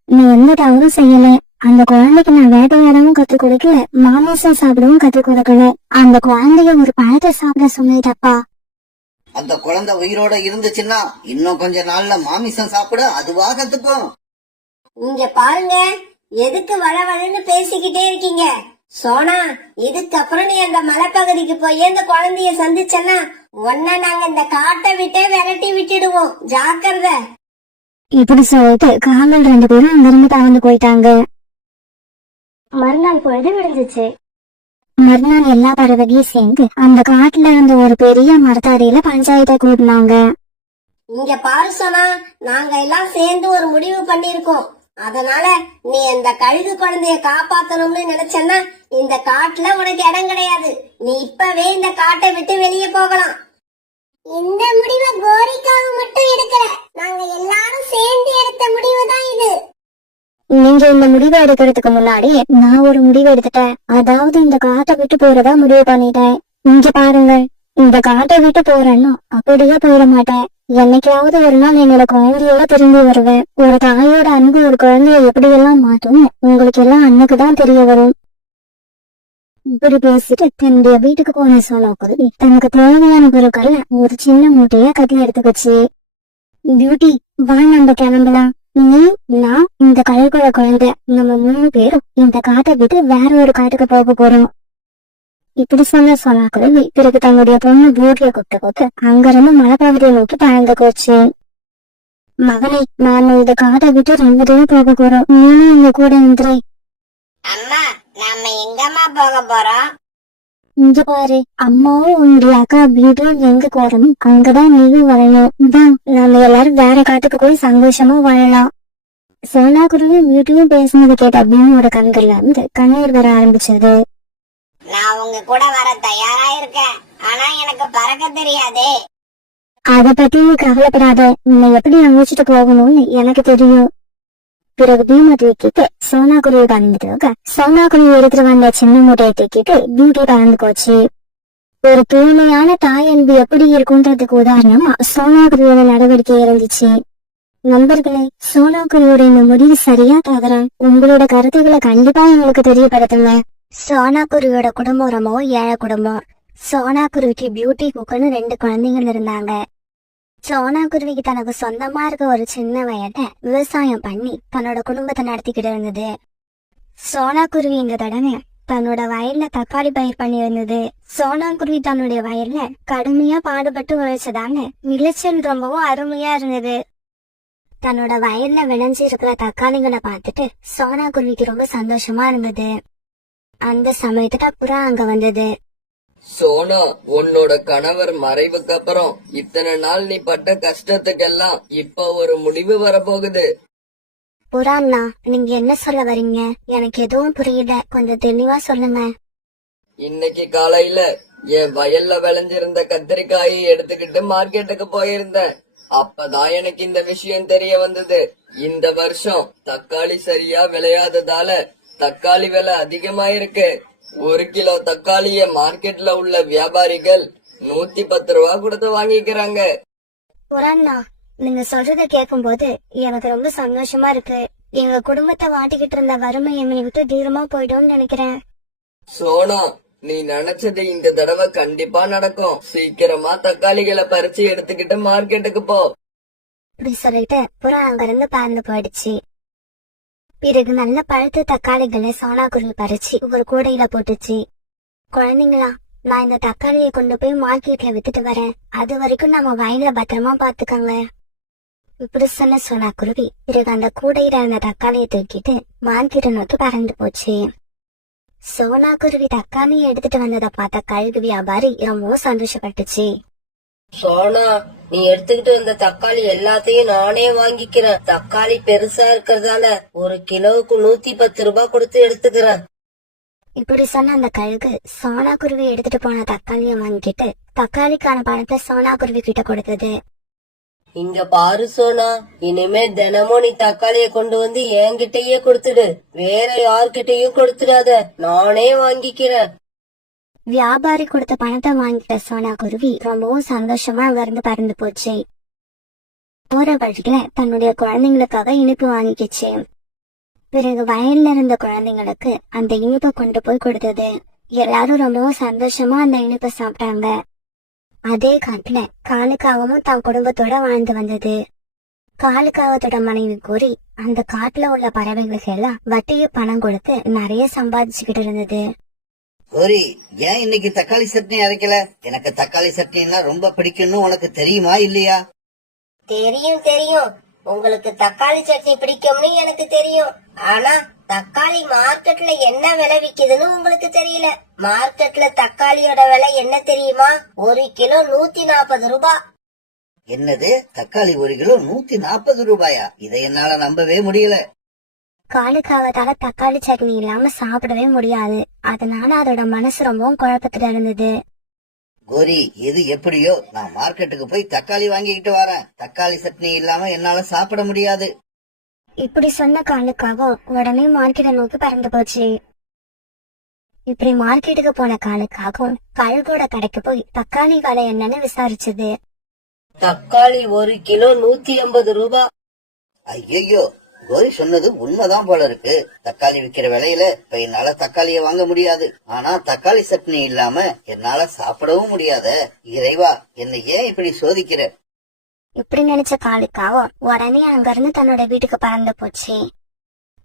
நீ எந்த தவறும் செய்யல. அந்த குழந்தைக்கு நான் வேட்டையாடவும் கத்து கொடுக்கல, மாமிசம் சாப்பிடவும் கத்து கொடுக்கல. அந்த குழந்தைய ஒரு பழத்தை சாப்பிட சொன்னேட்டப்பா. அந்த குழந்தை உயிரோட இருந்துச்சுன்னா இன்னும் கொஞ்ச நாள்ல மாமிசம் சாப்பிட அதுவா கத்துக்கும். இங்க பாருங்க, எதுக்கு வளவளன்னு பேசிக்கிட்டே இருக்கீங்க? சோனா, இதுக்கப்புறம் நீ அந்த மலைப்பகுதிக்கு போய் அந்த குழந்தைய சந்திச்சனா உன்ன நாங்க இந்த காட்டை விட்டே விரட்டி விட்டுடுவோம். ஜாக்கிரதை. இப்படி சொல்லிட்டு காவல் 2 பேரும் அங்கிருந்து தவந்து போயிட்டாங்க. மறுநாள் பொழுது விழுந்துச்சு. மறுநாள் எல்லா பறவையும் சேர்ந்து அந்த காட்டுல இருந்த ஒரு பெரிய மரத்தடியில பஞ்சாயத்தை கூட்டினாங்க. இங்க பாரு சோனா, நாங்க எல்லாம் சேர்ந்து ஒரு முடிவு பண்ணிருக்கோம். அதனால நீ அந்த கழுகு குழந்தைய காப்பாத்தணும்னு நினைச்சன்னா இந்த காட்டுல உனக்கு இடம் கிடையாது. நீ இப்பவே இந்த காட்டை விட்டு வெளியே போகலாம். இந்த முடிவை கோரிக்காக மட்டும் எடுக்கல, நாங்க எல்லாரும் சேர்ந்து எடுத்த முடிவு தான் இது. நீங்க இந்த முடிவை எடுக்கிறதுக்கு முன்னாடி நான் ஒரு முடிவு எடுத்துட்டேன். அதாவது இந்த காட்டை விட்டு போறதா முடிவு பண்ணிட்டேன். இங்க பாருங்க, இந்த காட்டை விட்டு போறேன்னா அப்படியே போயிட மாட்டேன். என்னைக்காவது ஒரு நாள் என்னோட குழந்தையோட திரும்பி வருவேன். ஒரு தாயோட அன்பு ஒரு குழந்தைய எப்படி எல்லாம் மாற்றும் உங்களுக்கு எல்லாம் அன்னைக்குதான் தெரிய வரும். இப்படி பேசிட்டு தன்னுடைய வீட்டுக்கு போன சோனா குருவி தனக்கு தேவையான பொருட்கள்ல ஒரு சின்ன மூட்டைய கட்டி எடுத்துக்கிச்சு. பியூட்டி, வா நம்ம கிளம்பலாம். நீ, நான், இந்த கழுகுட குழந்தை, நம்ம 3 பேரும் இந்த காட்டை விட்டு வேற ஒரு காட்டுக்கு போக போறோம். இப்படி சொன்ன சோனா குருவி பிறகு தன்னுடைய பொண்ணு பியூட்டிய கூப்பிட்டு அங்கிருந்து மலைப்பகுதியை நோக்கி பறந்து போச்சு. மகனே, நாம இந்த காட்டை விட்டு ரொம்ப தூரம் போக போறோம். நீனும் இந்த கூட வந்துரு. அம்மா, நாம எங்கம்மா போக போறோம்? இங்க பாரு, அம்மாவும் உன்னுடைய அக்கா பியூட்டியும் எங்க போறோம் அங்கதான் நீயும் வரணும். இதான் நம்ம எல்லாரும் வேற காட்டுக்கு போய் சந்தோஷமா வாழலாம். சோனா குருவி பியூட்டியும் பேசினது கேட்ட பியூனோட கண்கள்ல இருந்து கண்ணீர் வர ஆரம்பிச்சது. நான் உங்க கூட வர தயாரா இருக்கேன். ஆனா எனக்கு பறக்க தெரியாதே. அத பத்தி நீ கவலைப்படாத, உன்னை எப்படி அழைச்சிட்டு போகணும்னு எனக்கு தெரியும். பிறகு பீமை தூக்கிட்டு சோனா குருவி பறந்துட்டு சோனா குருவி எடுத்துட்டு வந்த சின்ன மூட்டையை தூக்கிட்டு பியூட்டி பறந்து போச்சு. ஒரு தூய்மையான தாய் அன்பு எப்படி இருக்குன்றதுக்கு உதாரணமா சோனா குருவியோட நடவடிக்கை இருந்துச்சு. நண்பர்களே, சோனா குருவியோட இந்த முடிவு சரியா தவறா? உங்களோட கருத்துக்களை கண்டிப்பா எங்களுக்கு தெரியப்படுத்துங்க. சோனா குருவியோட குடும்பம் ரொம்ப ஏழை குடும்பம். சோனா குருவிக்கு பியூட்டி குக்குன்னு 2 குழந்தைகள் இருந்தாங்க. சோனா குருவிக்கு தனக்கு சொந்தமா இருக்க ஒரு சின்ன வயல்ல விவசாயம் பண்ணி தன்னோட குடும்பத்தை நடத்திக்கிட்டு இருந்தது. சோனா குருவி இந்த தடவை தன்னோட வயல்ல தக்காளி பயிர் பண்ணி இருந்தது. சோனா குருவி தன்னுடைய வயல்ல கடுமையா பாடுபட்டு உழைச்சதாங்க விளைச்சல் ரொம்பவும் அருமையா இருந்தது. தன்னோட வயல்ல விளைஞ்சு இருக்கிற தக்காளிகளை பார்த்துட்டு சோனா குருவிக்கு ரொம்ப சந்தோஷமா இருந்தது. அந்த சமயத்துல புறா அங்க வந்தது. சோனா, உன்னோட கணவர் மறைவுக்கு அப்புறம் இத்தனை நாள் நீ பட்ட கஷ்டத்துக்கெல்லாம் இப்ப ஒரு முடிவு வரப்போகுது. புறாண்ணா, நீங்க என்ன சொல்ல வரீங்க? எனக்கு எதுவும் புரியல, கொஞ்சம் தெளிவா சொல்லுங்க. இன்னைக்கு காலையில என் வயல்ல விளைஞ்சிருந்த கத்திரிக்காயை எடுத்துக்கிட்டு மார்க்கெட்டுக்கு போயிருந்தேன். அப்பதான் எனக்கு இந்த விஷயம் தெரிய வந்தது. இந்த வருஷம் தக்காளி சரியா விளையாததால தக்காளி விலை அதிகமாயிருக்கு. 1 கிலோ தக்காளிய மார்க்கெட்ல உள்ள வியாபாரிகள் 110 ரூபா கொடுத்து வாங்கிக்கிறாங்க. புறாண்ணா, நீங்க சொல்றத கேட்கும் போது எனக்கு ரொம்ப சந்தோஷமா இருக்கு. எங்க குடும்பத்தை வாட்டிக்கிட்டு இருந்த வறுமை என்னை விட்டு தூரமா போயிடும்னு நினைக்கிறேன். சோனா, நீ நினைச்சது இந்த தடவை கண்டிப்பா நடக்கும். சீக்கிரமா தக்காளிகளை பறிச்சு எடுத்துக்கிட்டு மார்க்கெட்டுக்கு போ. இப்படி சொல்லிட்டு புறா அங்கிருந்து பறந்து போயிடுச்சு. பிறகு நல்ல பழுத்த தக்காளிகளை சோனா குருவி பறிச்சு ஒரு கூடையில போட்டுச்சு. குழந்தைங்களா, நான் இந்த தக்காளியை கொண்டு போய் மார்க்கெட்ல வித்துட்டு வரேன். அது வரைக்கும் நம்ம வயல பத்திரமா பாத்துக்கோங்க. இப்படி சொன்ன சோனா குருவி பிறகு அந்த கூடையில இருந்த தக்காளியை தூக்கிட்டு மார்க்கெட்டை நோக்கி பறந்து போச்சு. சோனா குருவி தக்காளியை எடுத்துட்டு வந்ததை பார்த்த கழுகு வியாபாரி ரொம்பவும் சந்தோஷப்பட்டுச்சு. சோனா, நீ எடுத்துக்கிட்டு வந்த தக்காளி எல்லாத்தையும் நானே வாங்கிக்கிறேன். தக்காளி பெருசா இருக்கறதால 1 கிலோவுக்கு 110 ரூபாய் கொடுத்து எடுத்துக்கிறேன். இப்படி சொன்ன அந்த கழுகு சோனா குருவி எடுத்துட்டு போன தக்காளியை வாங்கிட்டு தக்காளிக்கான பணத்தை சோனா குருவி கிட்ட கொடுத்தது. இங்க பாரு சோனா, இனிமே தினமும் நீ தக்காளிய கொண்டு வந்து என்கிட்டயே கொடுத்துடு. வேற யார்கிட்டயும் கொடுத்துடாத, நானே வாங்கிக்கிறேன். வியாபாரி கொடுத்த பணத்தை வாங்கிட்ட சோனா குருவி ரொம்பவும் சந்தோஷமா அங்கிருந்து பறந்து போச்சு. போற வழியில தன்னுடைய குழந்தைங்களுக்காக இனிப்பு வாங்கிக்கிச்சு. பிறகு வயல்ல இருந்த குழந்தைங்களுக்கு அந்த இனிப்பை கொண்டு போய் கொடுத்தது. எல்லாரும் ரொம்பவும் சந்தோஷமா அந்த இனிப்பை சாப்பிட்டாங்க. அதே காட்டுல காலுக்காகவும் தன் குடும்பத்தோட வாழ்ந்து வந்தது. காலுக்காகத்தோட மனைவி கோரி அந்த காட்டுல உள்ள பறவைகளுக்கு எல்லாம் வட்டியை பணம் கொடுத்து நிறைய சம்பாதிச்சுக்கிட்டு இருந்தது. கோரி, ஏன் இன்னைக்கு தக்காளி சட்னி அரைக்கல? எனக்கு தக்காளி சட்னின்னா ரொம்ப பிடிக்கும்னு உனக்கு தெரியுமா இல்லையா? தெரியும் தெரியும், உங்களுக்கு தக்காளி சட்னி பிடிக்கும்னு எனக்கு தெரியும். ஆனா தக்காளி மார்க்கெட்ல என்ன விலை விக்குதுன்னு உங்களுக்கு தெரியல. மார்க்கெட்ல தக்காளியோட விலை என்ன தெரியுமா? 1 கிலோ 140 ரூபாய். என்னது, தக்காளி 1 கிலோ 140 ரூபாயா? இதை என்னால நம்பவே முடியல. காலுக்காகத்தால தக்காளி சட்னி இல்லாம சாப்பிடவே முடியாது. அதனால அதோட மனசு ரொம்பவும் குழப்பத்துல இருந்தது. கோரி, எது எப்படியோ நான் மார்க்கெட்டுக்கு போய் தக்காளி வாங்கிக்கிட்டு வரேன். தக்காளி சட்னி இல்லாம என்னால சாப்பிட முடியாது. இப்படி சொன்ன காலுக்காகவும் உடனே மார்க்கெட்டை நோக்கி பறந்து போச்சு. இப்படி மார்க்கெட்டுக்கு போன காலுக்காகவும் கழுகோட கடைக்கு போய் தக்காளி விலை என்னன்னு விசாரிச்சது. தக்காளி 1 கிலோ 150 ரூபாய். ஐயோ, கோரி சொன்னது உண்மைதான் போல இருக்கு. தக்காளி விக்கிற விலையில இப்ப என்னால தக்காளிய வாங்க முடியாது. ஆனா தக்காளி சட்னி இல்லாம என்னால சாப்பிடவும் முடியாத. இறைவா, என்னை ஏன் இப்படி சோதிக்கிற? இப்படி நினைச்ச காலுக்காகவும் உடனே அங்கிருந்து தன்னோட வீட்டுக்கு பறந்து போச்சு.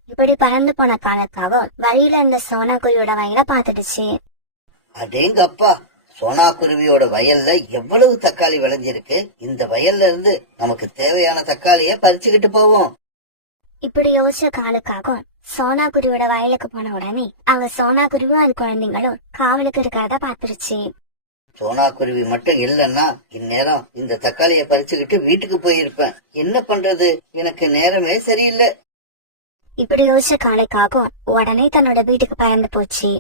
இப்படி பறந்து போன காலுக்காகவும் வழியில இருந்த சோனா குருவியோட வயலை பாத்துடுச்சு. அடேங்கப்பா, சோனா குருவியோட வயல்ல எவ்வளவு தக்காளி விளைஞ்சிருக்கு. இந்த வயல்ல இருந்து நமக்கு தேவையான தக்காளிய பறிச்சுக்கிட்டு போவோம். இப்படி யோசிச்ச காலுக்காகவும் சோனா குருவியோட வயலுக்கு போன உடனே அங்க சோனா குருவியும் அது குழந்தைங்களும் காவலுக்கு இருக்கிறத பாத்துருச்சு. சோனா குருவி மட்டும் இல்லன்னா இந்நேரம் இந்த தக்காளிய பறிச்சுக்கிட்டு வீட்டுக்கு போயிருப்பேன். என்ன பண்றது, எனக்கு நேரமே சரியில்லை. இப்படி யோசிச்ச காலுக்காகவும் உடனே தன்னோட வீட்டுக்கு பறந்து போச்சு.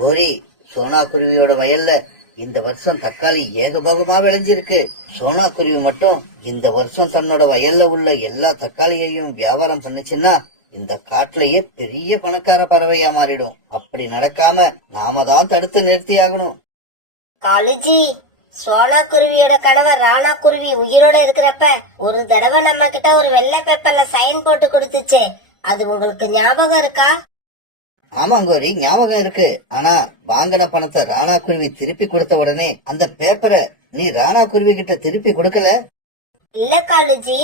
கோரி, சோனா குருவியோட வயல்ல இந்த வருஷம் தக்காளி ஏகபோகமா விளைஞ்சிருக்கு. சோனா குருவி மட்டும் இந்த வருஷம் தன்னோட வயல்ல உள்ள எல்லா தக்காளியையும் வியாபாரம் பண்ணுச்சுன்னா இந்த காட்டுலயே பெரிய பணக்கார பறவையா மாறிடும். அப்படி நடக்காம நாம தான் தடுத்து நிறுத்தியாகணும். காலுஜி, சோனா குருவியோட கணவர் ராணா குருவி உயிரோட இருக்கிறப்ப ஒரு தடவை நம்ம கிட்ட ஒரு வெள்ளை பேப்பர்ல சைன் போட்டு கொடுத்துச்சு. அது உங்களுக்கு ஞாபகம் இருக்கா? ஆமா கோரி, ஞாபகம் இருக்கு. ஆனா வாங்கின பணத்தை ராணா குருவி திருப்பி கொடுத்த உடனே அந்த பேப்பரை நீ ராணா குருவி கிட்ட திருப்பி கொடுக்கல. இல்ல காலுஜி,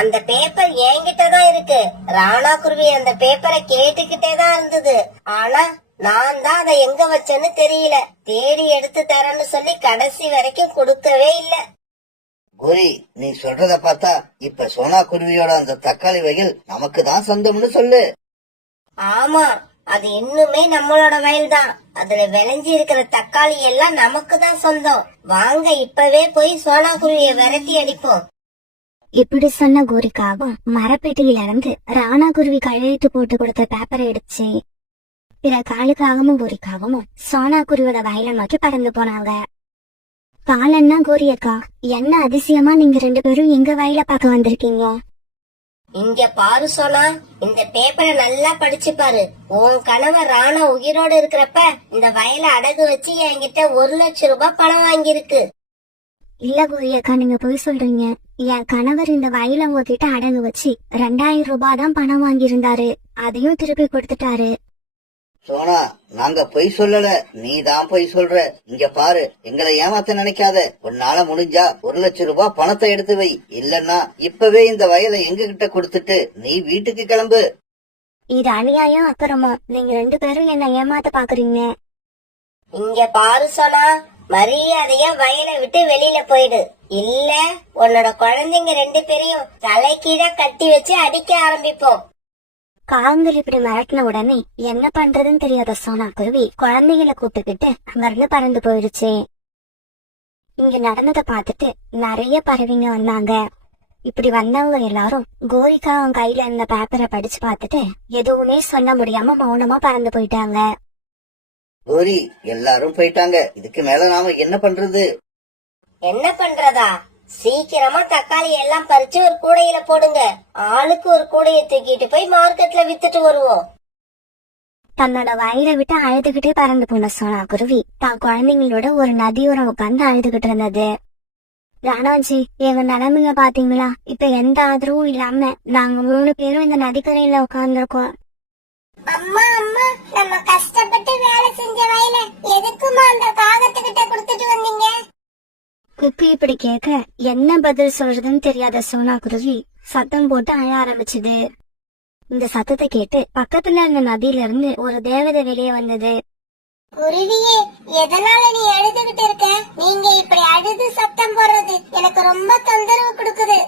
அந்த பேப்பர் என்கிட்டதான் இருக்கு. ராணா குருவி அந்த பேப்பரை கேட்டுக்கிட்டே தான் இருந்தது. ஆனா நான் தான் அதை எங்க வச்சேன்னு தெரியல. தேடி எடுத்து தரேன்னு சொல்லி கடைசி வரைக்கும் கொடுக்கவே இல்ல. கோரி, நீ சொல்றத பார்த்தா இப்ப சோனா குருவியோட அந்த தக்காளி வயல் நமக்கு தான் சொந்தம்னு சொல்லு. ஆமா, அது இன்னுமே நம்மளோட வயல் தான். அதுல விளைஞ்சி இருக்கிற தக்காளி எல்லாம் நமக்கு தான் சொந்தம். வாங்க இப்பவே போய் சோனா குருவியை விரட்டி அடிப்போம். இப்படி சொன்ன கோரிக்காகவும் மரப்பெட்டியில இருந்து ராணா குருவி கையெழுத்து போட்டு கொடுத்த பேப்பரை எடுத்து பிற காலுக்காகவும் கோரிக்காகவும் சோனா குருவியோட வயலை நோக்கி பறந்து போனாங்க. காலன்னா கோரியக்கா, என்ன அதிசயமா நீங்க 2 பேரும் எங்க வயலை பார்க்க வந்திருக்கீங்க? இங்க பாரு சோனா, இந்த பேப்பரை நல்லா படிச்சு பாரு. உன் கணவர் ராணா உயிரோடு இருக்கிறப்ப இந்த வயலை அடகு வச்சு என்கிட்ட 1 லட்சம் ரூபாய் பணம் வாங்கியிருக்கு. இல்ல கோரியக்கா, நீங்க போய் சொல்றீங்க. என் கணவர் இந்த வயலை உங்ககிட்ட அடகு வச்சு 2000 ரூபாய் தான் பணம் வாங்கியிருந்தாரு. அதையும் திருப்பி கொடுத்துட்டாரு. சோனா, நாங்க பொய் சொல்லல, நீ தான் பொய் சொல்ற. இங்க பாரு, எங்களை ஏமாத்த நினைக்காத. உன்னால முடிஞ்சா 1 லட்சம் ரூபாய் பணத்தை எடுத்து வை. இல்லன்னா இப்பவே இந்த வயலை எங்க கிட்ட கொடுத்துட்டு நீ வீட்டுக்கு கிளம்பு. இது அநியாயம், அப்புறமா நீங்க 2 பேரும் என்ன ஏமாத்த பாக்குறீங்க. இங்க பாரு சோனா, மரியாதையா வயலை விட்டு வெளியில போயிடு. இல்ல உன்னோட குழந்தைங்க 2 பேரையும் தலைக்கீழ கட்டி வச்சு அடிக்க ஆரம்பிப்போம். காங்கள் இப்படி மிரட்டின உடனே என்ன பண்றதுன்னு தெரியாத சோனா குருவி குழந்தைகளை கூப்பிட்டுக்கிட்டு அங்கிருந்து பறந்து போயிடுச்சு. இங்க நடந்ததை பார்த்துட்டு நிறைய பறவைங்க வந்தாங்க. இப்படி வந்தவங்க எல்லாரும் கோரிக்கா அவன் கையில இருந்த பேப்பரை படிச்சு பார்த்துட்டு எதுவுமே சொல்ல முடியாம மௌனமா பறந்து போயிட்டாங்க. கோரி, எல்லாரும் போயிட்டாங்க. இதுக்கு மேல நாம என்ன பண்றது? என்ன பண்றதா? சீக்கிரமா தக்காளி எல்லாம் பறிச்சு ஒரு கூடையில போடுங்க. ஆளுக்கு ஒரு கூடையை தூக்கிட்டு போய் மார்க்கெட்ல வித்துட்டு வருவோம். தன்னோட வயலை விட்டு அழுதுகிட்டே பறந்து போன சோனா குருவி தான் குழந்தைங்களோட ஒரு நதியோரம் உட்கார்ந்து அழுதுகிட்டு இருந்தது. ராணாஜி, எங்க நிலைமைய பாத்தீங்களா? இப்ப எந்த ஆதரவும் இல்லாம நாங்க 3 பேரும் இந்த நதிக்கரையில உட்கார்ந்துருக்கோம். அம்மா அம்மா, நம்ம கஷ்டப்பட்டு வேலை செஞ்ச வயலை எதுக்குமா அந்த காகத்துக்கிட்ட கொடுத்துட்டு வந்தீங்க? குக்கு இப்படி கேட்க என்ன பதில் சொல்றதுன்னு தெரியாத சோனா குருவி சத்தம் போட்டு அழ ஆரம்பிச்சுது. இந்த சத்தத்தை கேட்டு பக்கத்துல இருந்த நதியில இருந்து ஒரு தேவதை வெளியே வந்தது. குருவியே, எதனால நீ அழுதுகிட்டு இருக்க? நீங்க இப்படி அழுது சத்தம் போடுறது எனக்கு ரொம்ப தொந்தரவு கொடுக்குது.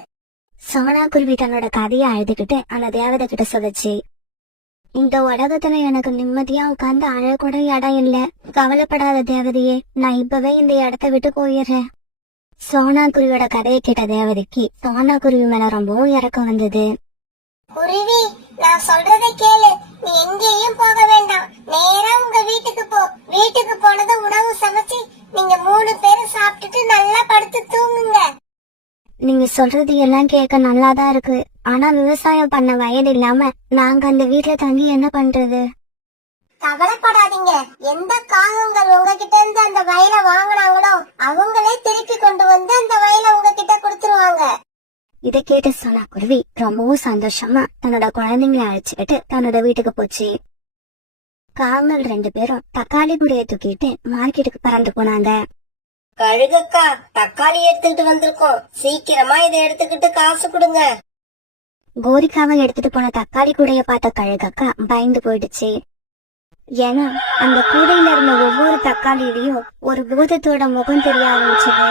சோனா குருவி தன்னோட கதையை அழுதுகிட்டு அந்த தேவதை கிட்ட சொல்லுச்சு. இந்த உலகத்துல எனக்கு நிம்மதியா உட்கார்ந்து அழக்கூட இடம் இல்ல. கவலைப்படாத தேவதையே, நான் இப்பவே இந்த இடத்த விட்டு போயிடுறேன். சோனா குருவியோட கதையை கேட்ட தேவதைக்கு சோனா குருவி மேல ரொம்பவும் இறக்கம் வந்தது. குருவி, நான் சொல்றதை கேளு. நீ எங்கேயும் போக வேண்டாம். நேரா உங்க வீட்டுக்கு போ. வீட்டுக்கு போனதும் உணவு சமைச்சு நீங்க 3 பேரும் சாப்பிட்டுட்டு நல்லா படுத்து தூங்குங்க. நீங்க சொல்றது எல்லாம் கேட்க நல்லாதான் இருக்கு. ஆனா விவசாயம் பண்ண வயல் இல்லாம நாங்க அந்த வீட்டுல தங்கி என்ன பண்றது? கவலைப்படாதீங்க. எந்த காகங்கள் உங்ககிட்ட இருந்து அந்த வயலை வாங்கினாங்களோ அவங்களே திருப்பி கொண்டு வந்து அந்த வயலை உங்ககிட்ட கொடுத்துருவாங்க. இதை கேட்டு சோனா குருவி ரொம்பவும் சந்தோஷமா தன்னோட குழந்தைங்களை அழைச்சுக்கிட்டு தன்னோட வீட்டுக்கு போச்சு. காகங்கள் 2 பேரும் தக்காளி கூடைய தூக்கிட்டு மார்க்கெட்டுக்கு பறந்து போனாங்க. கழுகக்கா, தக்காளி எடுத்துக்கிட்டு வந்திருக்கோம். சீக்கிரமா இதை எடுத்துக்கிட்டு காசு கொடுங்க. கோரிக்காவை எடுத்துட்டு போன தக்காளி கூடைய பார்த்த கழுகக்கா பயந்து போயிடுச்சு. ஏன்னா அந்த கூடையில இருந்த ஒவ்வொரு தக்காளியிலையும் ஒரு பூதத்தோட முகம் தெரிய ஆரம்பிச்சது.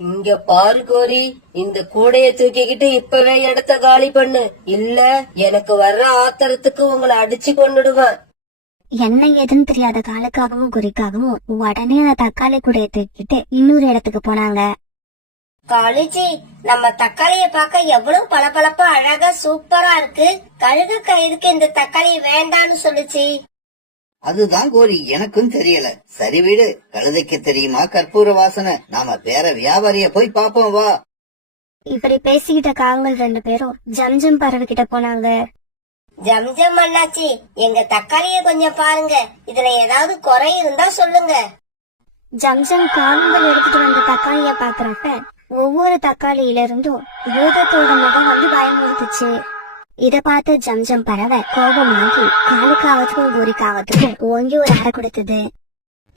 இங்க பாரு கோரி, இந்த கூடைய தூக்கிக்கிட்டு இப்பவே இடத்த காலி பண்ணு. இல்ல எனக்கு வர்ற ஆத்திரத்துக்கு உங்களை அடிச்சு கொண்டுடுவேன். என்ன ஏதுன்னு தெரியாத காலுக்காகவும் குறிக்காகவும் உடனே அந்த தக்காளி கூடைய தூக்கிட்டு இன்னொரு இடத்துக்கு போனாங்க. காளிஜி, நம்ம தக்காளிய பார்க்க எவ்வளவு பளபளப்பா அழகா சூப்பரா இருக்கு. கழுகுக்கா இதுக்கு இந்த தக்காளி வேண்டான்னு சொல்லுச்சு. அதுதான் கோரி, எனக்கும் தெரியல. சரி வீடு, கழுதைக்கு தெரியுமா கற்பூர வாசனை? நாம வேற வியாபாரிய போய் பாப்போம் வா. இப்படி பேசிக்கிட்ட காகங்கள் 2 பேரும் ஜம்ஜம் பறவை கிட்ட போனாங்க. ஜம்ஜம் அண்ணாச்சி, எங்க தக்காளிய கொஞ்சம் பாருங்க. இதுல ஏதாவது குறை இருந்தா சொல்லுங்க. ஜம்ஜம் காகங்கள் எடுத்துட்டு வந்த தக்காளிய பாக்குறப்ப ஒவ்வொரு தக்காளியில இருந்தும் பூதத்தோட முகம் வந்து பயமுறுத்துச்சு. இத பார்த்து ஜம்ஜம் பறவை கோபமாகி காலுக்காவத்துக்கும் கோரிக்காவத்துக்கும் ஓங்கி ஒரு அறை கொடுத்தது.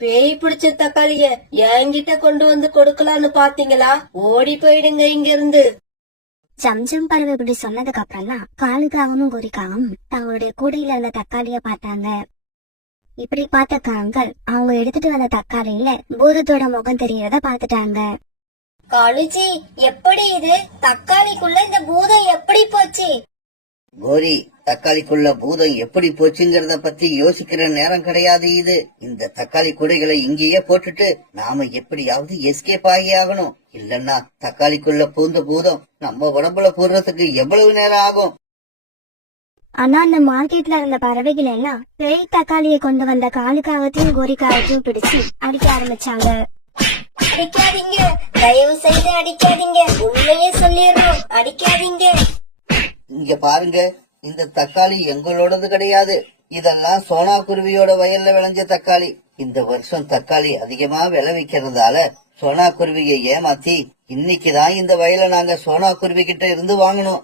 பேய் பிடிச்ச தக்காளிய என்கிட்ட கொண்டு வந்து கொடுக்கலான்னு பாத்தீங்களா? ஓடி போயிடுங்க இங்க இருந்து. ஜம்ஜம் பறவை இப்படி சொன்னதுக்கு அப்புறம் தான் காலுக்காகவும் கோரிக்காவும் தங்களுடைய கூடையில இருந்த தக்காளிய பார்த்தாங்க. இப்படி பார்த்த காகங்கள் அவங்க எடுத்துட்டு வந்த தக்காளியில பூதத்தோட முகம் தெரியறத பாத்துட்டாங்க. காளிஜி, எப்படி இது? தக்காளிக்குள்ள இந்த பூதம் எப்படி போச்சு? கோரி, தக்காளிக்குள்ள பூதம் எப்படி போச்சுங்கிறத பத்தி யோசிக்கிற நேரம் கிடையாது இது. இந்த தக்காளி கூடைகளை இங்கேயே போட்டுட்டு நாம எப்படியாவது எஸ்கேப் ஆகி ஆகணும். இல்லன்னா தக்காளிக்குள்ள பூந்த பூதம் நம்ம உடம்புல போடுறதுக்கு எவ்வளவு நேரம் ஆகும்? ஆனா அந்த மார்க்கெட்ல இருந்த பறவைகள் எல்லாம் பேய் தக்காளியை கொண்டு வந்த காலுக்காகத்தையும் கோரிக்காகத்தையும் பிடிச்சு அடிக்க ஆரம்பிச்சாங்க. அடிக்காதீங்க, தயவு செய்து அடிக்காதீங்க. உண்மையே சொல்லிடுறோம், அடிக்காதீங்க. இங்க பாருங்க, இந்த தக்காளி எங்களோடது கிடையாது. இதெல்லாம் சோனா குருவியோட வயல்ல விளைஞ்ச தக்காளி. இந்த வருஷம் தக்காளி அதிகமா விளைவிக்கிறதால சோனா குருவியை ஏமாத்தி இன்னைக்குதான் இந்த வயலை நாங்க சோனா குருவி கிட்ட இருந்து வாங்கணும்.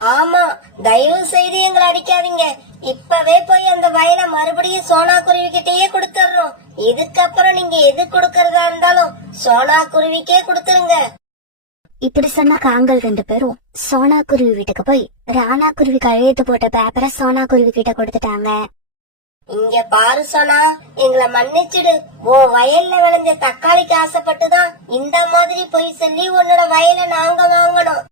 ஆமா, தயவு செய்து எங்களை அடிக்காதீங்க. இப்பவே போய் அந்த வயலை மறுபடியும் சோனா குருவி கிட்டயே கொடுத்துறோம். இதுக்கப்புறம் நீங்க எது கொடுக்கறதா இருந்தாலும் சோனா குருவிக்கே கொடுத்துருங்க. இப்படி சொன்ன காகங்கள் 2 பேரும் சோனா குருவி வீட்டுக்கு போய் ராணா குருவி கையெழுத்து போட்ட பேப்பரை சோனா குருவி கிட்ட கொடுத்துட்டாங்க. இங்க பாரு சோனா, எங்களை மன்னிச்சிடு. உன் வயல்ல விளைஞ்ச தக்காளிக்கு ஆசைப்பட்டுதான் இந்த மாதிரி போய் சொல்லி உன்னோட வயலை நாங்க வாங்கணும்.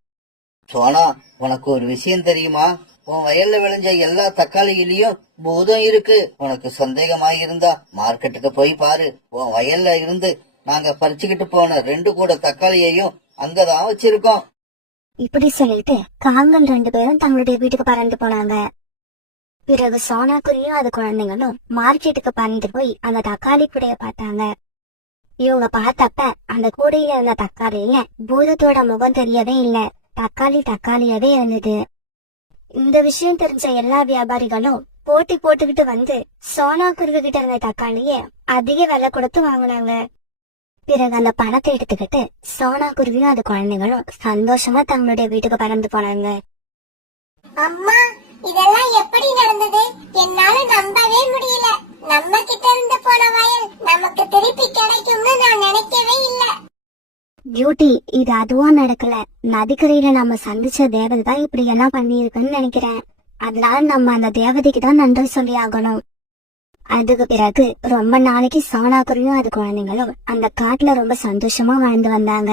சோனா, உனக்கு ஒரு விஷயம் தெரியுமா? உன் வயல்ல விளைஞ்ச எல்லா தக்காளியிலயும் பூதம் இருக்கு. உனக்கு சந்தேகமா இருந்தா மார்க்கெட்டுக்கு போய் பாரு. உன் வயல்ல இருந்து நாங்க பறிச்சுக்கிட்டு போன 2 கூட தக்காளியையும் அங்கதான் வச்சிருக்கோம். இப்படி சொல்லிட்டு காகங்கள் 2 பேரும் தங்களுடைய வீட்டுக்கு பறந்து போனாங்க. பிறகு சோனா குருவியும் அது குழந்தைங்களும் மார்க்கெட்டுக்கு பறந்து போய் அந்த தக்காளி கூடைய பார்த்தாங்க. இவங்க பார்த்தப்ப அந்த கூடையில இருந்த தக்காளியில பூதத்தோட முகம் தெரியவே இல்ல. தக்காளி தக்காளியாவே இருந்தது. இந்த விஷயம் தெரிஞ்ச எல்லா வியாபாரிகளும் போட்டி போட்டுக்கிட்டு வந்து சோனா குருவி கிட்ட இருந்த தக்காளிய அதிக விலை கொடுத்து வாங்கினாங்க. பிறகு அந்த பணத்தை எடுத்துக்கிட்டு சோனா குருவியும் அது குழந்தைகளும் சந்தோஷமா தங்களுடைய வீட்டுக்கு பறந்து போனாங்க. அம்மா, இதெல்லாம் எப்படி நடந்தது? என்னால நம்பவே முடியல. நம்ம கிட்ட இருந்து போன வயல் நமக்கு திருப்பி கிடைக்கும் கிடைக்கும்னு நான் நினைக்கவே இல்ல. பியூட்டி, இது அதுவா நடக்கல. நதிக்கரையில நம்ம சந்திச்ச தேவதை தான் இப்படி எல்லாம் பண்ணியிருக்குன்னு நினைக்கிறேன். அதனால நம்ம அந்த தேவதைக்கு தான் நன்றி சொல்லி ஆகணும். அதுக்கு பிறகு ரொம்ப நாளைக்கு சோனாக்குரியும் அது குழந்தைங்களும் அந்த காட்டுல ரொம்ப சந்தோஷமா வாழ்ந்து வந்தாங்க.